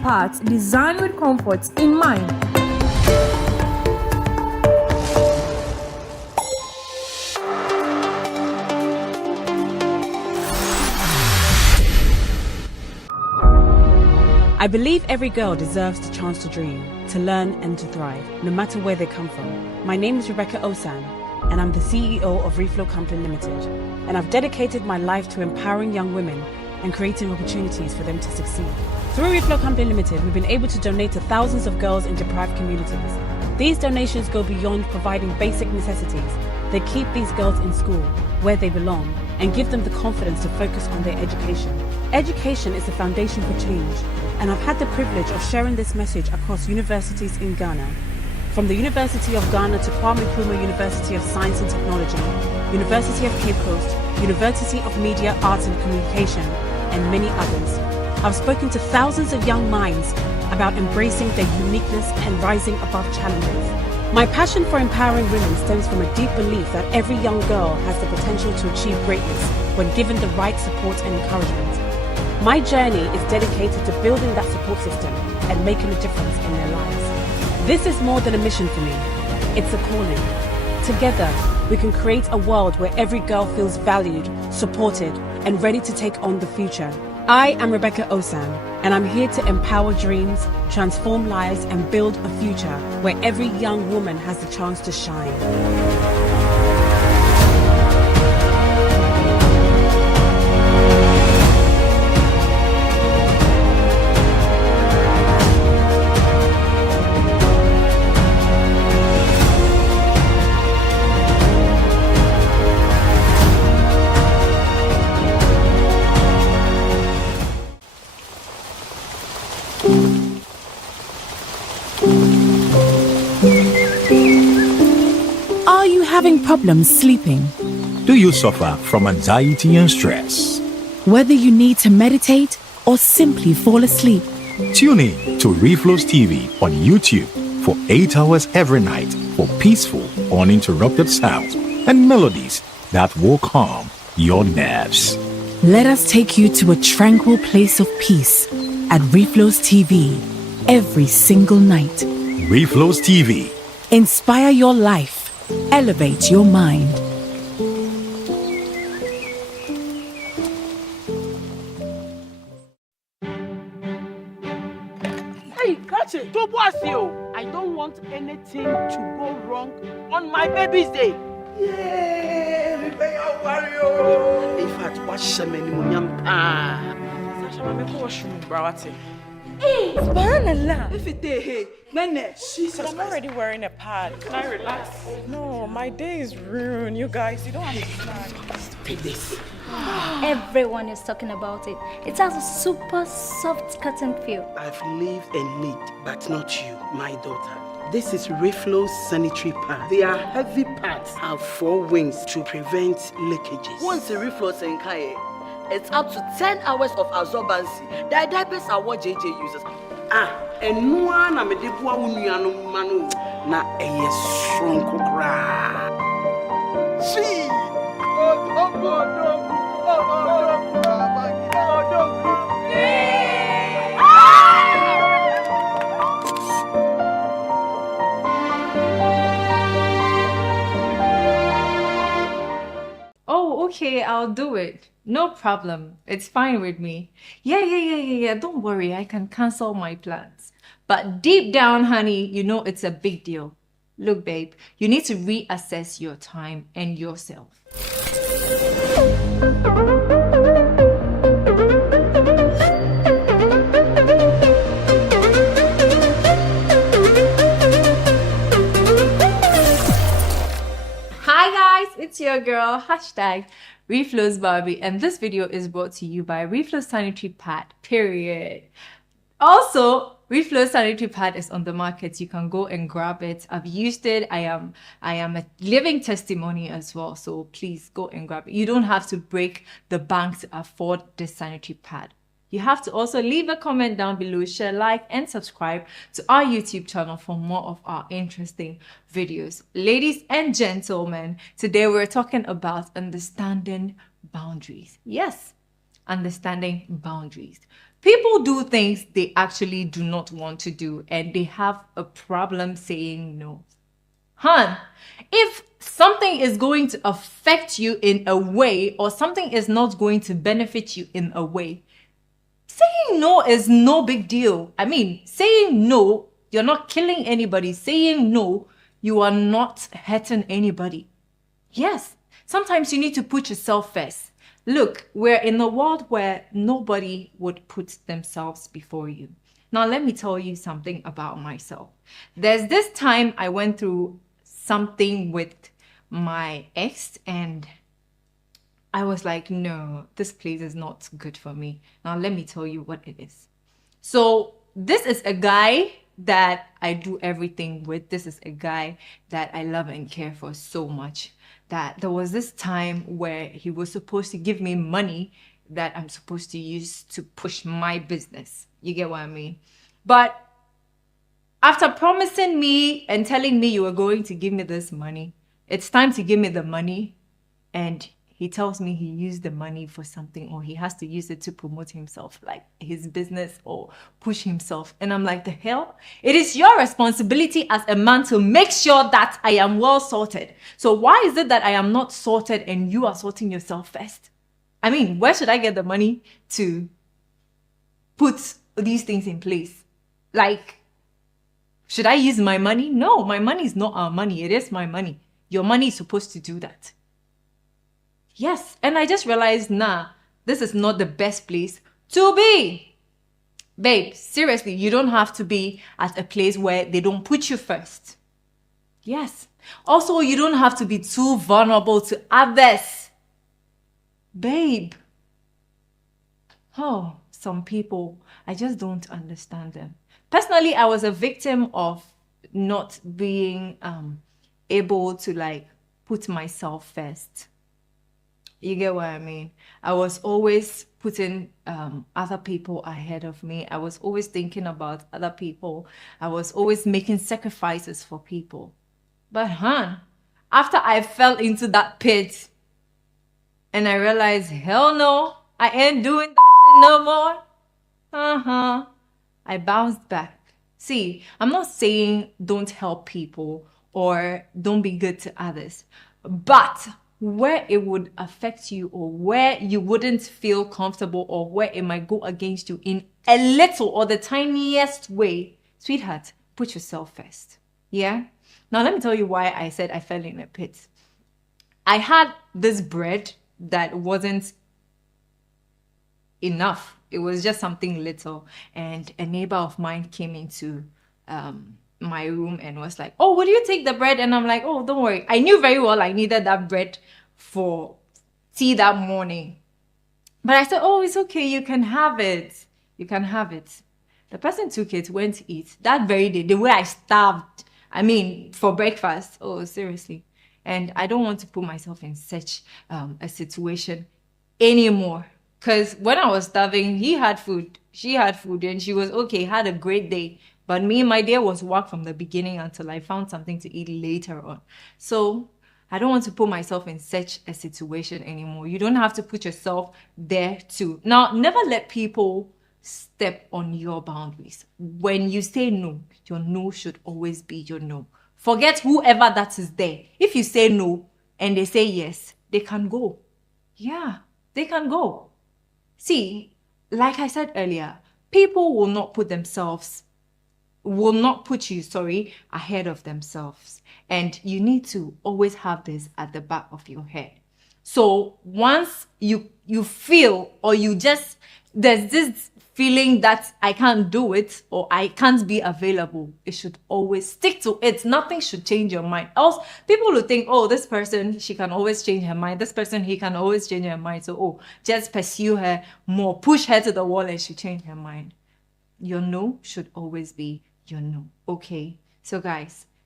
parts designed with comfort in mind. I believe every girl deserves the chance to dream, to learn and to thrive, no matter where they come from. My name is Rebecca Osan, and I'm the CEO of Reflo Company Limited. And I've dedicated my life to empowering young women and creating opportunities for them to succeed. Through Reflo Company Limited, we've been able to donate to thousands of girls in deprived communities. These donations go beyond providing basic necessities. They keep these girls in school, where they belong, and give them the confidence to focus on their education. Education is the foundation for change, and I've had the privilege of sharing this message across universities in Ghana. From the University of Ghana to Kwame Nkrumah University of Science and Technology, University of Cape Coast, University of Media, Arts and Communication, and many others. I've spoken to thousands of young minds about embracing their uniqueness and rising above challenges. My passion for empowering women stems from a deep belief that every young girl has the potential to achieve greatness when given the right support and encouragement. My journey is dedicated to building that support system and making a difference in their lives. This is more than a mission for me. It's a calling. Together, we can create a world where every girl feels valued, supported, and ready to take on the future. I am Rebecca Osan, and I'm here to empower dreams, transform lives, and build a future where every young woman has the chance to shine. Are you having problems sleeping? Do you suffer from anxiety and stress? Whether you need to meditate or simply fall asleep, Tune in to Reflo's TV on YouTube for 8 hours every night for peaceful, uninterrupted sounds and melodies that will calm your nerves. let us take you to a tranquil place of peace at Reflo's TV every single night. Reflo's TV. Inspire your life, elevate your mind. Hey, catch it. Don't boss you. I don't want anything to go wrong on my baby's day. Yay! Warrior. In fact, watch some anyone. Sasha, I'm going to wash room, Brawati. Hey, subhanallah. If it hey, man, But I'm already wearing a pad. Can I relax? No, my day is ruined, you guys. You don't understand. Take this. Everyone is talking about it. It has a super soft cotton feel. I've lived and lived, but not you, my daughter. This is Reflo's sanitary pad. They are heavy pads, have 4 wings to prevent leakages. Once the Reflo Senkai, it's up to 10 hours of absorbency. The diapers are what JJ uses. And no one am a debua union manu na a strong cry. See. Oh, okay, I'll do it. No problem. It's fine with me. Yeah. Don't worry, I can cancel my plans. But deep down, honey, you know it's a big deal. Look, babe, you need to reassess your time and yourself. Hi guys, it's your girl, #Reflo's Barbie, and this video is brought to you by Reflo Sanitary Pad, period. Also, Reflo Sanitary Pad is on the market. You can go and grab it. I've used it. I am a living testimony as well. So please go and grab it. You don't have to break the bank to afford this sanitary pad. You have to also leave a comment down below, share, like, and subscribe to our YouTube channel for more of our interesting videos. Ladies and gentlemen, today we're talking about understanding boundaries. Yes, understanding boundaries. People do things they actually do not want to do, and they have a problem saying no. If something is going to affect you in a way, or something is not going to benefit you in a way, saying no is no big deal. I mean, saying no, you're not killing anybody. Saying no, you are not hurting anybody. Yes, sometimes you need to put yourself first. Look, we're in a world where nobody would put themselves before you. Now, let me tell you something about myself. There's this time I went through something with my ex, and I was like, no, this place is not good for me. Now, let me tell you what it is. So this is a guy that I do everything with. This is a guy that I love and care for so much, that there was this time where he was supposed to give me money that I'm supposed to use to push my business. You get what I mean? But after promising me and telling me you were going to give me this money, it's time to give me the money, and he tells me he used the money for something, or he has to use it to promote himself, like his business, or push himself. And I'm like, the hell? It is your responsibility as a man to make sure that I am well sorted. So why is it that I am not sorted and you are sorting yourself first? I mean, where should I get the money to put these things in place? Like, should I use my money? No, my money is not our money. It is my money. Your money is supposed to do that. Yes, and I just realized, nah, this is not the best place to be. Babe, seriously, you don't have to be at a place where they don't put you first. Yes. Also, you don't have to be too vulnerable to others. Babe. Oh, some people, I just don't understand them. Personally, I was a victim of not being able to like put myself first. You get what I mean? I was always putting other people ahead of me. I was always thinking about other people. I was always making sacrifices for people. But after I fell into that pit and I realized, hell no, I ain't doing that shit no more. I bounced back. See, I'm not saying don't help people or don't be good to others, but where it would affect you, or where you wouldn't feel comfortable, or where it might go against you in a little or the tiniest way, sweetheart, put yourself first. Yeah? Now let me tell you why I said I fell in a pit. I had this bread that wasn't enough. It was just something little, and a neighbor of mine came into my room and was like, oh, would you take the bread? And I'm like, oh, don't worry. I knew very well I needed that bread for tea that morning. But I said, oh, it's okay. You can have it. You can have it. The person took it, went to eat. That very day, the way I starved, I mean, for breakfast. Oh, seriously. And I don't want to put myself in such a situation anymore. Because when I was starving, he had food, she had food, and she was okay, had a great day. But me, my day was work from the beginning until I found something to eat later on. So I don't want to put myself in such a situation anymore. You don't have to put yourself there too. Now, never let people step on your boundaries. When you say no, your no should always be your no. Forget whoever that is there. If you say no and they say yes, they can go. Yeah, they can go. See, like I said earlier, people will not put you ahead of themselves. And you need to always have this at the back of your head. So once you feel, or there's this feeling that I can't do it, or I can't be available, it should always stick to it. Nothing should change your mind. Else, people will think, oh, this person, she can always change her mind. This person, he can always change her mind. So, just pursue her more, push her to the wall and she'll change her mind. Your no should always be your no. Okay? So guys,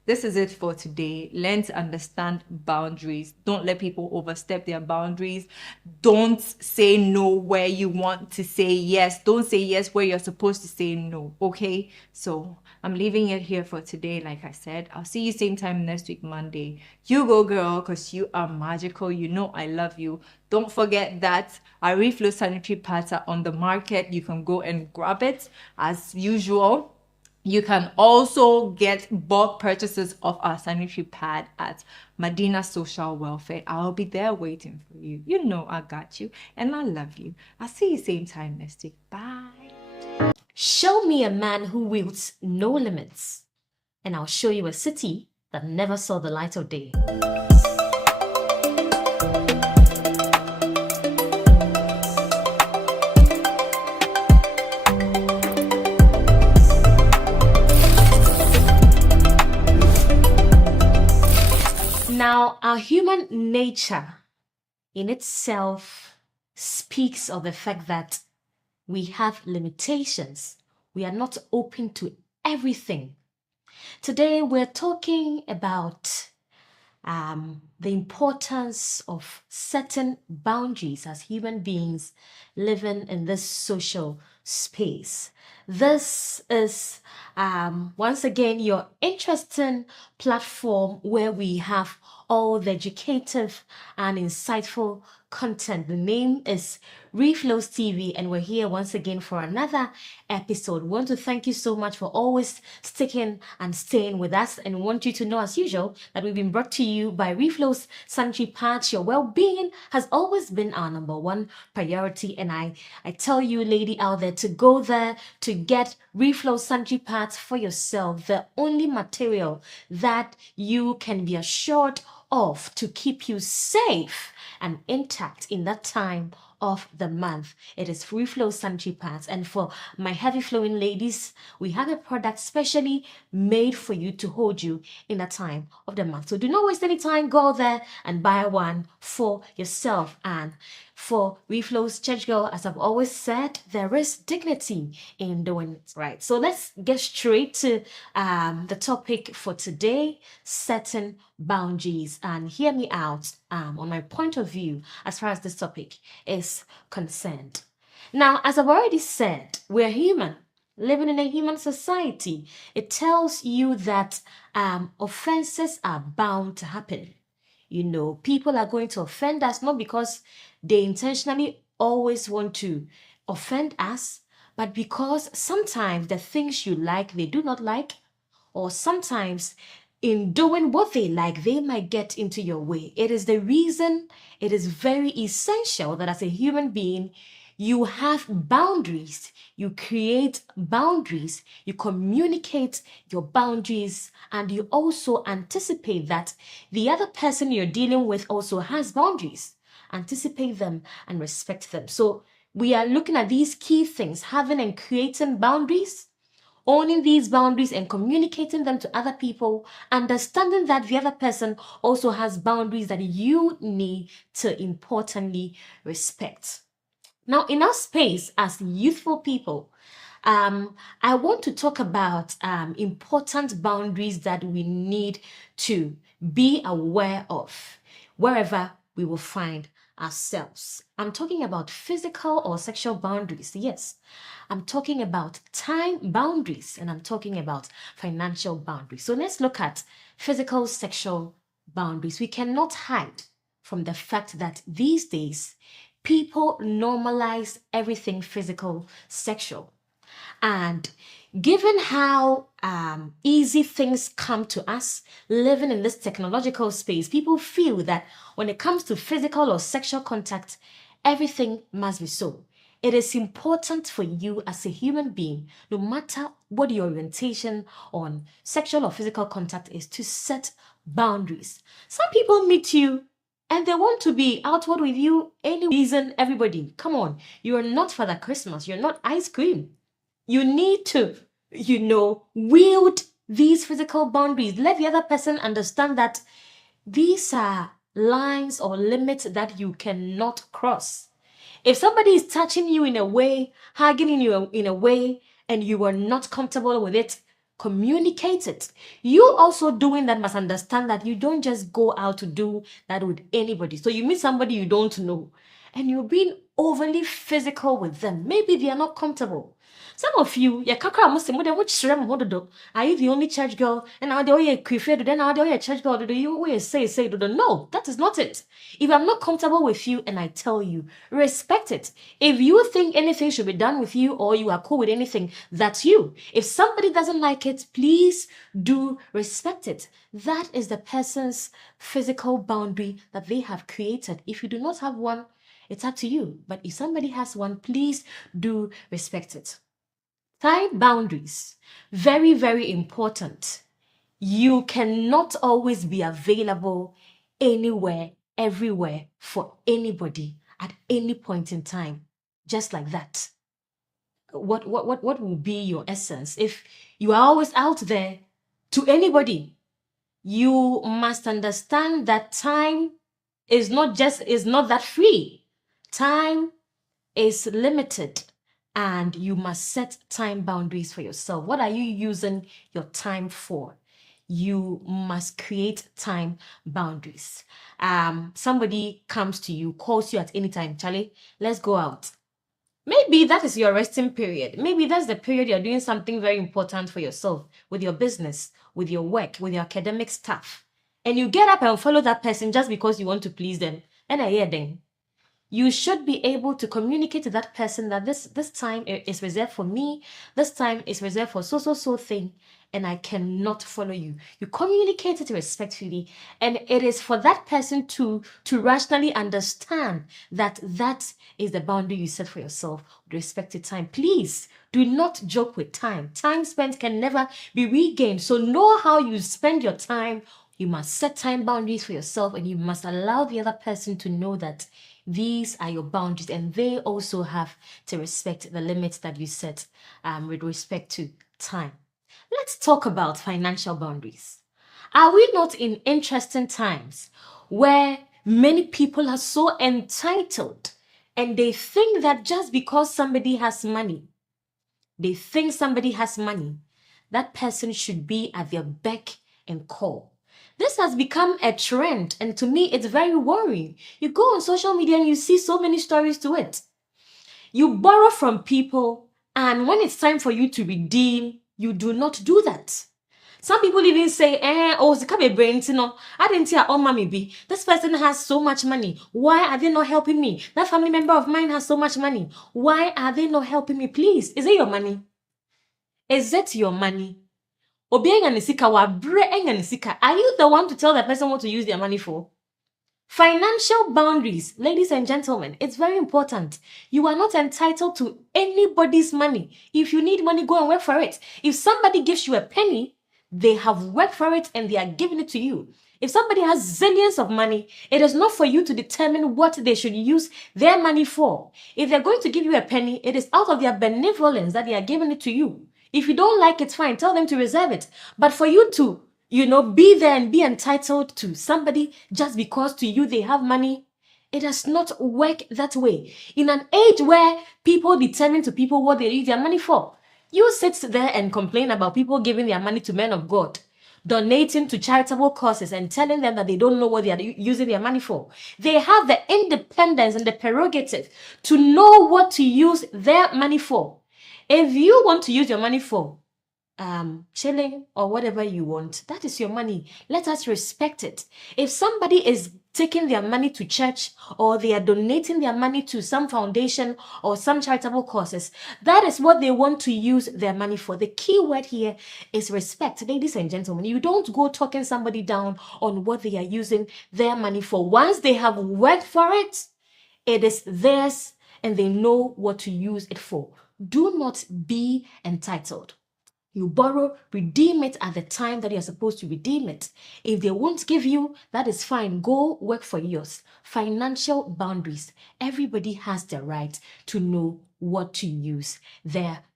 This is it for today. Learn to understand boundaries. Don't let people overstep their boundaries. Don't say no where you want to say yes. Don't say yes where you're supposed to say no. Okay? So I'm leaving it here for today. Like I said, I'll see you same time next week, Monday. You go, girl, because you are magical. You know I love you. Don't forget that our Reflo sanitary pads are on the market. You can go and grab it as usual. You can also get bulk purchases of our sanitary pad at Medina Social Welfare. I'll be there waiting for you. You know I got you and I love you. I'll see you same time next week. Bye. Show me a man who wields no limits, and I'll show you a city that never saw the light of day. Now, our human nature in itself speaks of the fact that we have limitations. We are not open to everything. Today, we're talking about the importance of certain boundaries as human beings living in this social space. This is once again your interesting platform where we have all the educative and insightful content. The name is Reflows TV, and we're here once again for another episode. We want to thank you so much for always sticking and staying with us, and we want you to know, as usual, that we've been brought to you by Reflows Sanitary Pads. Your well-being has always been our number one priority, and I tell you, lady out there, to go there to get Reflows Sanitary Pads for yourself, the only material that you can be assured of to keep you safe and intact in that time of the month. It is Reflo sanitary pads, and for my heavy flowing ladies, we have a product specially made for you to hold you in the time of the month. So do not waste any time. Go there and buy one for yourself. And for Reflow's church girl, as I've always said, there is dignity in doing it right. So let's get straight to the topic for today: setting boundaries. And hear me out on my point of view as far as this topic is concerned. Now, as I've already said, we're human, living in a human society. It tells you that offenses are bound to happen. You know, people are going to offend us, not because they intentionally always want to offend us, but because sometimes the things you like, they do not like, or sometimes in doing what they like, they might get into your way. It is the reason it is very essential that as a human being, you have boundaries, you create boundaries, you communicate your boundaries, and you also anticipate that the other person you're dealing with also has boundaries. Anticipate them and respect them. So we are looking at these key things: having and creating boundaries, owning these boundaries and communicating them to other people, understanding that the other person also has boundaries that you need to importantly respect. Now, in our space as youthful people, I want to talk about important boundaries that we need to be aware of wherever we will find ourselves. I'm talking about physical or sexual boundaries. Yes, I'm talking about time boundaries, and I'm talking about financial boundaries. So let's look at physical sexual boundaries. We cannot hide from the fact that these days people normalize everything physical, sexual. And given how easy things come to us living in this technological space, people feel that when it comes to physical or sexual contact, everything must be so. It is important for you as a human being, no matter what your orientation on sexual or physical contact is, to set boundaries. Some people meet you and they want to be outward with you any reason. Everybody, come on. You are not Father Christmas. You're not ice cream. You need to, wield these physical boundaries. Let the other person understand that these are lines or limits that you cannot cross. If somebody is touching you in a way, hugging you in a way, and you are not comfortable with it, Communicate it. You also doing that must understand that you don't just go out to do that with anybody. So you meet somebody you don't know and you're being overly physical with them. Maybe they are not comfortable. Some of you, are you the only church girl? And now they're then now they're church girl. Do you always say, no, that is not it. If I'm not comfortable with you and I tell you, respect it. If you think anything should be done with you or you are cool with anything, that's you. If somebody doesn't like it, please do respect it. That is the person's physical boundary that they have created. If you do not have one, it's up to you. But if somebody has one, please do respect it. Time boundaries. Very, very important. You cannot always be available anywhere, everywhere, for anybody at any point in time. Just like that. What will be your essence? If you are always out there to anybody, you must understand that time is not that free. Time is limited. And you must set time boundaries for yourself. What are you using your time for? You must create time boundaries. Somebody comes to you, calls you at any time, Charlie, let's go out. Maybe that is your resting period. Maybe that's the period you're doing something very important for yourself, with your business, with your work, with your academic stuff. And you get up and follow that person just because you want to please them. And I hear them. You should be able to communicate to that person that this time is reserved for me, this time is reserved for so thing, and I cannot follow you. You communicate it respectfully, and it is for that person to rationally understand that that is the boundary you set for yourself with respect to time. Please do not joke with time. Time spent can never be regained. So know how you spend your time. You must set time boundaries for yourself, and you must allow the other person to know that these are your boundaries, and they also have to respect the limits that you set with respect to time. Let's talk about financial boundaries. Are we not in interesting times where many people are so entitled and they think that just because somebody has money, that person should be at their beck and call? This has become a trend, and to me, it's very worrying. You go on social media and you see so many stories to it. You borrow from people, and when it's time for you to redeem, you do not do that. Some people even say, I didn't hear all mommy be. This person has so much money. Why are they not helping me? That family member of mine has so much money. Why are they not helping me? Please, is it your money? Is it your money? Are you the one to tell the person what to use their money for? Financial boundaries, ladies and gentlemen, it's very important. You are not entitled to anybody's money. If you need money, go and work for it. If somebody gives you a penny, they have worked for it and they are giving it to you. If somebody has zillions of money, it is not for you to determine what they should use their money for. If they're going to give you a penny, it is out of their benevolence that they are giving it to you. If you don't like it, fine, tell them to reserve it. But for you to, be there and be entitled to somebody just because to you they have money, it does not work that way. In an age where people determine to people what they use their money for, you sit there and complain about people giving their money to men of God, donating to charitable causes and telling them that they don't know what they are using their money for. They have the independence and the prerogative to know what to use their money for. If you want to use your money for chilling or whatever you want, that is your money. Let us respect it. If somebody is taking their money to church or they are donating their money to some foundation or some charitable causes, that is what they want to use their money for. The key word here is respect. Ladies and gentlemen, you don't go talking somebody down on what they are using their money for. Once they have worked for it, it is theirs and they know what to use it for. Do not be entitled. You borrow, redeem it at the time that you're supposed to redeem it. If they won't give you, that is fine. Go work for yours. Financial boundaries. Everybody has the right to know what to use their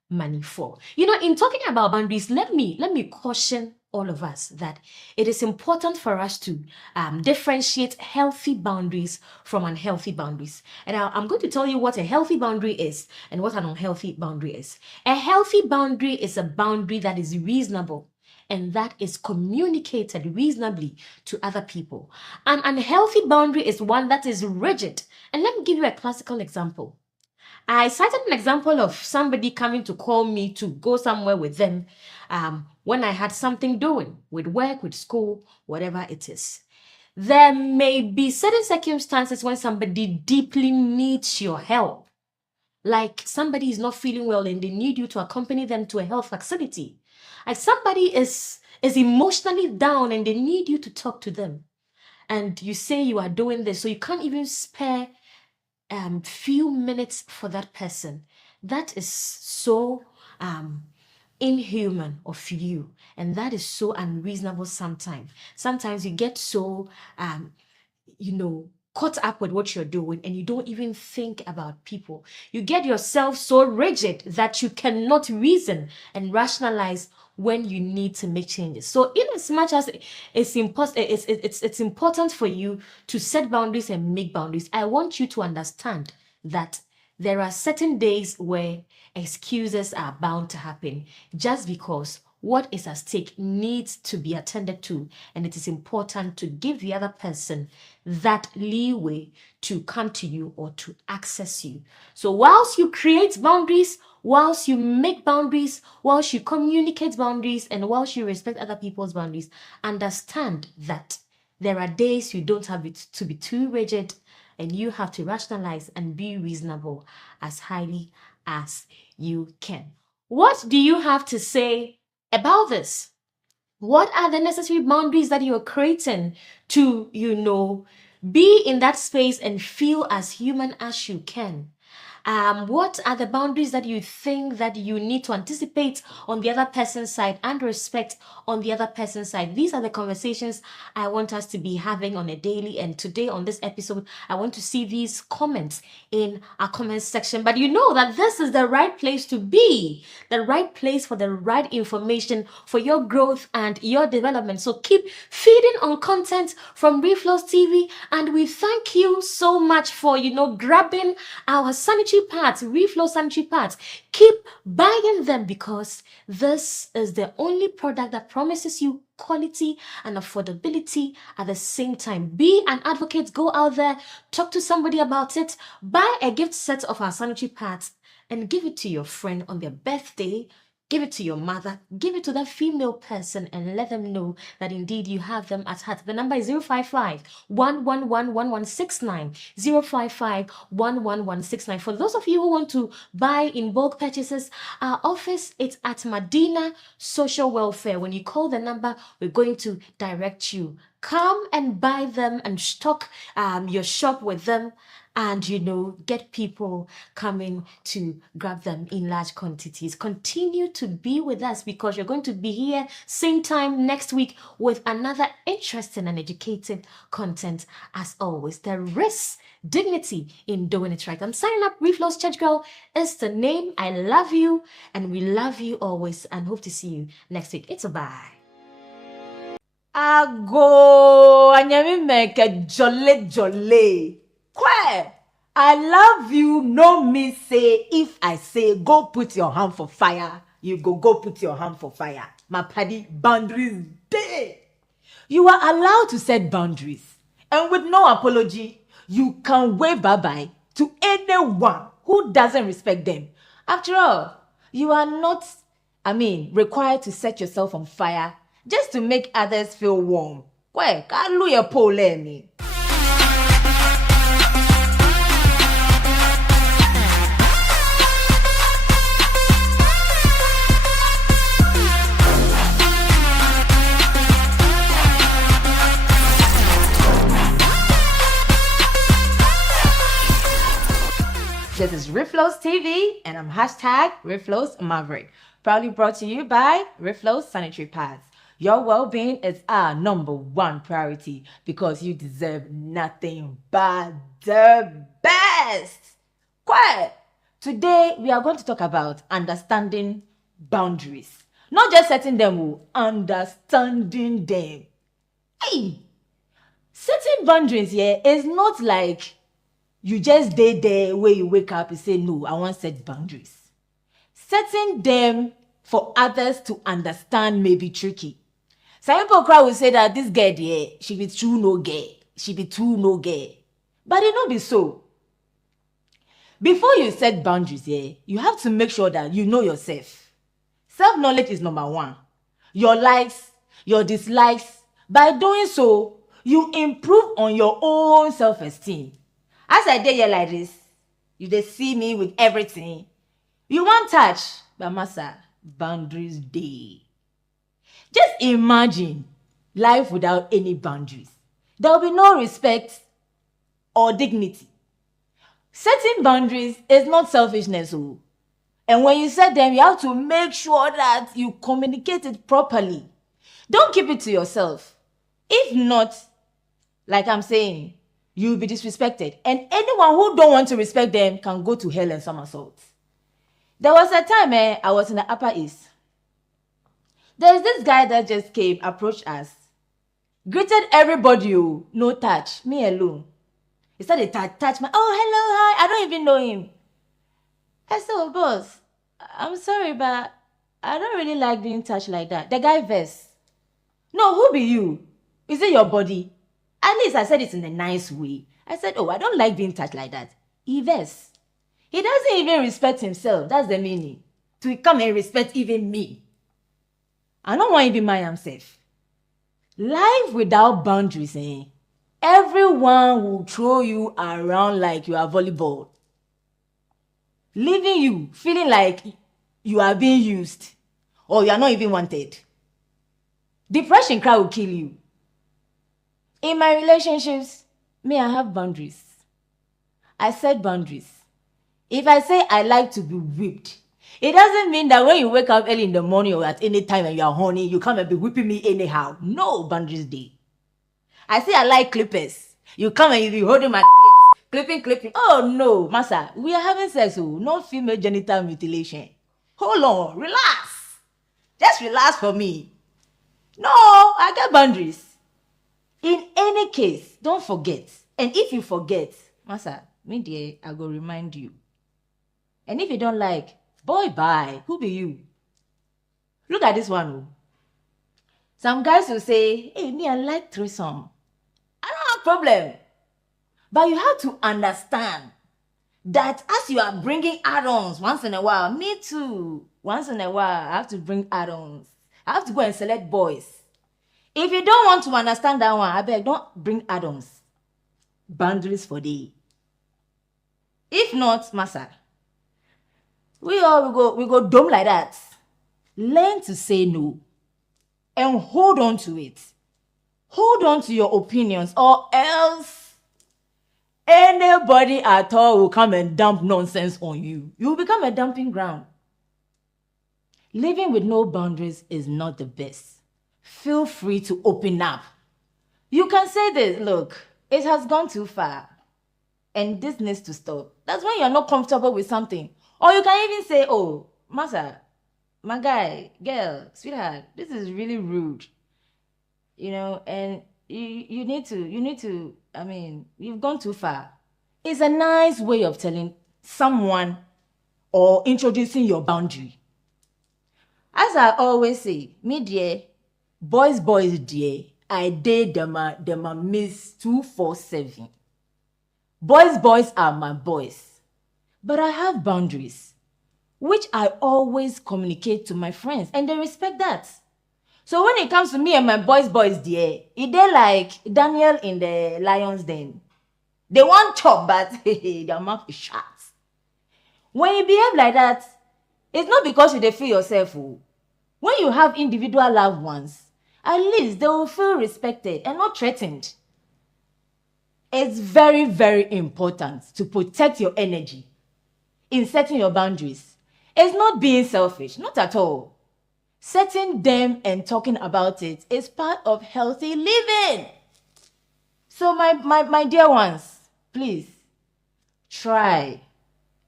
money for. In talking about boundaries, let me caution all of us that it is important for us to differentiate healthy boundaries from unhealthy boundaries. And I'm going to tell you what a healthy boundary is and what an unhealthy boundary is. A healthy boundary is a boundary that is reasonable and that is communicated reasonably to other people. An unhealthy boundary is one that is rigid. And let me give you a classical example. I cited an example of somebody coming to call me to go somewhere with them when I had something doing with work, with school, whatever it is. There may be certain circumstances when somebody deeply needs your help. Like somebody is not feeling well and they need you to accompany them to a health facility. Like somebody is emotionally down and they need you to talk to them. And you say you are doing this, so you can't even spare few minutes for that person. That is so inhuman of you, and that is so unreasonable sometimes. Sometimes you get so caught up with what you're doing and you don't even think about people. You get yourself so rigid that you cannot reason and rationalize when you need to make changes. So in as much as it's important for you to set boundaries and make boundaries, I want you to understand that there are certain days where excuses are bound to happen just because what is at stake needs to be attended to, and it is important to give the other person that leeway to come to you or to access you. So whilst you create boundaries, whilst you make boundaries, whilst you communicate boundaries, and whilst you respect other people's boundaries, understand that there are days you don't have it to be too rigid, and you have to rationalize and be reasonable as highly as you can. What do you have to say about this? What are the necessary boundaries that you're creating to, be in that space and feel as human as you can? What are the boundaries that you think that you need to anticipate on the other person's side and respect on the other person's side? These are the conversations I want us to be having on a daily. And today on this episode, I want to see these comments in our comments section. But you know that this is the right place to be, the right place for the right information for your growth and your development. So keep feeding on content from Reflo's TV. And we thank you so much for, grabbing our sanitary pads, Reflo sanitary pads. Keep buying them because this is the only product that promises you quality and affordability at the same time. Be an advocate, go out there, talk to somebody about it, buy a gift set of our sanitary pads and give it to your friend on their birthday. Give it to your mother, give it to that female person and let them know that indeed you have them at heart. The number is 055 111 1169. 055 11169. For those of you who want to buy in bulk purchases, our office is at Medina Social Welfare. When you call the number, we're going to direct you. Come and buy them and stock your shop with them. And, get people coming to grab them in large quantities. Continue to be with us because you're going to be here same time next week with another interesting and educative content as always. There is dignity in doing it right. I'm signing up. Reflo's Church Girl is the name. I love you and we love you always and hope to see you next week. It's a bye. Ago anyami meke jolly. Kwe, I love you, no me say, if I say go put your hand for fire, you go put your hand for fire. My paddy, boundaries day. You are allowed to set boundaries. And with no apology, you can wave bye-bye to anyone who doesn't respect them. After all, you are not, required to set yourself on fire just to make others feel warm. Kwe, kalu ya pole me. This is Reflo's TV, and I'm #Reflo's Maverick. Proudly brought to you by Reflo's Sanitary Pads. Your well-being is our #1 priority because you deserve nothing but the best. Quiet! Today, we are going to talk about understanding boundaries. Not just setting them, understanding them. Hey, setting boundaries here is not like you just day there where you wake up and say, no, I want to set boundaries. Setting them for others to understand may be tricky. Some people will say that this girl there, she be too no gay. She be too no gay. But it not be so. Before you set boundaries here, you have to make sure that you know yourself. Self-knowledge is number one. Your likes, your dislikes. By doing so, you improve on your own self-esteem. As I did here like this, you just see me with everything. You want touch, but massa, boundaries day. Just imagine life without any boundaries. There will be no respect or dignity. Setting boundaries is not selfishness. And when you set them, you have to make sure that you communicate it properly. Don't keep it to yourself. If not, like I'm saying, you'll be disrespected. And anyone who don't want to respect them can go to hell and somersault. There was a time I was in the Upper East. There's this guy that just came, approached us, greeted everybody, no touch, me alone. He started to touch my, oh, hello, hi, I don't even know him. I said, oh, boss, I'm sorry, but I don't really like being touched like that. The guy versed. No, who be you? Is it your body? At least I said it in a nice way. I said, oh, I don't like being touched like that. He versed. He doesn't even respect himself. That's the meaning. To come and respect even me. I don't want to be my himself. Life without boundaries, everyone will throw you around like you are volleyball. Leaving you feeling like you are being used or you are not even wanted. Depression will kill you. In my relationships, I have boundaries. I set boundaries. If I say I like to be whipped, it doesn't mean that when you wake up early in the morning or at any time and you are horny, you come and be whipping me anyhow. No, boundaries day. I say I like clippers. You come and you be holding my clipping. Oh no, massa, we are having sex, no female genital mutilation. Hold on, relax. Just relax for me. No, I got boundaries. In any case, don't forget. And if you forget, massa, me dear, I go remind you. And if you don't like, boy, bye. Who be you? Look at this one. Some guys will say, hey, me, I like threesome. I don't have problem. But you have to understand that as you are bringing add-ons once in a while, me too. Once in a while, I have to bring add-ons. I have to go and select boys. If you don't want to understand that one, I beg, don't bring add-ons. Boundaries for day. If not, massa, we go dumb like that. Learn to say no and hold on to it. Hold on to your opinions or else anybody at all will come and dump nonsense on you. You will become a dumping ground. Living with no boundaries is not the best. Feel free to open up. You can say this, look, it has gone too far and this needs to stop. That's when you're not comfortable with something. Or you can even say, oh, massa, my guy, girl, sweetheart, this is really rude. And you need to, I mean, you've gone too far. It's a nice way of telling someone or introducing your boundary. As I always say, me dear, boys dear, I date them a miss 247. Boys are my boys. But I have boundaries, which I always communicate to my friends, and they respect that. So when it comes to me and my boys dear, they like Daniel in the lion's den. They want chop, but their mouth is shut. When you behave like that, it's not because you feel yourself. When you have individual loved ones, at least they will feel respected and not threatened. It's very, very important to protect your energy in setting your boundaries. It's not being selfish, not at all. Setting them and talking about it is part of healthy living. So my dear ones, please try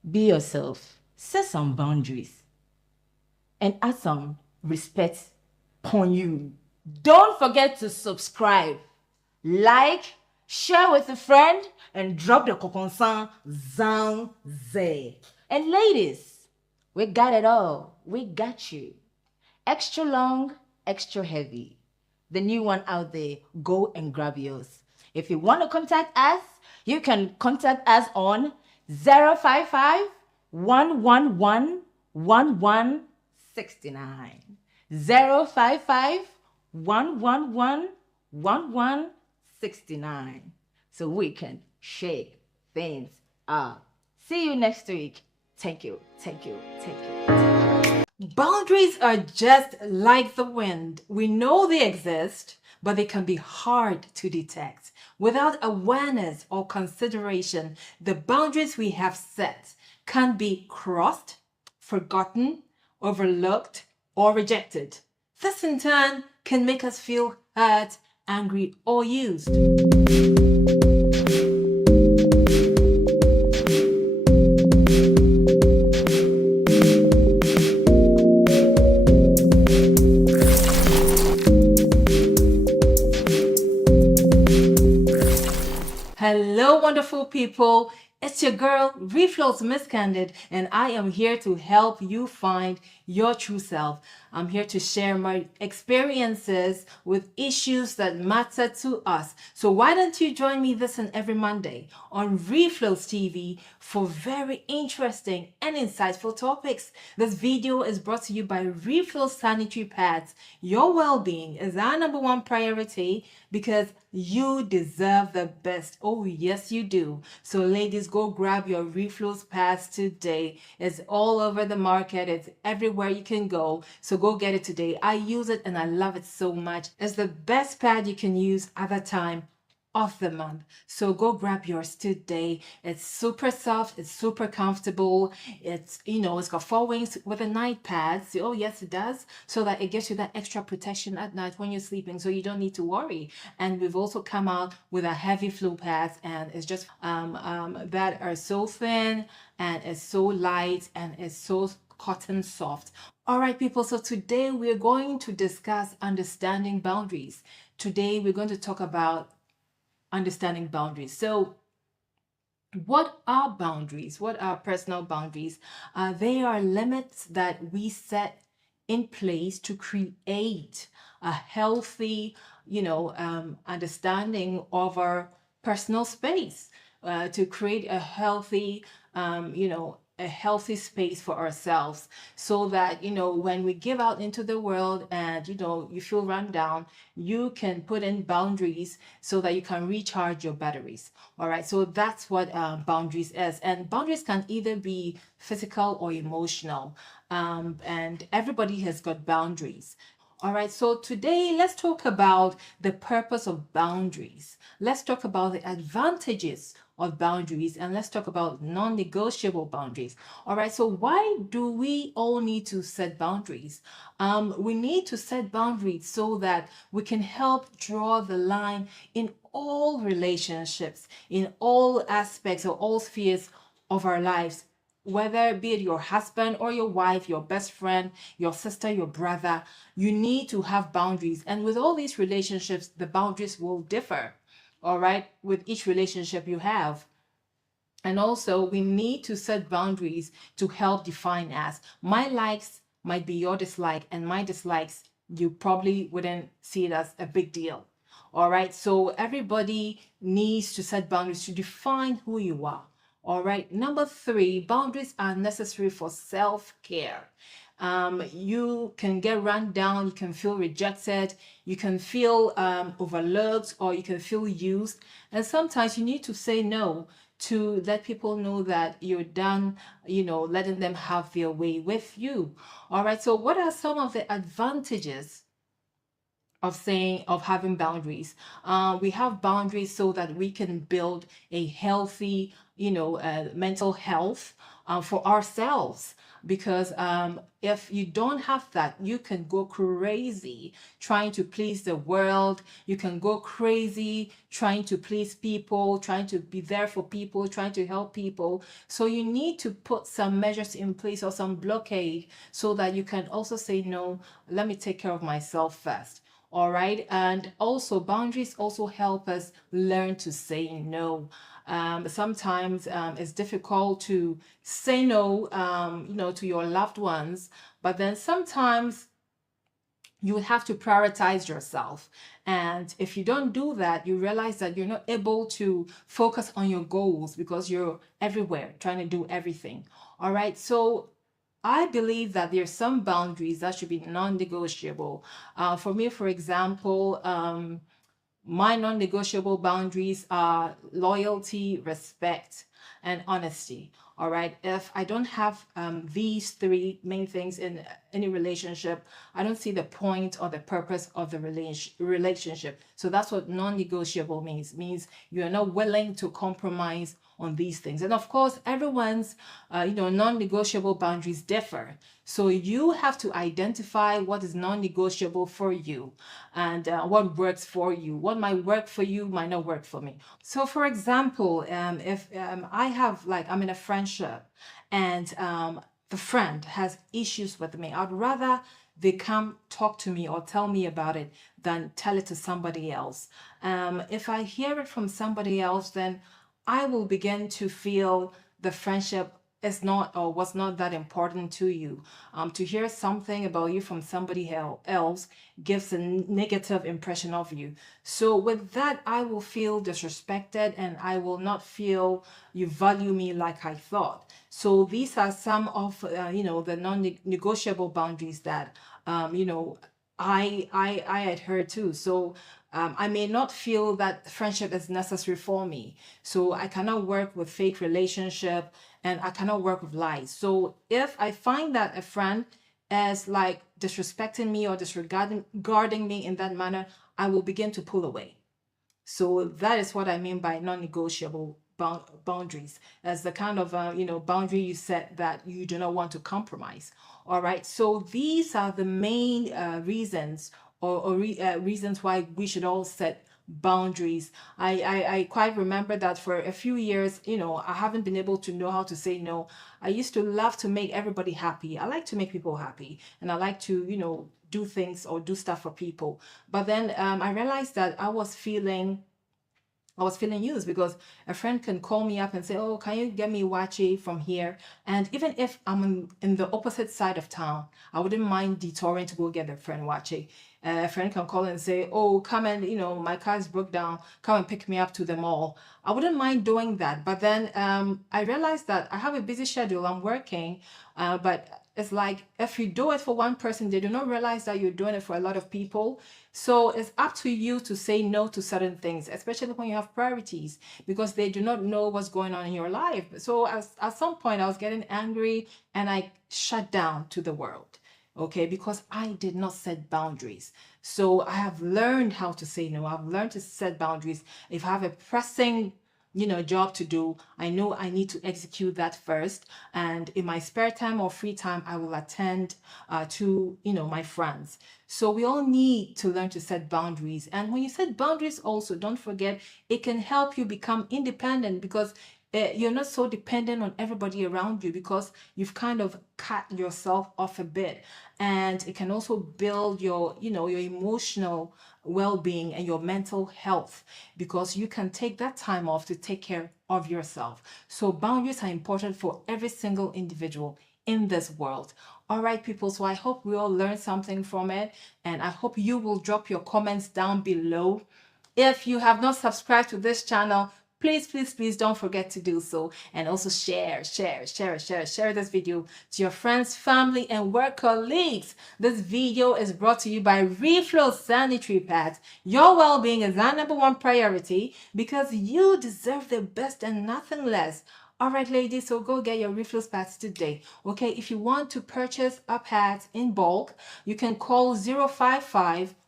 Be yourself. Set some boundaries. And add some respect upon you. Don't forget to subscribe, like, share with a friend, and drop the kokonsan zang ze. And ladies, we got it all. We got you. Extra long, extra heavy. The new one out there, go and grab yours. If you want to contact us, you can contact us on 055 111 1169. 055 111 1169. So we can shake things up. See you next week. Thank you. Thank you. Thank you. Boundaries are just like the wind. We know they exist, but they can be hard to detect. Without awareness or consideration, the boundaries we have set can be crossed, forgotten, overlooked, or rejected. This in turn can make us feel hurt, angry, or used. Hello, wonderful people. It's your girl, Reflo's Miss Candid, and I am here to help you find your true self. I'm here to share my experiences with issues that matter to us. So why don't you join me this and every Monday on Reflo's TV for very interesting and insightful topics. This video is brought to you by Reflo Sanitary Pads. Your well-being is our number one priority because you deserve the best. Oh, yes, you do. So ladies, go grab your Reflo's pads today. It's all over the market. It's everywhere you can go. So go get it today. I use it and I love it so much. It's the best pad you can use at the time of the month. So go grab yours today. It's super soft, it's super comfortable. It's, it's got 4 wings with a night pad. So, oh yes, it does. So that it gives you that extra protection at night when you're sleeping, so you don't need to worry. And we've also come out with a heavy flow pads, and it's just that are so thin and it's so light and it's so cotton soft. All right, people, so today we're going to discuss understanding boundaries. Today we're going to talk about understanding boundaries. So what are boundaries? What are personal boundaries? They are limits that we set in place to create a healthy, understanding of our personal space, to create a healthy, a healthy space for ourselves, so that when we give out into the world and you feel run down, you can put in boundaries so that you can recharge your batteries. All right, so that's what boundaries is. And boundaries can either be physical or emotional, and everybody has got boundaries. All right, so today let's talk about the purpose of boundaries. Let's talk about the advantages of boundaries, and let's talk about non-negotiable boundaries. All right, so why do we all need to set boundaries? We need to set boundaries so that we can help draw the line in all relationships, in all aspects or all spheres of our lives, whether be it your husband or your wife, your best friend, your sister, your brother. You need to have boundaries. And with all these relationships, the boundaries will differ, all right, with each relationship you have. And also, we need to set boundaries to help define us. My likes might be your dislike, and my dislikes, you probably wouldn't see it as a big deal. All right, so everybody needs to set boundaries to define who you are. All right, number 3, boundaries are necessary for self-care. You can get run down, you can feel rejected, you can feel overlooked, or you can feel used. And sometimes you need to say no to let people know that you're done, letting them have their way with you. All right, so what are some of the advantages of having boundaries. We have boundaries so that we can build a healthy, mental health for ourselves. Because if you don't have that, you can go crazy trying to please the world. You can go crazy trying to please people, trying to be there for people, trying to help people. So you need to put some measures in place or some blockade so that you can also say, no, let me take care of myself first. All right. And also, boundaries also help us learn to say no. Sometimes it's difficult to say no, to your loved ones, but then sometimes you would have to prioritize yourself. And if you don't do that, you realize that you're not able to focus on your goals because you're everywhere trying to do everything. All right. So I believe that there are some boundaries that should be non-negotiable. For me, for example, my non-negotiable boundaries are loyalty, respect, and honesty. All right. If I don't have these three main things in any relationship, I don't see the point or the purpose of the relationship. So that's what non-negotiable means. It means you're not willing to compromise on these things. And of course, everyone's non-negotiable boundaries differ. So you have to identify what is non-negotiable for you and what works for you. What might work for you might not work for me. So for example, if I'm in a friendship and the friend has issues with me, I'd rather they come talk to me or tell me about it than tell it to somebody else. If I hear it from somebody else, then I will begin to feel the friendship is not or was not that important to you. To hear something about you from somebody else gives a negative impression of you. So with that, I will feel disrespected and I will not feel you value me like I thought. So these are some of the non-negotiable boundaries that I adhere to. So I may not feel that friendship is necessary for me. So I cannot work with fake relationship and I cannot work with lies. So if I find that a friend is like disrespecting me or disregarding me in that manner, I will begin to pull away. So that is what I mean by non-negotiable boundaries, as the kind of boundary you set that you do not want to compromise. All right. So these are the main reasons or reasons why we should all set boundaries. I quite remember that for a few years, I haven't been able to know how to say no. I used to love to make everybody happy. I like to make people happy and I like to, do things or do stuff for people. But then I realized that I was feeling used because a friend can call me up and say, oh, can you get me wache from here? And even if I'm in the opposite side of town, I wouldn't mind detouring to go get a friend wache. A friend can call and say, oh, come and, my car's broke down. Come and pick me up to the mall. I wouldn't mind doing that. But then I realized that I have a busy schedule. I'm working, but it's like if you do it for one person, they do not realize that you're doing it for a lot of people. So it's up to you to say no to certain things, especially when you have priorities, because they do not know what's going on in your life. So at some point, I was getting angry and I shut down to the world. Okay, because I did not set boundaries. So I have learned how to say no. I've learned to set boundaries. If I have a pressing job to do, I know I need to execute that first. And in my spare time or free time, I will attend to, my friends. So we all need to learn to set boundaries. And when you set boundaries also, don't forget, it can help you become independent because you're not so dependent on everybody around you because you've kind of cut yourself off a bit. And it can also build your emotional well-being and your mental health because you can take that time off to take care of yourself. So boundaries are important for every single individual in this world. All right, people. So I hope we all learned something from it. And I hope you will drop your comments down below. If you have not subscribed to this channel, please don't forget to do so. And also share this video to your friends, family, and work colleagues. This video is brought to you by Reflo Sanitary Pads. Your well-being is our #1 priority because you deserve the best and nothing less. All right, ladies, so go get your Reflo pads today. Okay, if you want to purchase a pad in bulk, you can call 055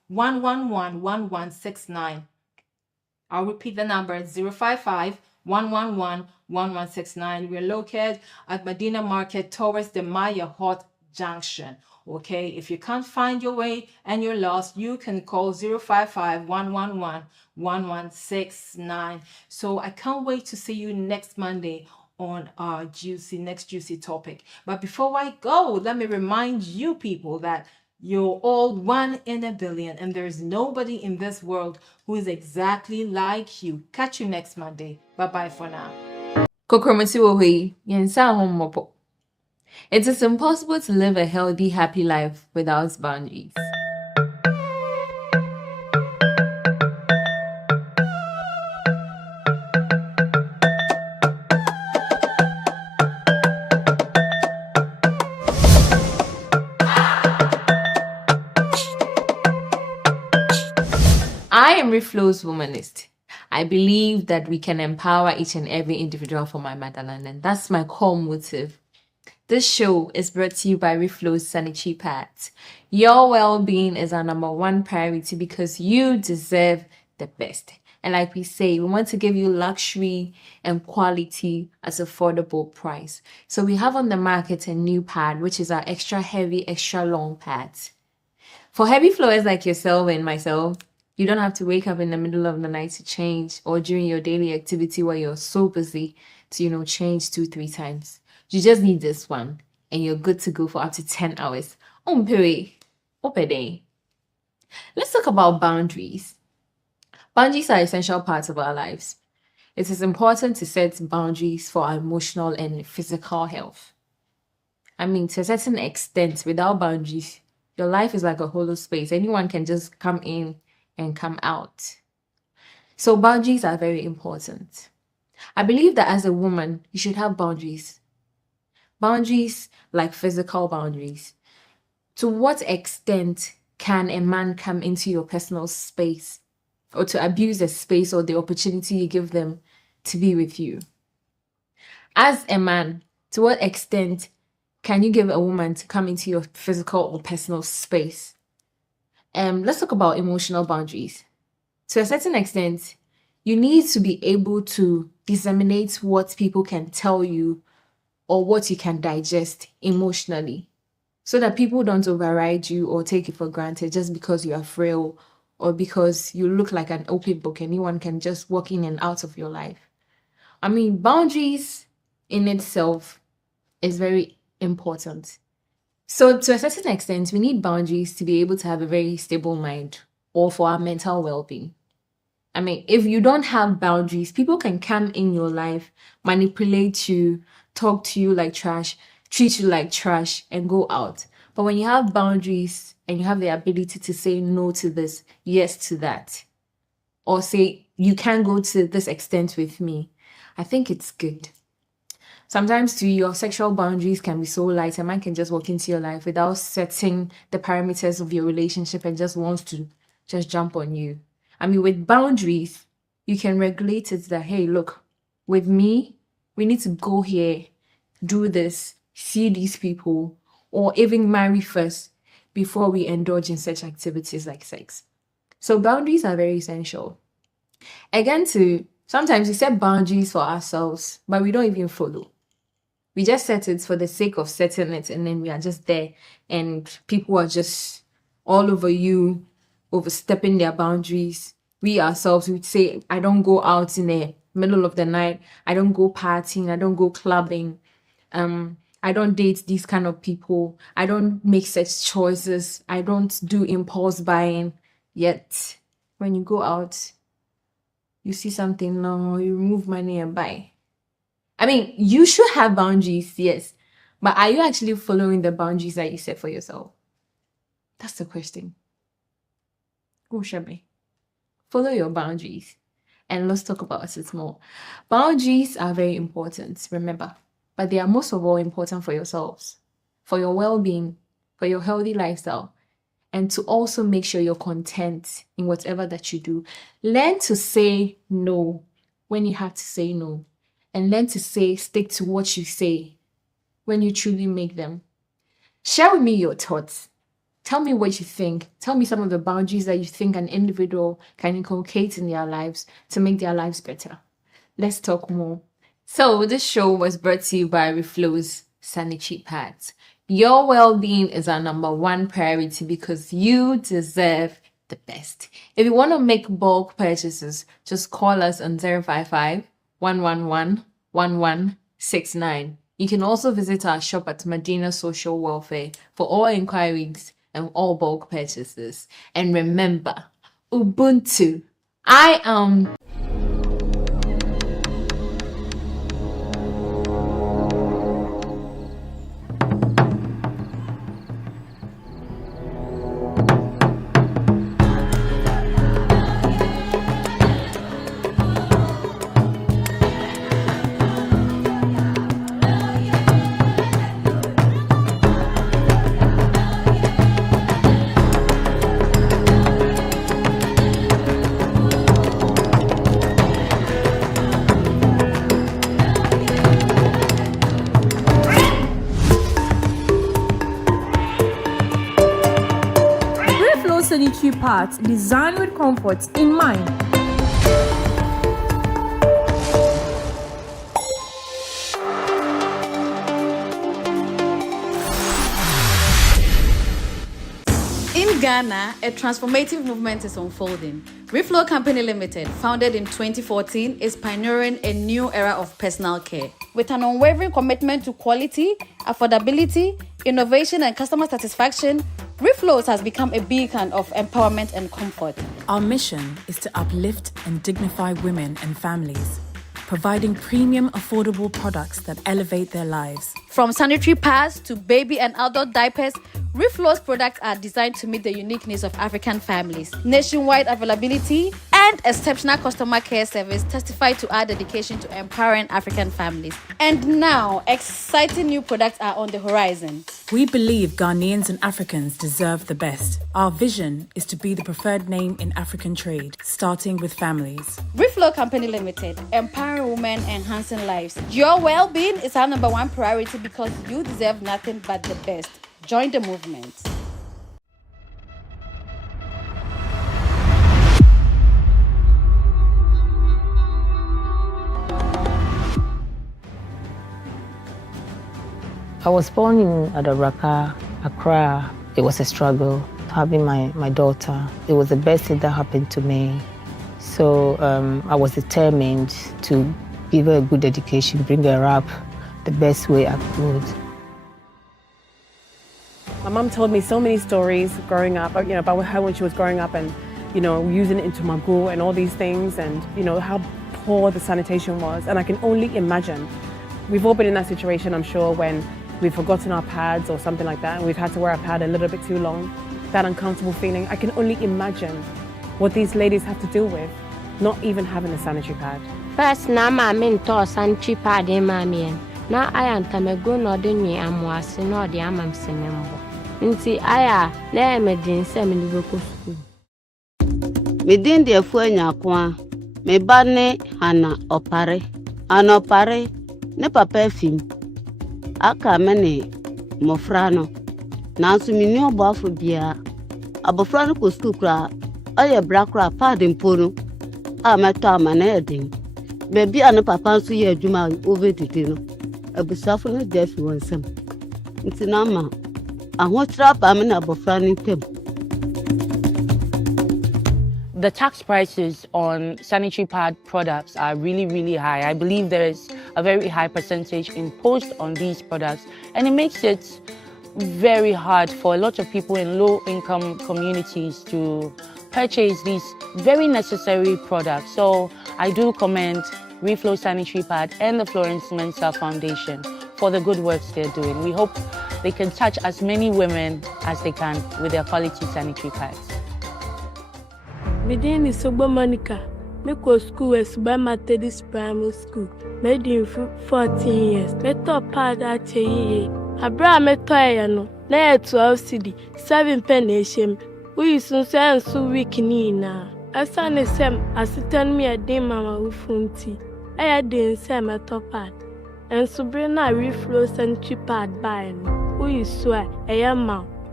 111-1169. I'll repeat the number, 055-111-1169. We're located at Medina Market towards the Maya Hot Junction. Okay, if you can't find your way and you're lost, you can call 055-111-1169. So I can't wait to see you next Monday on our next juicy topic. But before I go, let me remind you people that you're all 1 in a billion, and there's nobody in this world who is exactly like you. Catch you next Monday. Bye-bye for now. It is impossible to live a healthy, happy life without boundaries. I am Reflo's womanist. I believe that we can empower each and every individual for my motherland, and that's my core motive. This show is brought to you by Reflo's sanitary pads. Your well-being is our #1 priority because you deserve the best. And like we say, we want to give you luxury and quality at affordable price. So we have on the market a new pad, which is our extra heavy, extra long pads. For heavy flowers like yourself and myself, you don't have to wake up in the middle of the night to change, or during your daily activity where you're so busy to, change 2-3 times. You just need this one and you're good to go for up to 10 hours. Let's talk about boundaries. Boundaries are essential parts of our lives. It is important to set boundaries for our emotional and physical health. To a certain extent, without boundaries, your life is like a hollow space. Anyone can just come in and come out. So boundaries are very important. I believe that as a woman, you should have boundaries. Boundaries like physical boundaries. To what extent can a man come into your personal space or to abuse the space or the opportunity you give them to be with you? As a man, to what extent can you give a woman to come into your physical or personal space? Let's talk about emotional boundaries. To a certain extent, you need to be able to disseminate what people can tell you or what you can digest emotionally, so that people don't override you or take you for granted just because you are frail or because you look like an open book. Anyone can just walk in and out of your life. Boundaries in itself is very important. So to a certain extent, we need boundaries to be able to have a very stable mind or for our mental well-being. If you don't have boundaries, people can come in your life, manipulate you, talk to you like trash, treat you like trash, and go out. But when you have boundaries and you have the ability to say no to this, yes to that, or say you can't go to this extent with me, I think it's good. Sometimes too, your sexual boundaries can be so light. A man can just walk into your life without setting the parameters of your relationship and just wants to just jump on you. With boundaries, you can regulate it that, hey, look, with me, we need to go here, do this, see these people, or even marry first before we indulge in such activities like sex. So boundaries are very essential. Again, sometimes we set boundaries for ourselves, but we don't even follow. We just set it for the sake of setting it, and then we are just there, and people are just all over you, overstepping their boundaries. We ourselves would say, I don't go out in the middle of the night. I don't go partying. I don't go clubbing. I don't date these kind of people. I don't make such choices. I don't do impulse buying. Yet, when you go out, you see something, no, you remove money and buy. You should have boundaries, yes. But are you actually following the boundaries that you set for yourself? That's the question. Go, Shami. Follow your boundaries. And let's talk about it more. Boundaries are very important, remember. But they are most of all important for yourselves, for your well-being, for your healthy lifestyle, and to also make sure you're content in whatever that you do. Learn to say no when you have to say no. And learn to stick to what you say when you truly make them. Share with me your thoughts. Tell me what you think. Tell me some of the boundaries that you think an individual can inculcate in their lives to make their lives better. Let's talk more. So this show was brought to you by Reflo's sanitary pads. Your well-being is our #1 priority because you deserve the best. If you want to make bulk purchases, just call us on 055-111-1169. You can also visit our shop at Medina Social Welfare for all inquiries and all bulk purchases. And remember, Ubuntu. I am... Sanitary pads designed with comfort in mind. In Ghana, a transformative movement is unfolding. Reflo Company Limited, founded in 2014, is pioneering a new era of personal care. With an unwavering commitment to quality, affordability, innovation, and customer satisfaction, Reflo has become a beacon of empowerment and comfort. Our mission is to uplift and dignify women and families, providing premium, affordable products that elevate their lives. From sanitary pads to baby and adult diapers, Reflo's products are designed to meet the unique needs of African families. Nationwide availability and exceptional customer care service testify to our dedication to empowering African families. And now, exciting new products are on the horizon. We believe Ghanaians and Africans deserve the best. Our vision is to be the preferred name in African trade, starting with families. Reflo Company Limited, empowering women, enhancing lives. Your well-being is our #1 priority because you deserve nothing but the best. Join the movement. I was born in Adabraka, Accra. It was a struggle having my daughter. It was the best thing that happened to me. So I was determined to give her a good education, bring her up the best way I could. My mom told me so many stories growing up, about her when she was growing up and, using it into Magu and all these things and, how poor the sanitation was. And I can only imagine. We've all been in that situation, I'm sure, when we've forgotten our pads or something like that and we've had to wear a pad a little bit too long. That uncomfortable feeling. I can only imagine what these ladies have to deal with, not even having a sanitary pad. First, na mama into sanitary pad mami. Na aya ntamego no de nwi amoase no de amam semembo. Nti aya na emedin se me libe ko school. Medin de afuanya kwa me ba ne ana opare. Ana opare ne papa fim. Aka me ne mofra no. Nanso me ni obafo bia. Abofra no ko school kra. Aye bra kra pad mpo no. A meto amana edin. Baby ana papa so ye adwuma over tete no. Abusafo no defi wonsam. Nti na ma The tax prices on sanitary pad products are really, really high. I believe there is a very high percentage imposed on these products, and it makes it very hard for a lot of people in low-income communities to purchase these very necessary products. So I do commend Reflo Sanitary Pad and the Florence Mensah Foundation for the good works they're doing. We hope they can touch as many women as they can with their quality sanitary pads. My name is Sobo Monica. I go to school at Subai Methodist Primary School. I did 14 years. I top pad at a year. I brought me to no. Na 12 cedi, 7 pennies. We soon say so weak na. As I say, assistant me a day mama with funty. I had the same at top pad. And so bring a Reflo sanitary pad by no. We swear a man.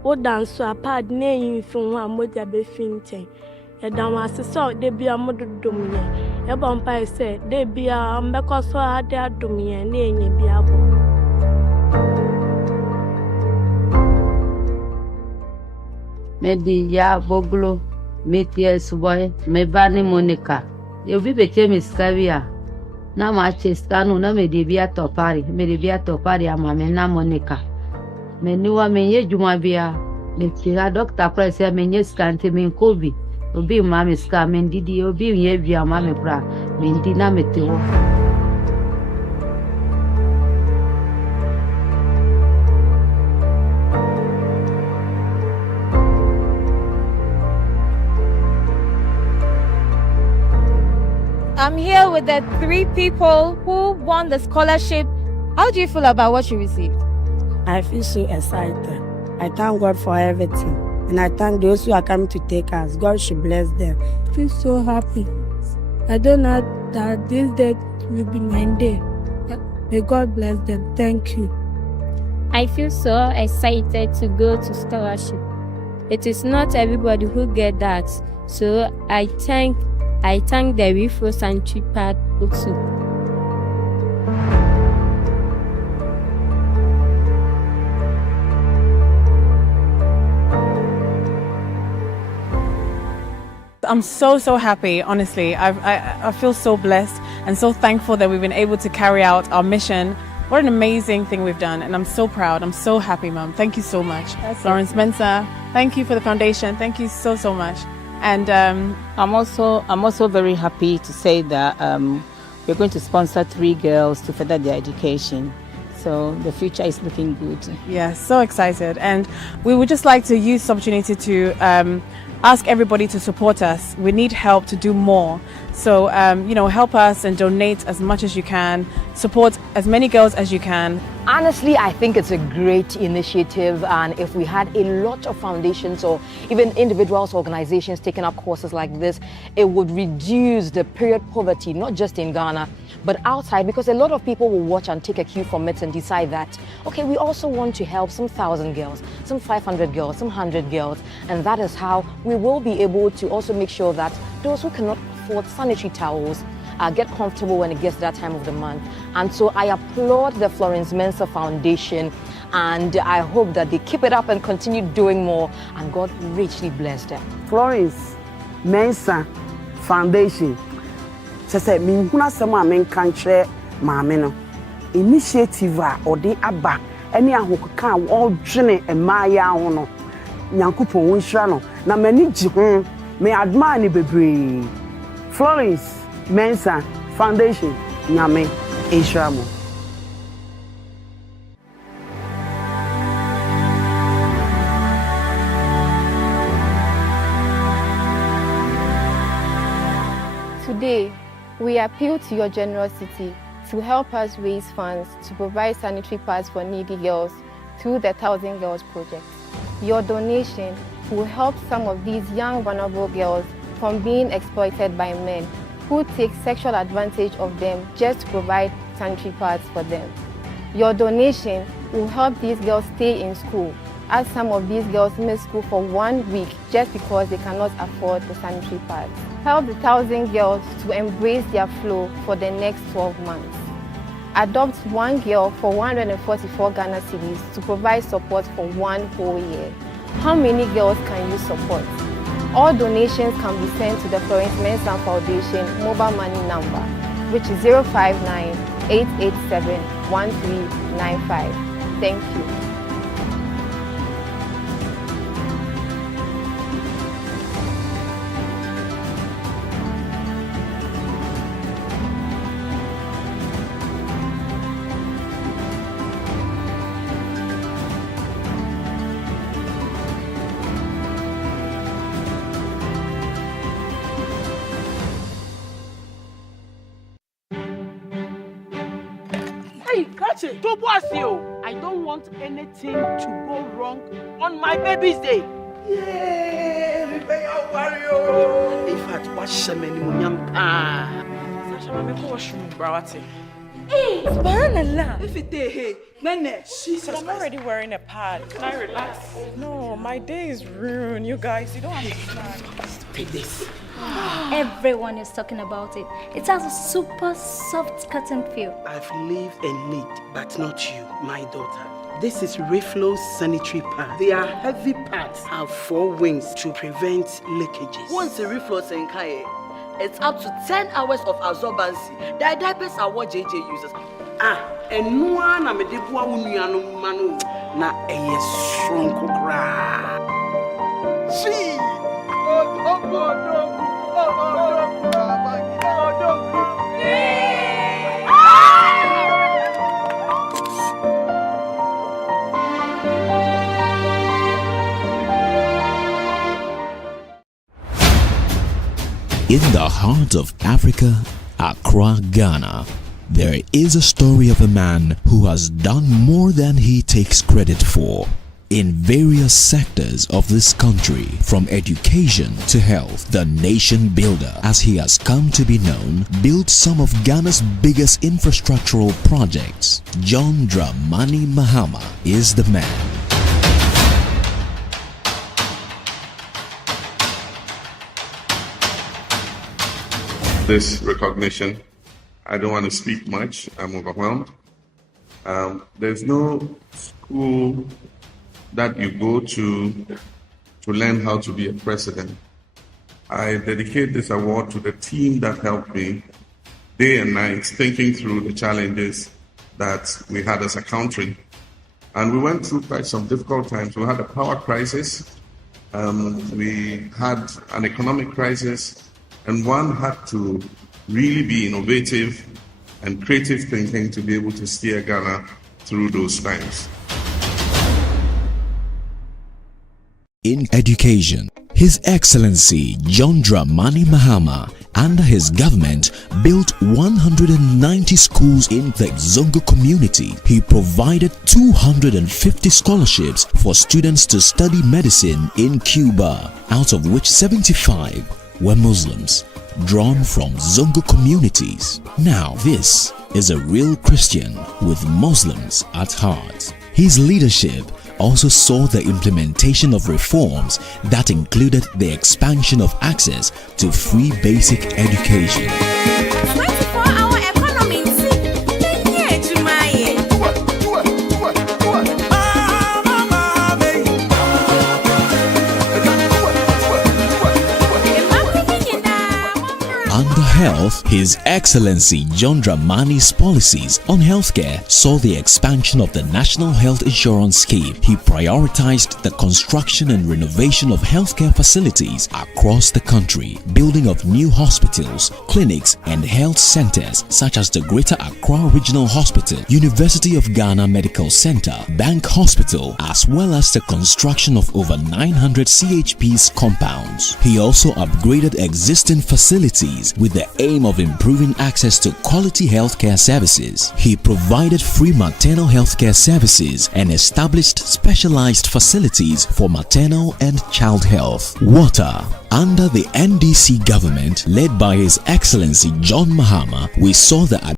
wo dance a pad na yin fi ho a moja be finten e dan wase so de bia mododom ye e bon pa se de bia mbekọ so ade adom ye na enye bia bo. Medi ya boglo meties boy me bani Monica you be became scavia na ma chestanu na me de bia topari amame na Monica me niwa me ye juma bia me tira doctor press me nye skante me kobi obi mama ska me didi obi ye bia mama pra me ndi na me tewo. I'm here with the 3 people who won the scholarship. How do you feel about what you received? I feel so excited. I thank God for everything. And I thank those who are coming to take us. God should bless them. I feel so happy. I don't know that this day will be my day. May God bless them. Thank you. I feel so excited to go to scholarship. It is not everybody who get that. So I thank the Reflo Sanitary Pad also. I'm so happy, honestly. I feel so blessed and so thankful that we've been able to carry out our mission. What an amazing thing we've done, and I'm so proud. I'm so happy, Mum. Thank you so much. Florence Mensah, thank you for the foundation. Thank you so much. And I'm also very happy to say that we're going to sponsor 3 girls to further their education. So the future is looking good. yeah, so excited. And we would just like to use this opportunity to ask everybody to support us. We need help to do more. So, help us and donate as much as you can. Support as many girls as you can. Honestly, I think it's a great initiative, and if we had a lot of foundations or even individuals, organizations taking up courses like this, it would reduce the period poverty, not just in Ghana, but outside, because a lot of people will watch and take a cue from it and decide that, okay, we also want to help some 1,000 girls, some 500 girls, some 100 girls, and that is how we will be able to also make sure that those who cannot afford sanitary towels get comfortable when it gets that time of the month. And so I applaud the Florence Mensah Foundation, and I hope that they keep it up and continue doing more, and God richly bless them. Florence Mensah Foundation. Say me huna sama men kanche maame no. Initiative or the aba any ahoka all dwene emaya ho no. Nyankopon wonhira no na mani gi ho me admire ni bebre. Florence Mensah Foundation nyame Israel. Today, we appeal to your generosity to help us raise funds to provide sanitary pads for needy girls through the 1,000 Girls Project. Your donation will help some of these young vulnerable girls from being exploited by men who take sexual advantage of them just to provide sanitary pads for them. Your donation will help these girls stay in school, as some of these girls miss school for 1 week just because they cannot afford the sanitary pads. Help the 1,000 girls to embrace their flow for the next 12 months. Adopt 1 girl for 144 Ghana cedis to provide support for 1 whole year. How many girls can you support? All donations can be sent to the Florence Mensah Foundation mobile money number, which is 059-887-1395. Thank you. Hey, catch it. I don't want anything to go wrong on my baby's day. Yeah, in fact, what's some Hey, subhanallah. If it hey, Nene. But I'm already wearing a pad. Can I relax? No, my day is ruined, you guys. You don't understand. Take this. Everyone is talking about it. It has a super soft cotton feel. I've lived and lived, but not you, my daughter. This is Reflo's sanitary pad. Their heavy pads have 4 wings to prevent leakages. Once the Reflo Senkai, it's up to 10 hours of absorbency. The diapers are what JJ uses. And no one am a debua uniano manu na a strong cra. See, In the heart of Africa, Accra, Ghana, there is a story of a man who has done more than he takes credit for in various sectors of this country, from education to health. The nation builder, as he has come to be known, built some of Ghana's biggest infrastructural projects. John Dramani Mahama is the man. This recognition, I don't want to speak much. I'm overwhelmed. There's no school that you go to learn how to be a president. I dedicate this award to the team that helped me day and night thinking through the challenges that we had as a country. And we went through quite some difficult times. We had a power crisis, we had an economic crisis, and one had to really be innovative and creative thinking to be able to steer Ghana through those times. In education, His Excellency John Dramani Mahama and his government built 190 schools in the Zongo community. He provided 250 scholarships for students to study medicine in Cuba, out of which 75 were Muslims, drawn from Zongo communities. Now this is a real Christian with Muslims at heart. His leadership also saw the implementation of reforms that included the expansion of access to free basic education. 24-hour economy. Under health, His Excellency John Dramani's policies on healthcare saw the expansion of the National Health Insurance Scheme. He prioritized the construction and renovation of healthcare facilities across the country, building of new hospitals, clinics, and health centers such as the Greater Accra Regional Hospital, University of Ghana Medical Center, Bank Hospital, as well as the construction of over 900 CHP's compounds. He also upgraded existing facilities with the aim of improving access to quality healthcare services. He provided free maternal healthcare services and established specialized facilities for maternal and child health. Water. Under the NDC government led by His Excellency John Mahama, we saw the